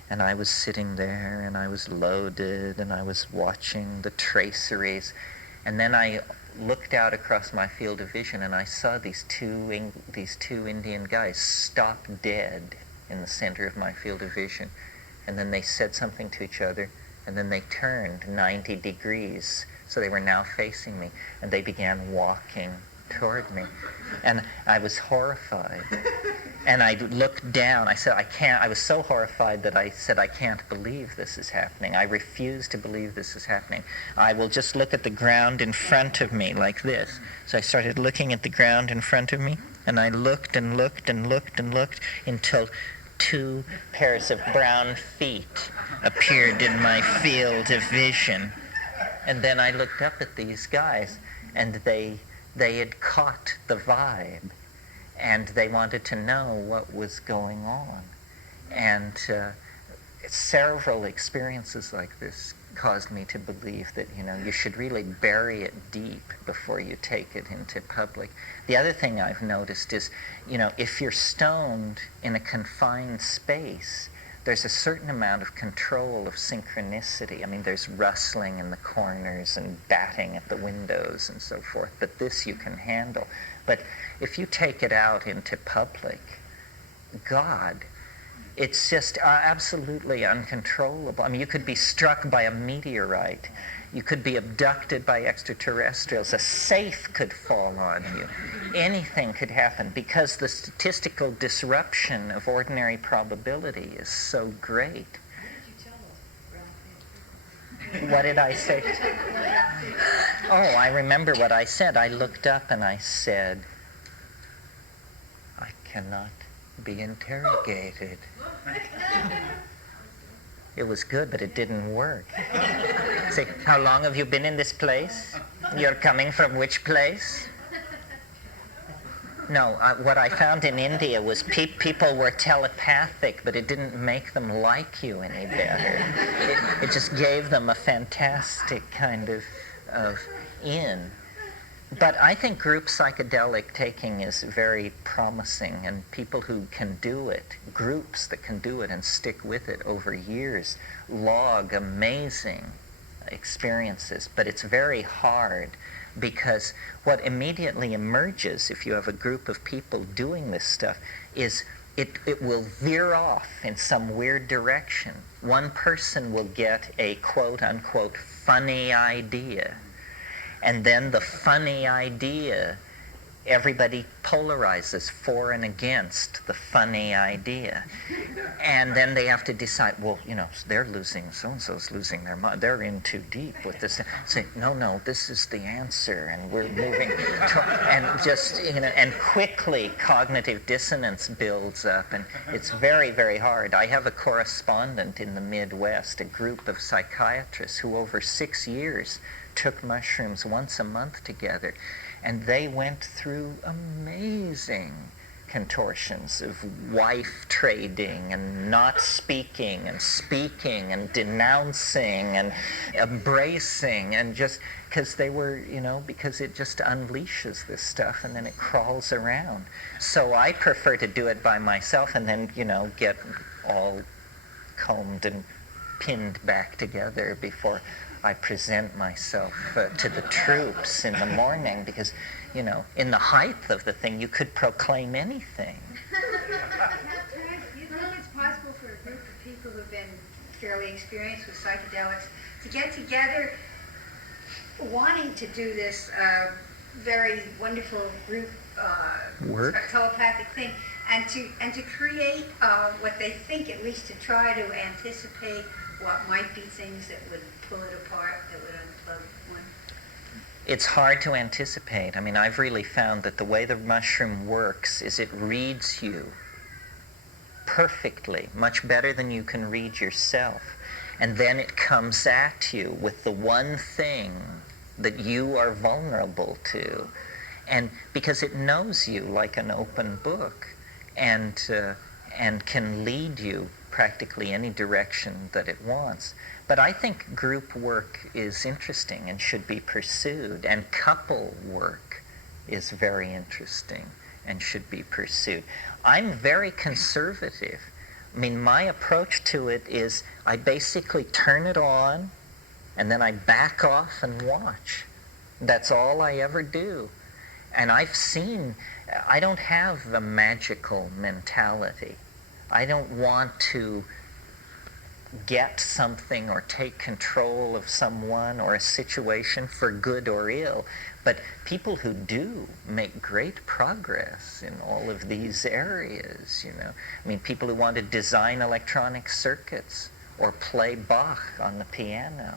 And I was sitting there, and I was loaded, and I was watching the traceries. And then I looked out across my field of vision, and I saw these two Indian guys stop dead in the center of my field of vision. And then they said something to each other, and then they turned 90 degrees. So they were now facing me, and they began walking toward me. And I was horrified. And I looked down. I said, I was so horrified that I said, I can't believe this is happening. I refuse to believe this is happening. I will just look at the ground in front of me like this. So I started looking at the ground in front of me, and I looked and looked and looked and looked until two pairs of brown feet appeared in my field of vision. And then I looked up at these guys, and they had caught the vibe, and they wanted to know what was going on. And several experiences like this caused me to believe that, you should really bury it deep before you take it into public. The other thing I've noticed is, if you're stoned in a confined space, there's a certain amount of control of synchronicity. I mean, there's rustling in the corners and batting at the windows and so forth, but this you can handle. But if you take it out into public, God, it's just absolutely uncontrollable. I mean, you could be struck by a meteorite. You could be abducted by extraterrestrials. A safe could fall on you. Anything could happen because the statistical disruption of ordinary probability is so great. What did I say? Oh, I remember what I said. I looked up and I said, I cannot be interrogated. It was good, but it didn't work. Say, how long have you been in this place? You're coming from which place? No, what I found in India was people were telepathic, but it didn't make them like you any better. it just gave them a fantastic kind of in. But I think group psychedelic taking is very promising, and people who can do it, groups that can do it and stick with it over years, log amazing experiences. But it's very hard, because what immediately emerges if you have a group of people doing this stuff is it will veer off in some weird direction. One person will get a quote-unquote funny idea, and then the funny idea, everybody polarizes for and against the funny idea. And then they have to decide, well, they're losing, so-and-so's losing their mind. They're in too deep with this. Say, no, this is the answer, and we're moving. And just, and quickly cognitive dissonance builds up, and it's very, very hard. I have a correspondent in the Midwest, a group of psychiatrists who over 6 years took mushrooms once a month together. And they went through amazing contortions of wife trading and not speaking and denouncing and embracing, and just because they were, because it just unleashes this stuff and then it crawls around. So I prefer to do it by myself and then, get all combed and pinned back together before I present myself to the troops in the morning, because, in the height of the thing, you could proclaim anything. Terence, do you think it's possible for a group of people who've been fairly experienced with psychedelics to get together wanting to do this very wonderful group work, telepathic thing, and to create what they think, at least to try to anticipate what might be things that would pull it apart, that would unplug one? It's hard to anticipate. I mean, I've really found that the way the mushroom works is it reads you perfectly, much better than you can read yourself. And then it comes at you with the one thing that you are vulnerable to. And because it knows you like an open book, and can lead you practically any direction that it wants. But I think group work is interesting and should be pursued, and couple work is very interesting and should be pursued. I'm very conservative. I mean, my approach to it is I basically turn it on and then I back off and watch. That's all I ever do. And I don't have the magical mentality. I don't want to get something or take control of someone or a situation for good or ill. But people who do make great progress in all of these areas, I mean, people who want to design electronic circuits or play Bach on the piano.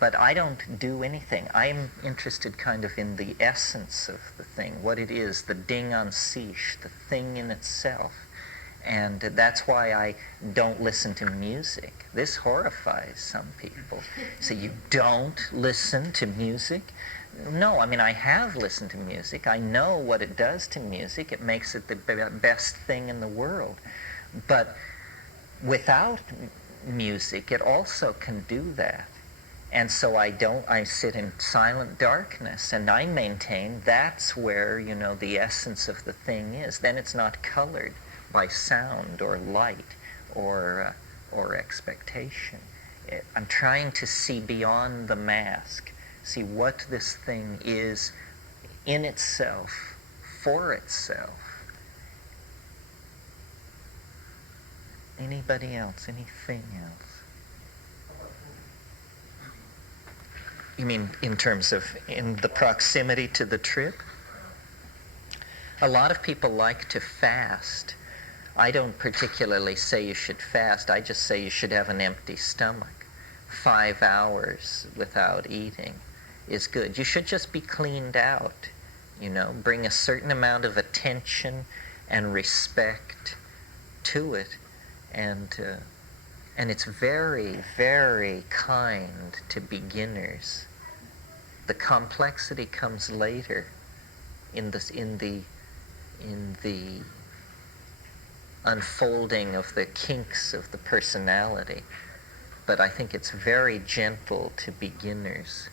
But I don't do anything. I'm interested kind of in the essence of the thing, what it is, the ding en sich, the thing in itself. And that's why I don't listen to music. This horrifies some people. So you don't listen to music? No, I mean, I have listened to music. I know what it does to music. It makes it the best thing in the world. But without music, it also can do that. And so I sit in silent darkness, and I maintain that's where, the essence of the thing is. Then it's not colored by sound or light or expectation. I'm trying to see beyond the mask, see what this thing is in itself, for itself. Anybody else? Anything else? You mean in terms of in the proximity to the trip? A lot of people like to fast. I don't particularly say you should fast. I just say you should have an empty stomach. 5 hours without eating is good. You should just be cleaned out, bring a certain amount of attention and respect to it. And it's very, very kind to beginners. The complexity comes later in the unfolding of the kinks of the personality. but I think it's very gentle to beginners.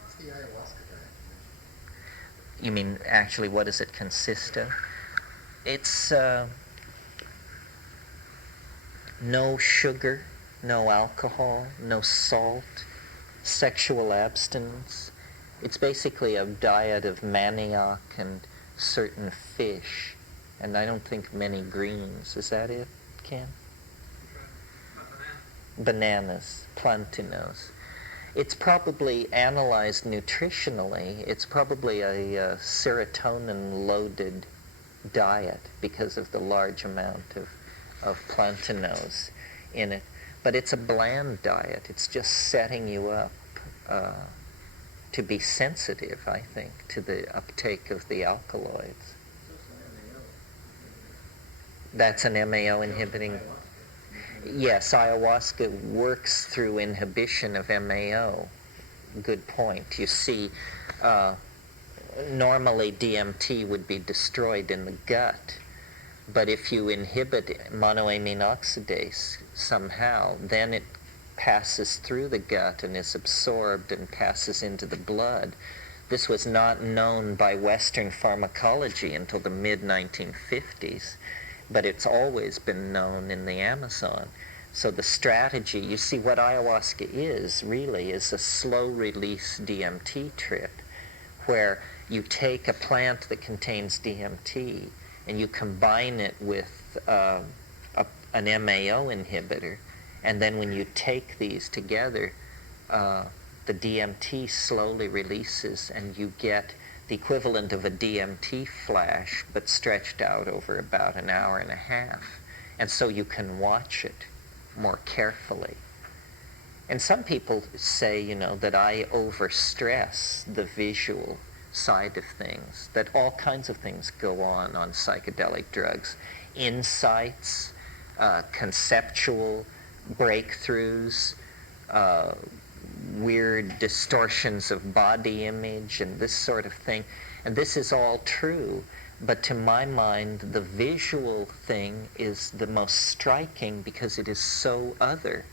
What's the ayahuasca diet? You mean, actually, what does it consist of? It's no sugar, no alcohol, no salt, sexual abstinence. It's basically a diet of manioc and certain fish, and I don't think many greens. Is that it, Ken? Bananas, plantinos. It's probably analyzed nutritionally. It's probably a serotonin-loaded diet because of the large amount of plantinos in it. But it's a bland diet. It's just setting you up to be sensitive, I think, to the uptake of the alkaloids. That's an MAO inhibiting. Yes, ayahuasca works through inhibition of MAO. Good point. You see, normally DMT would be destroyed in the gut, but if you inhibit monoamine oxidase somehow, then it passes through the gut and is absorbed and passes into the blood. This was not known by Western pharmacology until the mid-1950s, but it's always been known in the Amazon. So the strategy, you see what ayahuasca is, really, is a slow-release DMT trip, where you take a plant that contains DMT and you combine it with an MAO inhibitor, and then when you take these together, the DMT slowly releases and you get the equivalent of a DMT flash, but stretched out over about an hour and a half. And so you can watch it more carefully. And some people say, you know, that I overstress the visual side of things, that all kinds of things go on psychedelic drugs. Insights, conceptual breakthroughs, weird distortions of body image and this sort of thing. And this is all true, but to my mind, the visual thing is the most striking because it is so other.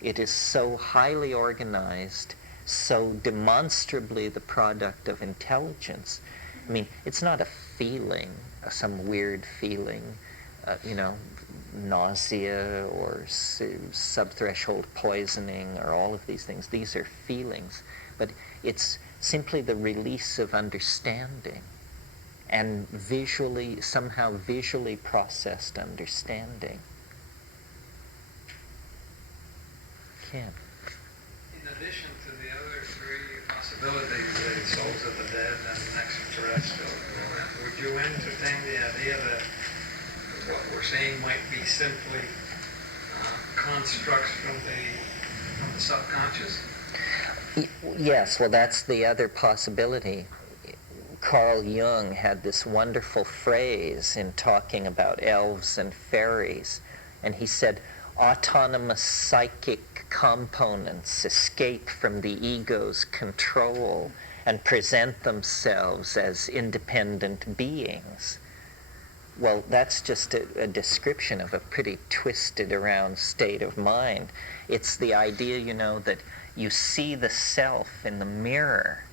It is so highly organized, so demonstrably the product of intelligence. I mean, it's not a feeling, some weird feeling, nausea or subthreshold poisoning or all of these things. These are feelings, but it's simply the release of understanding and somehow visually processed understanding. Ken? In addition to the other three possibilities, the souls of the dead and extraterrestrial, would you entertain the idea that what we're seeing might be simply constructs from the subconscious? Yes, well, that's the other possibility. Carl Jung had this wonderful phrase in talking about elves and fairies, and he said, autonomous psychic components escape from the ego's control and present themselves as independent beings. Well, that's just a description of a pretty twisted around state of mind. It's the idea, that you see the self in the mirror,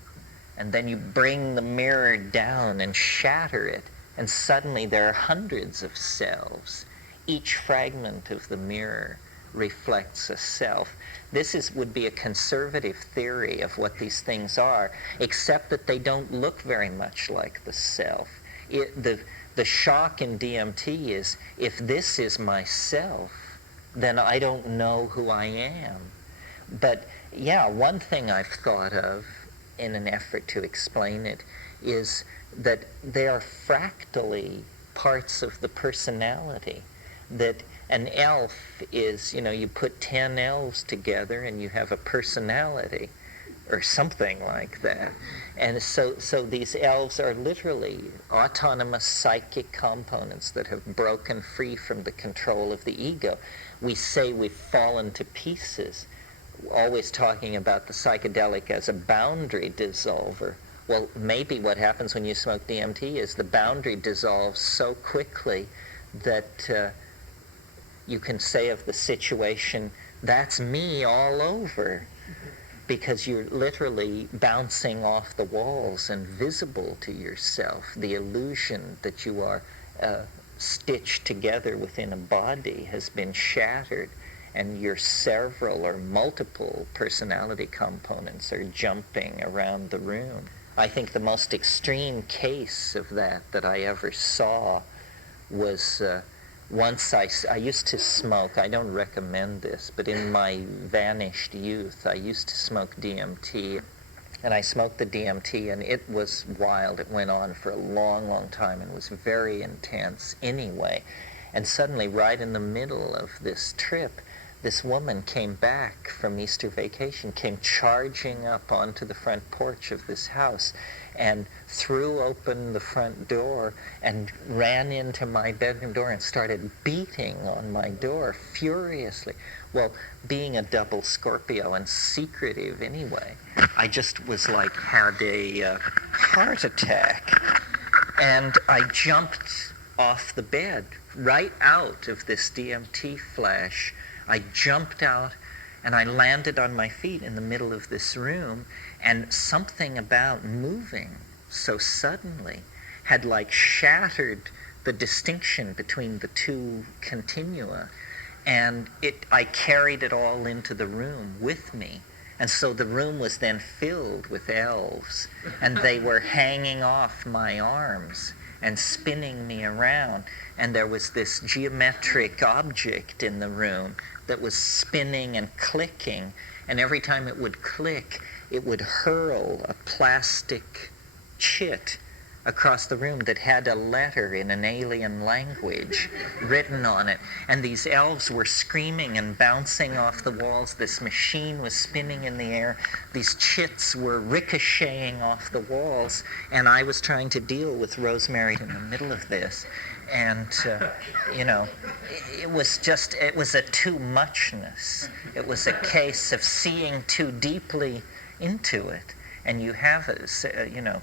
and then you bring the mirror down and shatter it, and suddenly there are hundreds of selves. Each fragment of the mirror reflects a self. This would be a conservative theory of what these things are, except that they don't look very much like the self. The shock in DMT is, if this is myself, then I don't know who I am. But yeah, one thing I've thought of in an effort to explain it is that they are fractally parts of the personality. That an elf is, you put 10 elves together and you have a personality, or something like that. And so these elves are literally autonomous psychic components that have broken free from the control of the ego. We say we've fallen to pieces, always talking about the psychedelic as a boundary dissolver. Well, maybe what happens when you smoke DMT is the boundary dissolves so quickly that you can say of the situation, that's me all over, because you're literally bouncing off the walls and visible to yourself. The illusion that you are stitched together within a body has been shattered, and your several or multiple personality components are jumping around the room. I think the most extreme case of that I ever saw was once I used to smoke. I don't recommend this, but in my vanished youth, I used to smoke DMT. And I smoked the DMT, and it was wild. It went on for a long, long time and was very intense anyway. And suddenly, right in the middle of this trip, this woman came back from Easter vacation, came charging up onto the front porch of this house and threw open the front door and ran into my bedroom door and started beating on my door furiously. Well, being a double Scorpio and secretive anyway, I just was like, had a heart attack. And I jumped off the bed, right out of this DMT flash. I jumped out and I landed on my feet in the middle of this room, and something about moving so suddenly had like shattered the distinction between the two continua, and I carried it all into the room with me. And so the room was then filled with elves, and they were hanging off my arms and spinning me around, and there was this geometric object in the room that was spinning and clicking, and every time it would click, it would hurl a plastic chit across the room that had a letter in an alien language written on it. And these elves were screaming and bouncing off the walls. This machine was spinning in the air. These chits were ricocheting off the walls. And I was trying to deal with Rosemary in the middle of this. And, it was a too muchness. It was a case of seeing too deeply into it. And you have,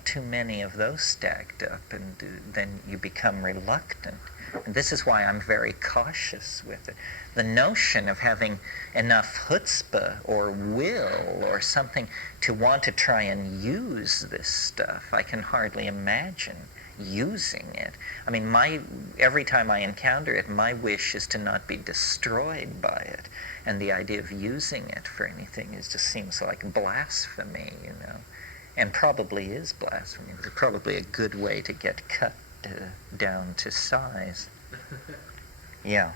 too many of those stacked up, and then you become reluctant. And this is why I'm very cautious with it. The notion of having enough chutzpah or will or something to want to try and use this stuff, I can hardly imagine using it. I mean, every time I encounter it, my wish is to not be destroyed by it. And the idea of using it for anything just seems like blasphemy, and probably is blasphemy. It's probably a good way to get cut down to size. Yeah.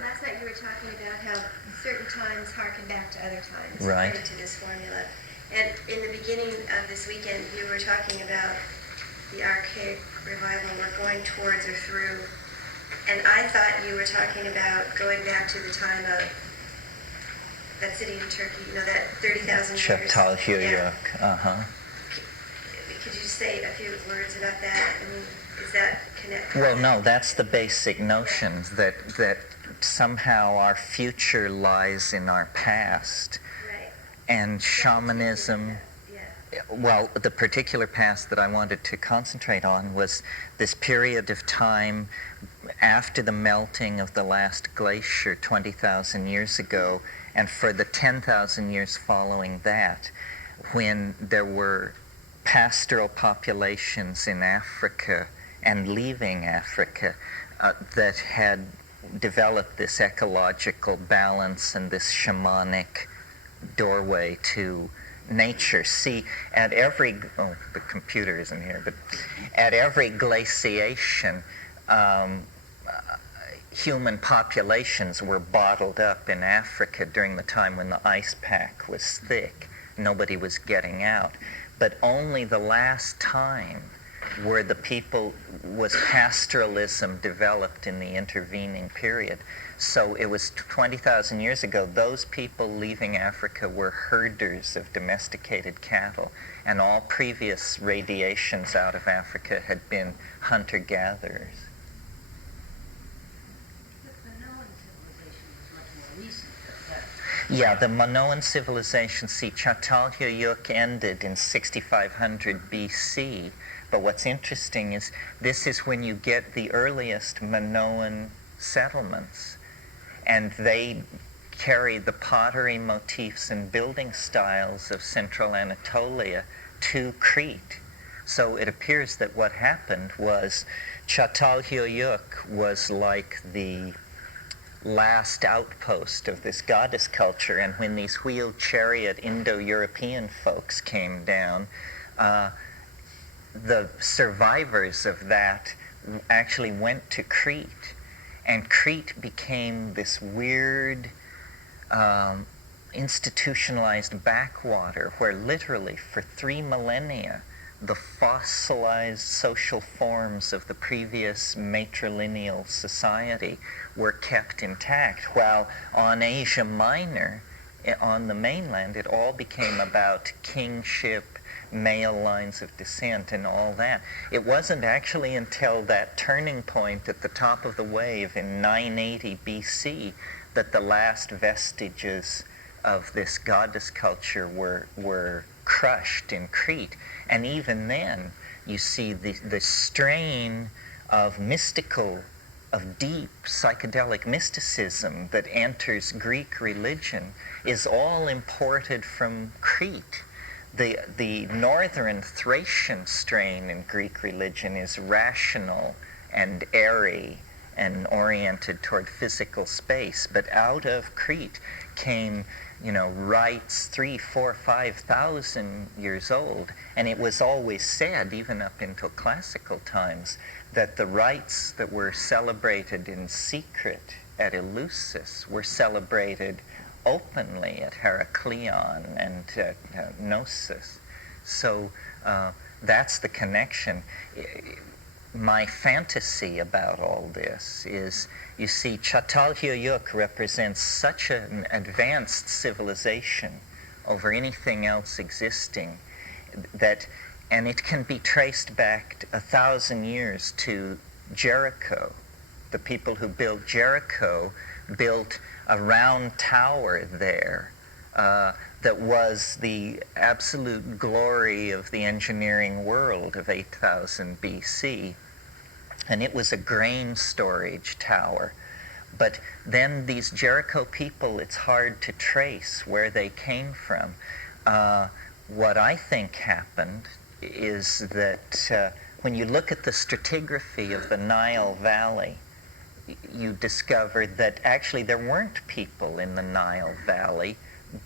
Last night you were talking about how certain times harken back to other times, right, according to this formula. And in the beginning of this weekend, you were talking about the ARCHAIC revival we're going towards or through. And I thought you were talking about going back to the time of that city in Turkey, that 30,000 years. Çatalhöyük, Could you say a few words about that? I mean, is that connected? Well, no, that's the basic notion that somehow our future lies in our past. Right. And shamanism, well, the particular past that I wanted to concentrate on was this period of time after the melting of the last glacier 20,000 years ago, and for the 10,000 years following that, when there were pastoral populations in Africa and leaving Africa that had developed this ecological balance and this shamanic doorway to nature. See, at every, the computer isn't here, but at every glaciation, human populations were bottled up in Africa during the time when the ice pack was thick. Nobody was getting out. But only the last time was pastoralism developed in the intervening period. So it was 20,000 years ago. Those people leaving Africa were herders of domesticated cattle, and all previous radiations out of Africa had been hunter-gatherers. Yeah, the Minoan civilization, Çatalhöyük ended in 6500 BC. But what's interesting is this is when you get the earliest Minoan settlements. And they carry the pottery motifs and building styles of central Anatolia to Crete. So it appears that what happened was Çatalhöyük was like the last outpost of this goddess culture, and when these wheeled chariot Indo-European folks came down, the survivors of that actually went to Crete, and Crete became this weird institutionalized backwater where literally for 3 millennia the fossilized social forms of the previous matrilineal society were kept intact, while on Asia Minor, on the mainland, it all became about kingship, male lines of descent, and all that. It wasn't actually until that turning point at the top of the wave in 980 BC that the last vestiges of this goddess culture were crushed in Crete. And even then, you see the strain of deep psychedelic mysticism that enters Greek religion is all imported from Crete. The northern Thracian strain in Greek religion is rational and airy and oriented toward physical space, but out of Crete came, rites 3,000, 4,000, 5,000 years old, and it was always said, even up until classical times, that the rites that were celebrated in secret at Eleusis were celebrated openly at Heracleion and at Gnosis. So that's the connection. My fantasy about all this is, you see, Çatalhöyük represents such an advanced civilization over anything else existing and it can be traced back 1,000 years to Jericho. The people who built Jericho built a round tower there that was the absolute glory of the engineering world of 8,000 BC. And it was a grain storage tower. But then these Jericho people, it's hard to trace where they came from. What I think happened is that when you look at the stratigraphy of the Nile Valley, you discovered that actually there weren't people in the Nile Valley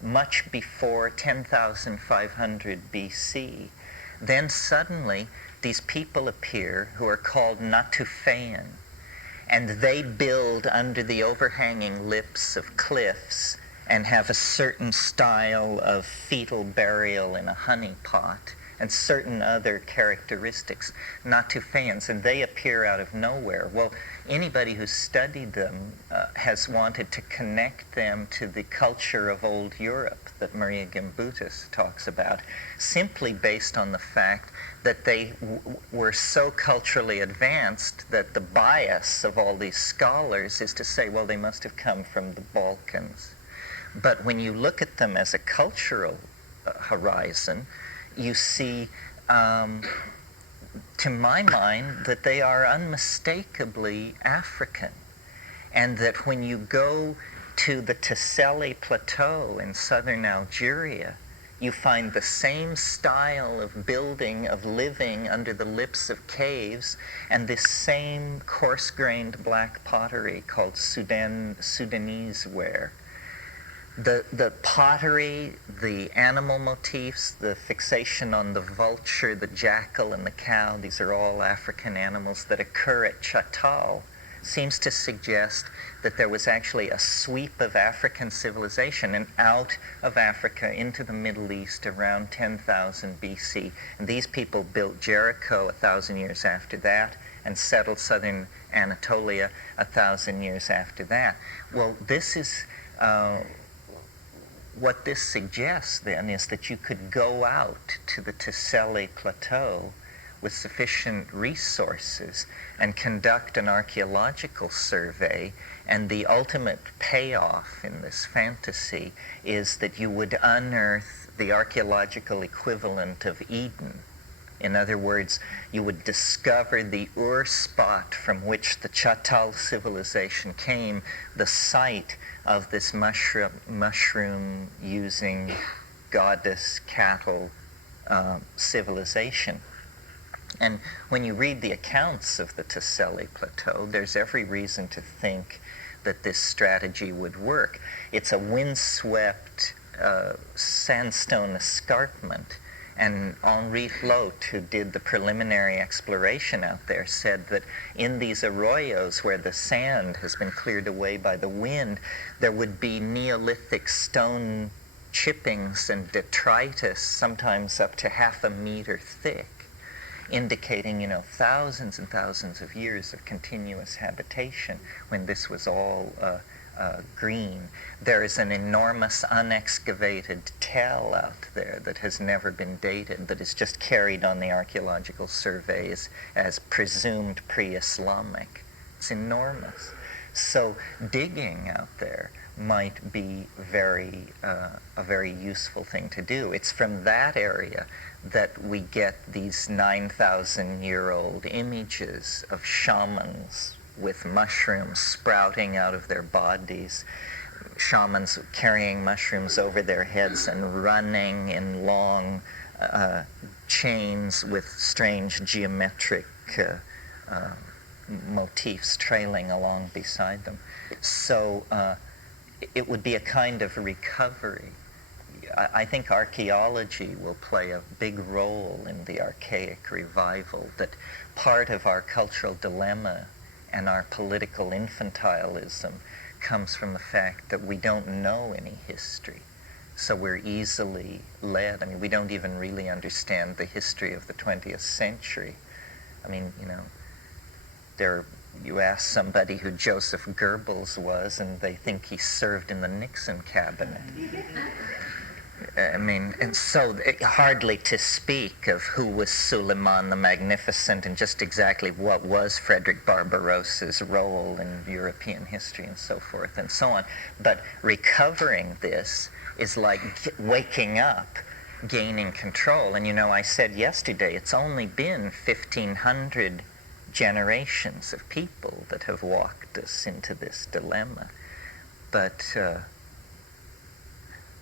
much before 10,500 BC. Then suddenly these people appear who are called Natufean, and they build under the overhanging lips of cliffs and have a certain style of fetal burial in a honey pot and certain other characteristics, Natufeans, and they appear out of nowhere. Well, anybody who's studied them has wanted to connect them to the culture of old Europe that Maria Gimbutas talks about, simply based on the fact that they were so culturally advanced that the bias of all these scholars is to say, well, they must have come from the Balkans. But when you look at them as a cultural horizon, you see, to my mind, that they are unmistakably African, and that when you go to the Teseli Plateau in southern Algeria, you find the same style of building, of living under the lips of caves, and this same coarse-grained black pottery called Sudanese ware. The pottery, the animal motifs, the fixation on the vulture, the jackal, and the cow, these are all African animals that occur at Çatal, seems to suggest that there was actually a sweep of African civilization and out of Africa into the Middle East around 10,000 BC. And these people built Jericho 1,000 years after that and settled southern Anatolia 1,000 years after that. Well, this is... what this suggests, then, is that you could go out to the Teseli Plateau with sufficient resources and conduct an archaeological survey, and the ultimate payoff in this fantasy is that you would unearth the archaeological equivalent of Eden, In other words, you would discover the Ur spot from which the Chatal civilization came, the site of this mushroom-using goddess cattle civilization. And when you read the accounts of the Tassili Plateau, there's every reason to think that this strategy would work. It's a windswept sandstone escarpment. And Henri Flotte, who did the preliminary exploration out there, said that in these arroyos where the sand has been cleared away by the wind, there would be Neolithic stone chippings and detritus, sometimes up to 1/2 meter thick, indicating, thousands and thousands of years of continuous habitation when this was all green. There is an enormous unexcavated tell out there that has never been dated, that is just carried on the archaeological surveys as presumed pre-Islamic. It's enormous. So digging out there might be a very useful thing to do. It's from that area that we get these 9,000-year-old images of shamans with mushrooms sprouting out of their bodies, shamans carrying mushrooms over their heads and running in long chains with strange geometric motifs trailing along beside them. So it would be a kind of recovery. I think archaeology will play a big role in the archaic revival, that part of our cultural dilemma and our political infantilism comes from the fact that we don't know any history. So we're easily led. I mean, we don't even really understand the history of the 20th century. I mean, you ask somebody who Joseph Goebbels was, and they think he served in the Nixon cabinet. I mean, and so hardly to speak of who was Suleiman the Magnificent and just exactly what was Frederick Barbarossa's role in European history and so forth and so on. But recovering this is like waking up, gaining control. And I said yesterday, it's only been 1,500 generations of people that have walked us into this dilemma. But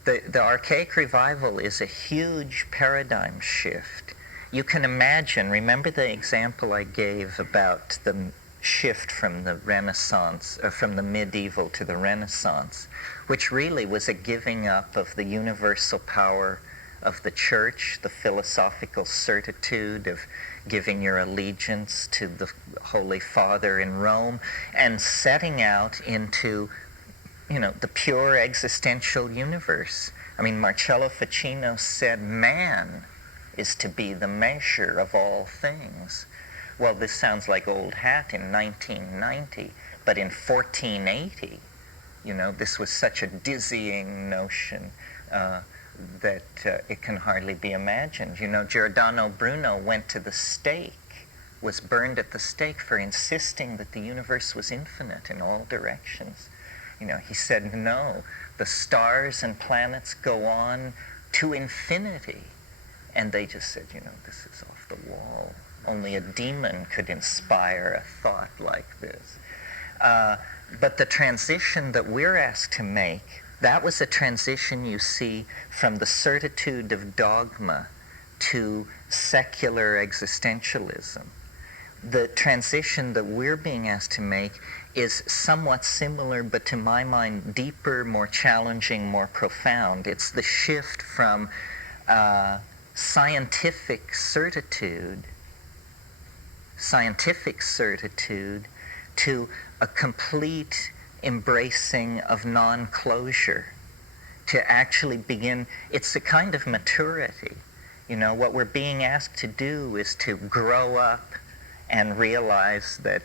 the archaic revival is a huge paradigm shift. You can imagine, remember the example I gave about the shift from the Renaissance, from the medieval to the Renaissance, which really was a giving up of the universal power of the church, the philosophical certitude of giving your allegiance to the Holy Father in Rome, and setting out into the pure existential universe. I mean, Marcello Ficino said man is to be the measure of all things. Well, this sounds like old hat in 1990, but in 1480, this was such a dizzying notion that it can hardly be imagined. Giordano Bruno went to the stake, was burned at the stake for insisting that the universe was infinite in all directions. He said, no, the stars and planets go on to infinity. And they just said, this is off the wall. Only a demon could inspire a thought like this. But the transition that we're asked to make, that was a transition, you see, from the certitude of dogma to secular existentialism. The transition that we're being asked to make is somewhat similar, but to my mind, deeper, more challenging, more profound. It's the shift from scientific certitude to a complete embracing of non-closure, to actually begin. It's a kind of maturity. What we're being asked to do is to grow up and realize that,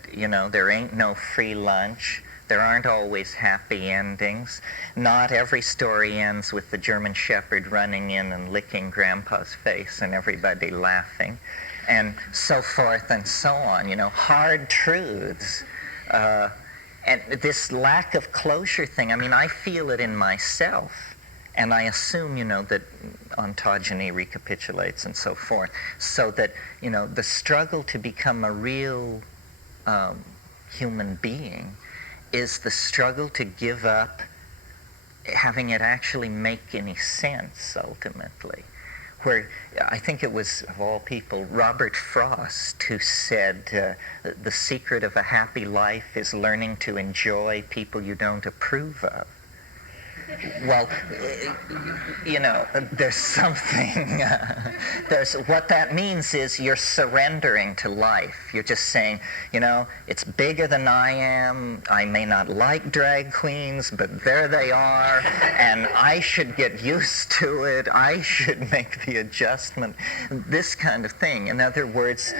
there ain't no free lunch. There aren't always happy endings. Not every story ends with the German Shepherd running in and licking Grandpa's face and everybody laughing, and so forth and so on. Hard truths. And this lack of closure thing, I mean, I feel it in myself. And I assume, that ontogeny recapitulates and so forth, so that, the struggle to become a real human being is the struggle to give up having it actually make any sense, ultimately. Where I think it was, of all people, Robert Frost who said, the secret of a happy life is learning to enjoy people you don't approve of. Well, there's something, what that means is you're surrendering to life. You're just saying, it's bigger than I am. I may not like drag queens, but there they are, and I should get used to it. I should make the adjustment. This kind of thing. In other words,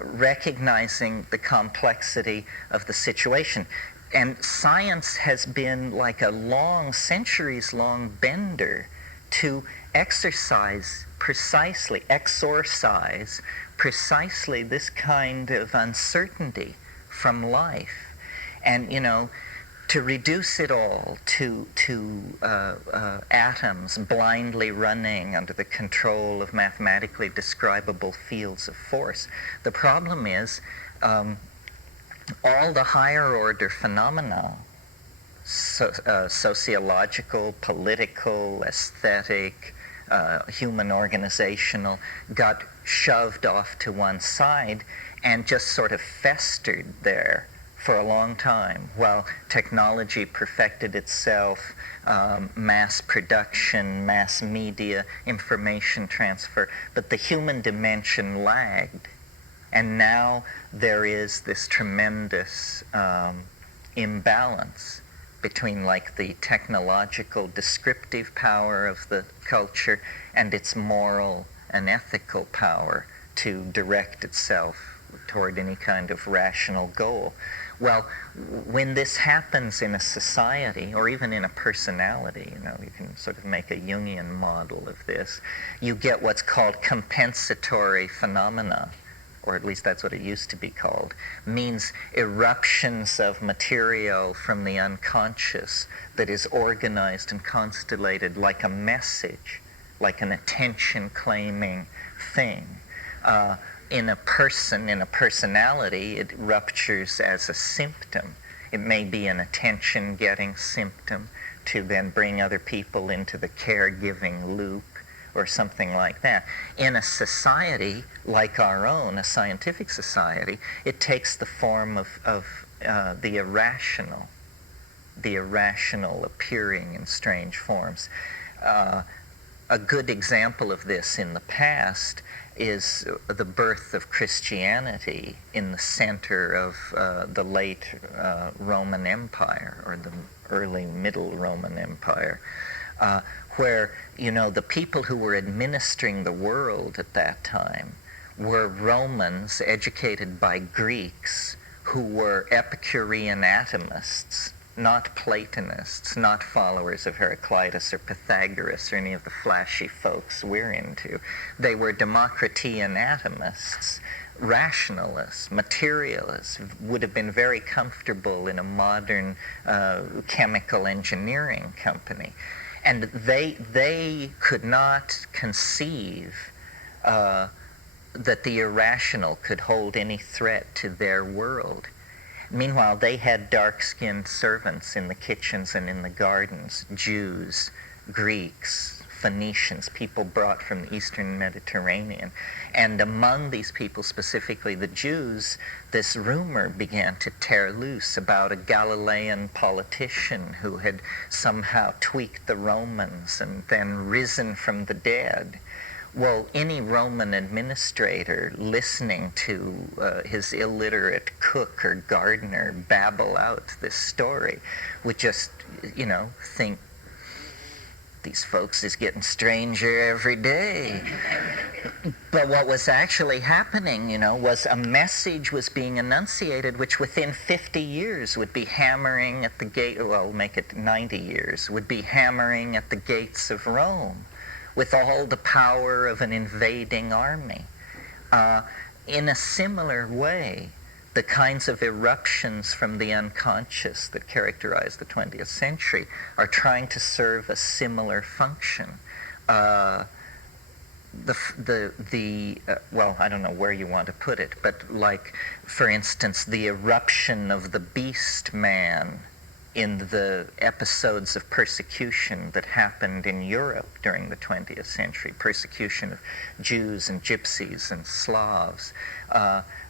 recognizing the complexity of the situation. And science has been like a centuries-long bender to exorcise precisely this kind of uncertainty from life. And, to reduce it all to atoms blindly running under the control of mathematically describable fields of force. The problem is, all the higher order phenomena, sociological, political, aesthetic, human organizational, got shoved off to one side and just sort of festered there for a long time while technology perfected itself, mass production, mass media, information transfer, but the human dimension lagged. And now there is this tremendous imbalance between the technological descriptive power of the culture and its moral and ethical power to direct itself toward any kind of rational goal. Well, when this happens in a society or even in a personality, you can sort of make a Jungian model of this, you get what's called compensatory phenomena, or at least that's what it used to be called, means eruptions of material from the unconscious that is organized and constellated like a message, like an attention-claiming thing. In a personality, it ruptures as a symptom. It may be an attention-getting symptom to then bring other people into the caregiving loop, or something like that. In a society like our own, a scientific society, it takes the form of the irrational appearing in strange forms. A good example of this in the past is the birth of Christianity in the center of the late Roman Empire, or the early Middle Roman Empire. Where, the people who were administering the world at that time were Romans educated by Greeks who were Epicurean atomists, not Platonists, not followers of Heraclitus or Pythagoras or any of the flashy folks we're into. They were Democritean atomists, rationalists, materialists, would have been very comfortable in a modern chemical engineering company. And they could not conceive that the irrational could hold any threat to their world. Meanwhile, they had dark-skinned servants in the kitchens and in the gardens, Jews, Greeks, Phoenicians, people brought from the Eastern Mediterranean. And among these people, specifically the Jews, this rumor began to tear loose about a Galilean politician who had somehow tweaked the Romans and then risen from the dead. Well, any Roman administrator listening to his illiterate cook or gardener babble out this story would just, think, these folks is getting stranger every day. But what was actually happening, was a message was being enunciated which within 50 years would be hammering at the gate, well, make it 90 years, would be hammering at the gates of Rome with all the power of an invading army. In a similar way, the kinds of eruptions from the unconscious that characterize the 20th century are trying to serve a similar function. Well, I don't know where you want to put it, but like, for instance, the eruption of the beast man in the episodes of persecution that happened in Europe during the 20th century, persecution of Jews and Gypsies and Slavs.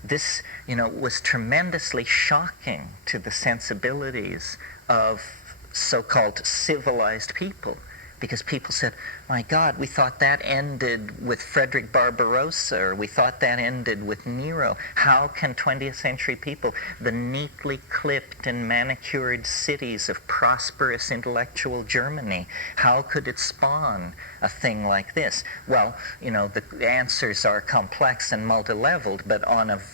This, was tremendously shocking to the sensibilities of so-called civilized people, because people said, my God, we thought that ended with Frederick Barbarossa, or we thought that ended with Nero. How can 20th century people, the neatly clipped and manicured cities of prosperous intellectual Germany, how could it spawn a thing like this? Well, the answers are complex and multi-leveled, but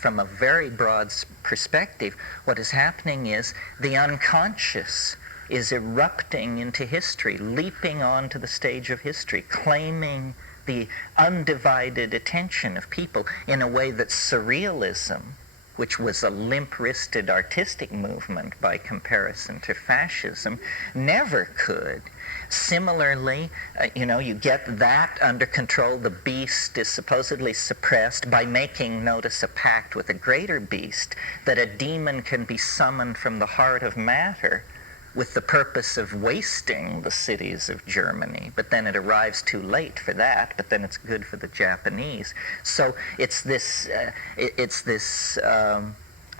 from a very broad perspective, what is happening is the unconscious is erupting into history, leaping onto the stage of history, claiming the undivided attention of people in a way that surrealism, which was a limp-wristed artistic movement by comparison to fascism, never could. Similarly, you get that under control. The beast is supposedly suppressed by making, notice, a pact with a greater beast, that a demon can be summoned from the heart of matter with the purpose of wasting the cities of Germany, but then it arrives too late for that, but then it's good for the Japanese. So it's this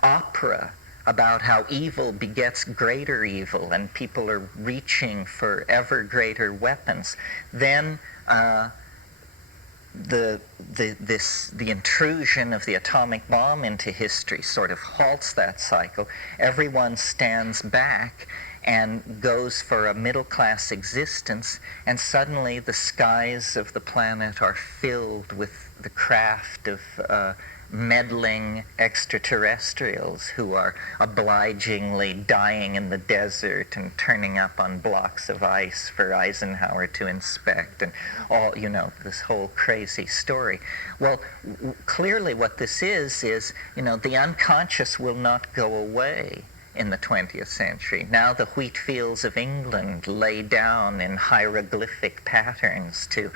opera about how evil begets greater evil, and people are reaching for ever greater weapons. Then the intrusion of the atomic bomb into history sort of halts that cycle. Everyone stands back and goes for a middle-class existence, and suddenly the skies of the planet are filled with the craft of meddling extraterrestrials who are obligingly dying in the desert and turning up on blocks of ice for Eisenhower to inspect, and all, this whole crazy story. Well, clearly what this is, the unconscious will not go away in the 20th century. Now the wheat fields of England lay down in hieroglyphic patterns to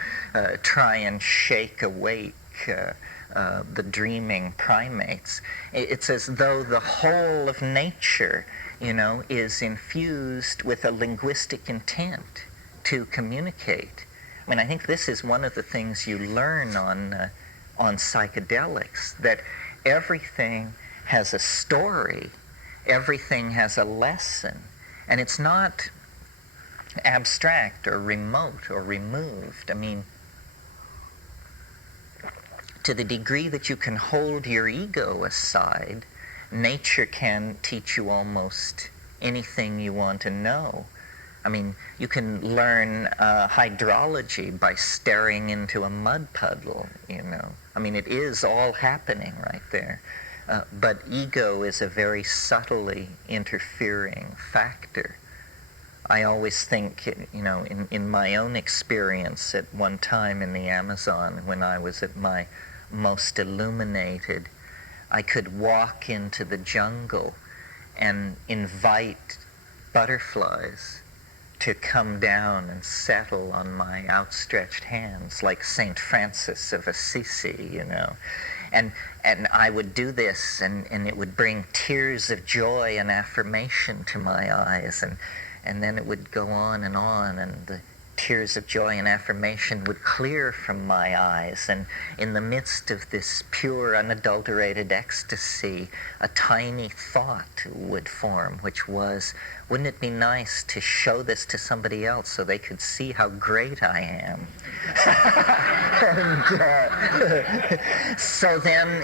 try and shake awake the dreaming primates. It's as though the whole of nature, is infused with a linguistic intent to communicate. I mean, I think this is one of the things you learn on psychedelics, that everything has a story. Everything has a lesson, and it's not abstract or remote or removed. I mean, to the degree that you can hold your ego aside, nature can teach you almost anything you want to know. I mean, you can learn hydrology by staring into a mud puddle, I mean, it is all happening right there. But ego is a very subtly interfering factor. I always think, in my own experience at one time in the Amazon, when I was at my most illuminated, I could walk into the jungle and invite butterflies to come down and settle on my outstretched hands, like St. Francis of Assisi, And I would do this, and it would bring tears of joy and affirmation to my eyes, and then it would go on, and the tears of joy and affirmation would clear from my eyes, and in the midst of this pure, unadulterated ecstasy, a tiny thought would form, which was, wouldn't it be nice to show this to somebody else so they could see how great I am? And so then,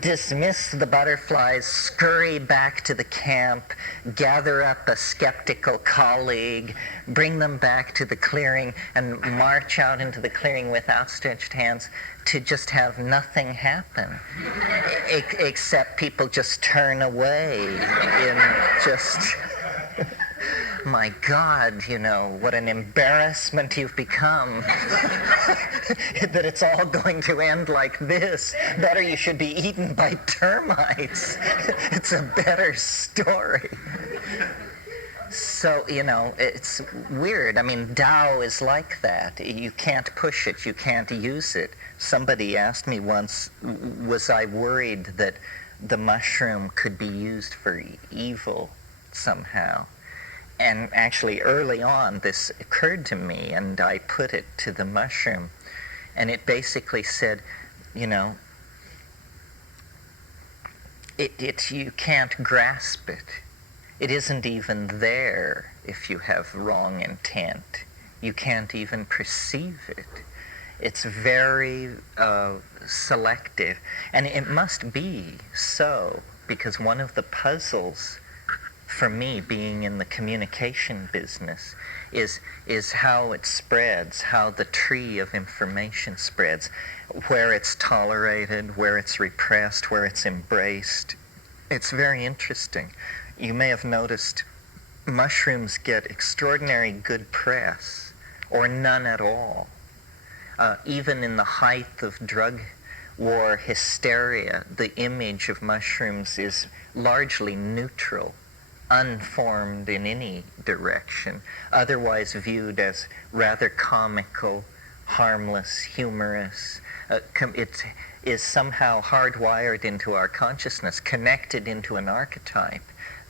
dismiss the butterflies, scurry back to the camp, gather up a skeptical colleague, bring them back to the clearing, and march out into the clearing with outstretched hands to just have nothing happen, except people just turn away in just... my God, what an embarrassment you've become. That it's all going to end like this. Better you should be eaten by termites. It's a better story. So, it's weird. I mean, Tao is like that. You can't push it. You can't use it. Somebody asked me once, was I worried that the mushroom could be used for evil somehow? And actually, early on, this occurred to me, and I put it to the mushroom. And it basically said, you can't grasp it. It isn't even there if you have wrong intent. You can't even perceive it. It's very selective. And it must be so, because one of the puzzles for me, being in the communication business, is how it spreads, how the tree of information spreads, where it's tolerated, where it's repressed, where it's embraced. It's very interesting. You may have noticed mushrooms get extraordinary good press, or none at all. Even in the height of drug war hysteria, the image of mushrooms is largely neutral, unformed in any direction, otherwise viewed as rather comical, harmless, humorous. It is somehow hardwired into our consciousness, connected into an archetype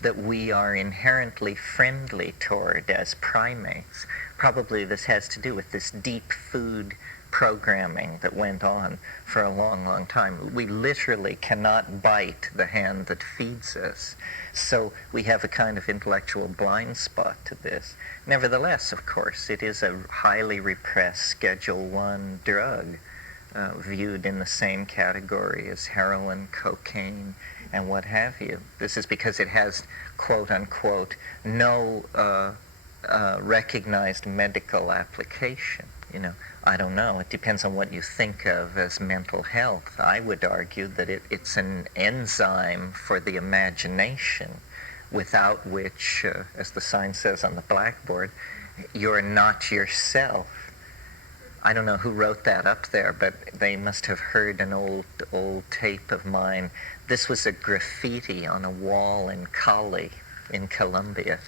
that we are inherently friendly toward as primates. Probably this has to do with this deep food programming that went on for a long, long time. We literally cannot bite the hand that feeds us. So we have a kind of intellectual blind spot to this. Nevertheless, of course, it is a highly repressed Schedule I drug, viewed in the same category as heroin, cocaine, and what have you. This is because it has, quote unquote, no recognized medical application. I don't know. It depends on what you think of as mental health. I would argue that it's an enzyme for the imagination, without which, as the sign says on the blackboard, you're not yourself. I don't know who wrote that up there, but they must have heard an old tape of mine. This was a graffiti on a wall in Cali, in Colombia.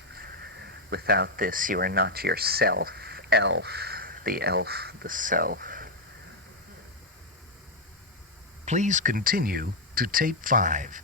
Without this, you are not yourself. Elf, the self. Please continue to tape 5.